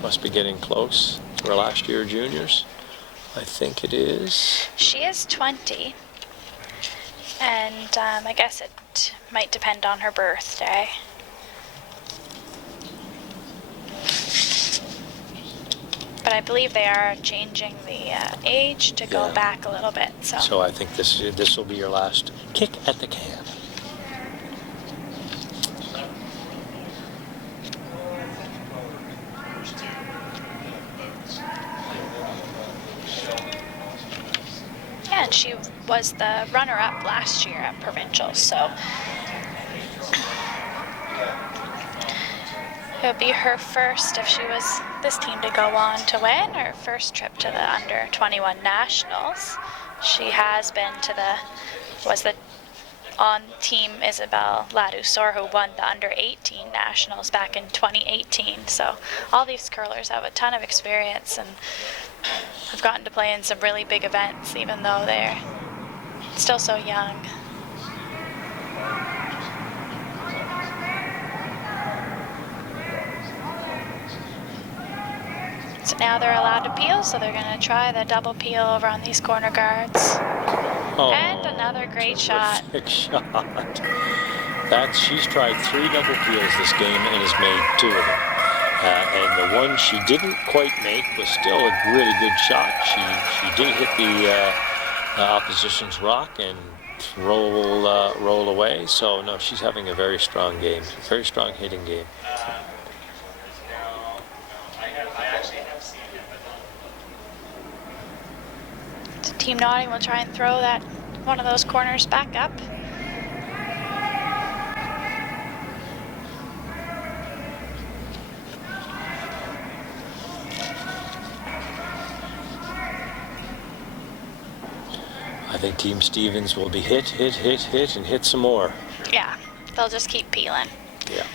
Must be getting close to her last year juniors. I think it is. She is 20, and I guess it might depend on her birthday. But I believe they are changing the age to go back a little bit. So I think this will be your last kick at the can. Yeah, and she was the runner-up last year at provincials, so it would be her first, if she was this team to go on to win, her first trip to the under-21 nationals. She has been to on Team Isabel Ladouceur, who won the under-18 nationals back in 2018. So all these curlers have a ton of experience and have gotten to play in some really big events, even though they're still so young. So now they're allowed to peel, so they're going to try the double peel over on these corner guards. Oh, And another great shot. Shot. She's tried 3 double peels this game and has made 2 of them. And the one she didn't quite make was still a really good shot. She did hit the opposition's rock and roll away. So no, she's having a very strong game, very strong hitting game. So Team Notting will try and throw that one of those corners back up. I think Team Stevens will be hit, and hit some more. Yeah, they'll just keep peeling. Yeah.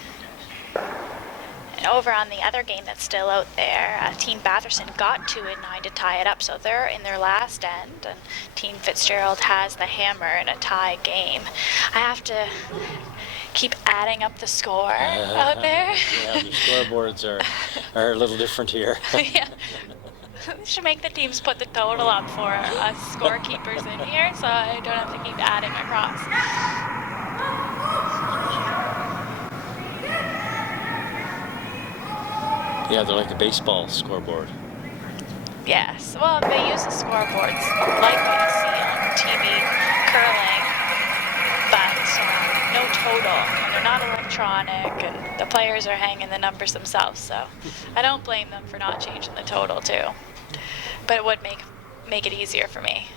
And over on the other game that's still out there, Team Batherson got 2 and 9 to tie it up, so they're in their last end, and Team Fitzgerald has the hammer in a tie game. I have to keep adding up the score out there. Yeah, the scoreboards are a little different here. Yeah. Should make the teams put the total up for us scorekeepers in here, so I don't have to keep adding across. Yeah, they're like a baseball scoreboard. Yes, well, they use the scoreboards like what you see on TV curling, but no total, and they're not electronic, and the players are hanging the numbers themselves, so I don't blame them for not changing the total too, but it would make it easier for me.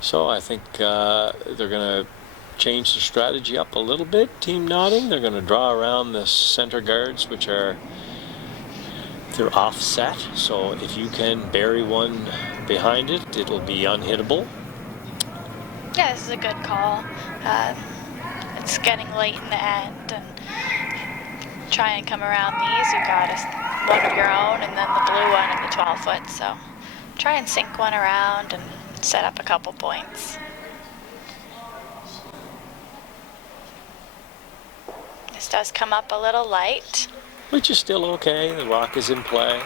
So I think they're going to change the strategy up a little bit. Team Notting, they're going to draw around the center guards, which they're offset. So if you can bury one behind it, it'll be unhittable. Yeah, this is a good call. It's getting late in the end, and try and come around these. You've got one of your own, and then the blue one and the 12-foot. So try and sink one around and set up a couple points. This does come up a little light. Which is still okay. The rock is in play.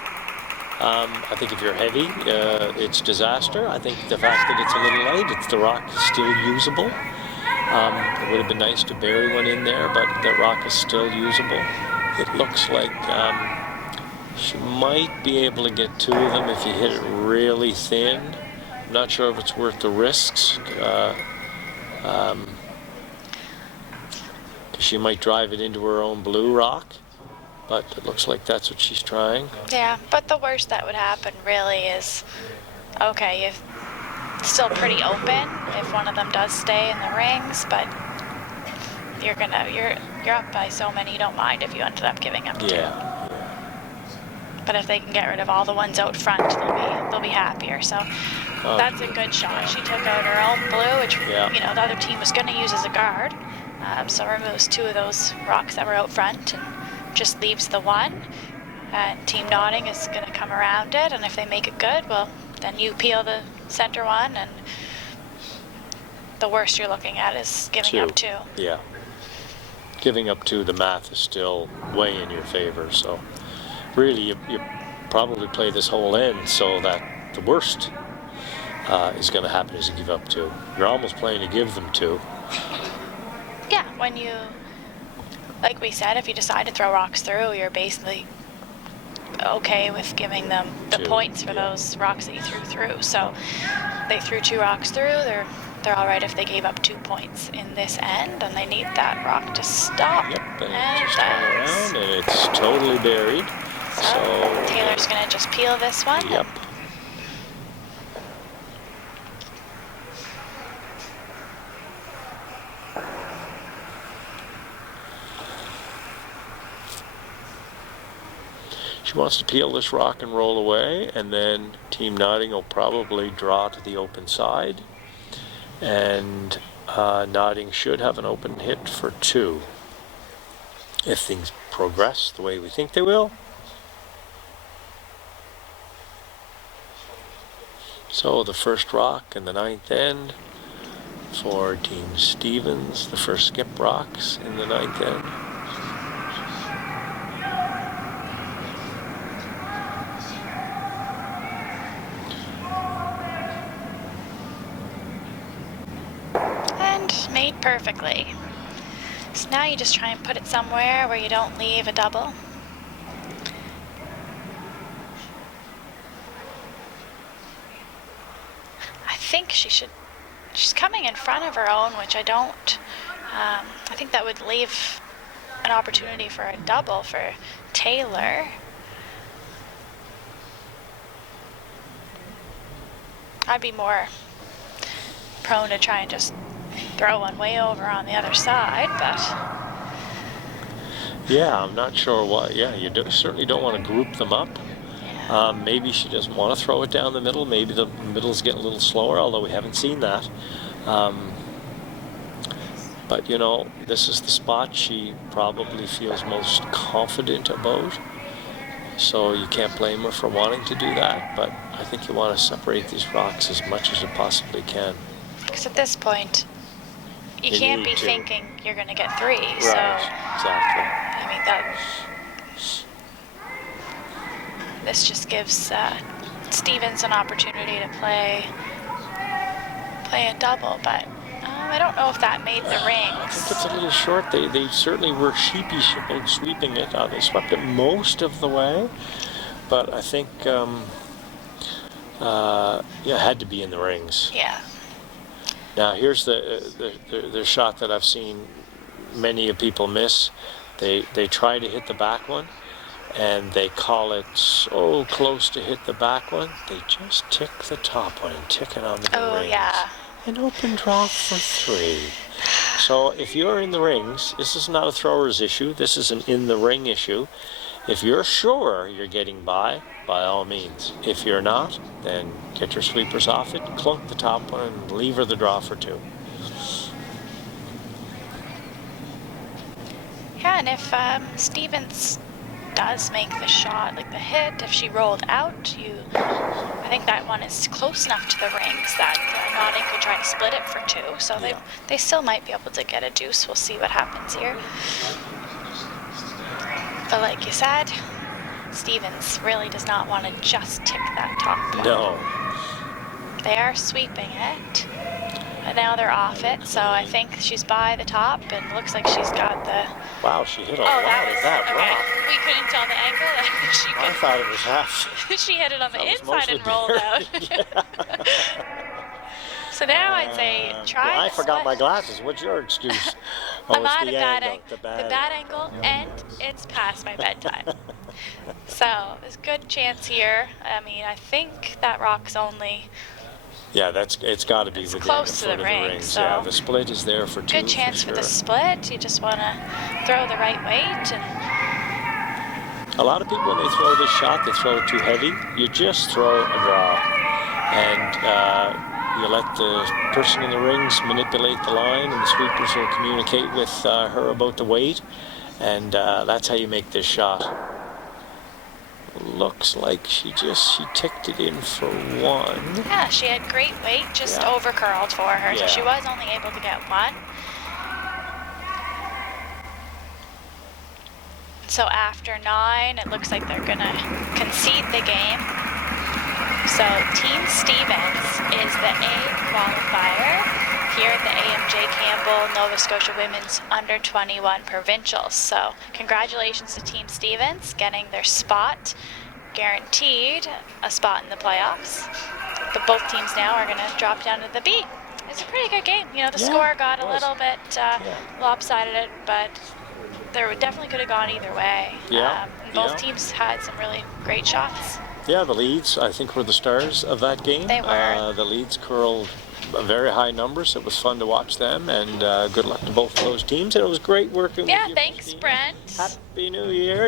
I think if you're heavy, it's disaster. I think the fact that it's a little light, the rock is still usable. It would have been nice to bury one in there, but the rock is still usable. It looks like she might be able to get 2 of them if you hit it really thin. I'm not sure if it's worth the risks. She might drive it into her own blue rock, but it looks like that's what she's trying. Yeah, but the worst that would happen really is, okay, you're still pretty open if one of them does stay in the rings, but you're up by so many you don't mind if you ended up giving up 2. Yeah. But if they can get rid of all the ones out front, they'll be happier. So that's a good shot. She took out her own blue, which you know the other team was going to use as a guard. So removes 2 of those rocks that were out front and just leaves the one. And Team Notting is going to come around it, and if they make it good, well, then you peel the center one, and the worst you're looking at is giving up 2. Yeah. Giving up 2, the math is still way in your favor. So really, you probably play this whole end so that the worst is going to happen is you give up 2. You're almost playing to give them 2. Yeah, when you, like we said, if you decide to throw rocks through, you're basically okay with giving them the 2, points for those rocks that you threw through. So they threw 2 rocks through, they're all right if they gave up 2 points in this end, and they need that rock to stop. Yep, and it just turn around, and it's totally buried. So Taylor's going to just peel this one. Yep. She wants to peel this rock and roll away, and then Team Notting will probably draw to the open side, and Notting should have an open hit for 2 if things progress the way we think they will. So the first rock in the 9th end for Team Stevens, the first skip rocks in the 9th end. Made perfectly. So now you just try and put it somewhere where you don't leave a double. I think she's coming in front of her own, which I don't. I think that would leave an opportunity for a double for Taylor. I'd be more prone to try and just throw one way over on the other side, but yeah, I'm not sure what. Yeah, you certainly don't want to group them up. Maybe she doesn't want to throw it down the middle. Maybe the middle's getting a little slower, although we haven't seen that. But you know, this is the spot she probably feels most confident about. So you can't blame her for wanting to do that. But I think you want to separate these rocks as much as you possibly can. Because at this point, you can't be thinking you're going to get 3. Right, so exactly. I mean, this just gives Stevens an opportunity to play a double, but I don't know if that made the rings. I think it's a little short. They certainly were sheepish about sweeping it. They swept it most of the way, but I think yeah, it had to be in the rings. Yeah. Now here's the shot that I've seen many people miss. They try to hit the back one, and they call it so close to hit the back one, they just tick the top one and tick it onto the rings. Oh yeah. An open draw for 3. So if you're in the rings, this is not a thrower's issue. This is an in the ring issue. If you're sure you're getting by all means. If you're not, then get your sweepers off it, clunk the top one, and leave her the draw for 2. Yeah, and if Stevens does make the shot, like the hit, if she rolled out, I think that one is close enough to the rings that Notting could try to split it for 2, so they still might be able to get a deuce. We'll see what happens here. But like you said, Stevens really does not want to just tick that top one. No. They are sweeping it, but now they're off it, so I think she's by the top, and looks like she's got the... Wow, she hit a lot of that okay. rock. We couldn't tell the angle. I thought it was half. She hit it on the That was inside and mostly rolled out. So now I'd say try I to forgot split. my glasses. What's your excuse? Oh, I'm it's at the a bad angle, the bad angle, and it's past my bedtime. So there's a good chance here. I mean, I think that rock's only Yeah, it's got to be within close the to foot the of the ring, rings. so Yeah, the split is there for two. good chance for for the sure. split. You just want to throw the right weight, and A lot of people, when they throw this shot, they throw it too heavy. You just throw a draw, and you let the person in the rings manipulate the line, and the sweepers will communicate with her about the weight, and that's how you make this shot. Looks like she ticked it in for one. yeah, she had great weight, just Yeah. over curled for her, so Yeah. she was only able to get one. So after 9, it looks like they're gonna concede the game. So Team Stevens is the A qualifier here at the AMJ Campbell Nova Scotia Women's Under-21 Provincials. So congratulations to Team Stevens getting their spot, guaranteed a spot in the playoffs. But both teams now are going to drop down to the B. It's a pretty good game. You know, the Yeah, score got it a was. little bit lopsided, but there definitely could have gone either way. Yeah, Both yeah. teams had some really great shots. Yeah, the leads, I think, were the stars of that game. They were. The leads curled very high numbers. It was fun to watch them, and good luck to both of those teams. And it was great working with you. Yeah, thanks, Christina. Brent. Happy New Year.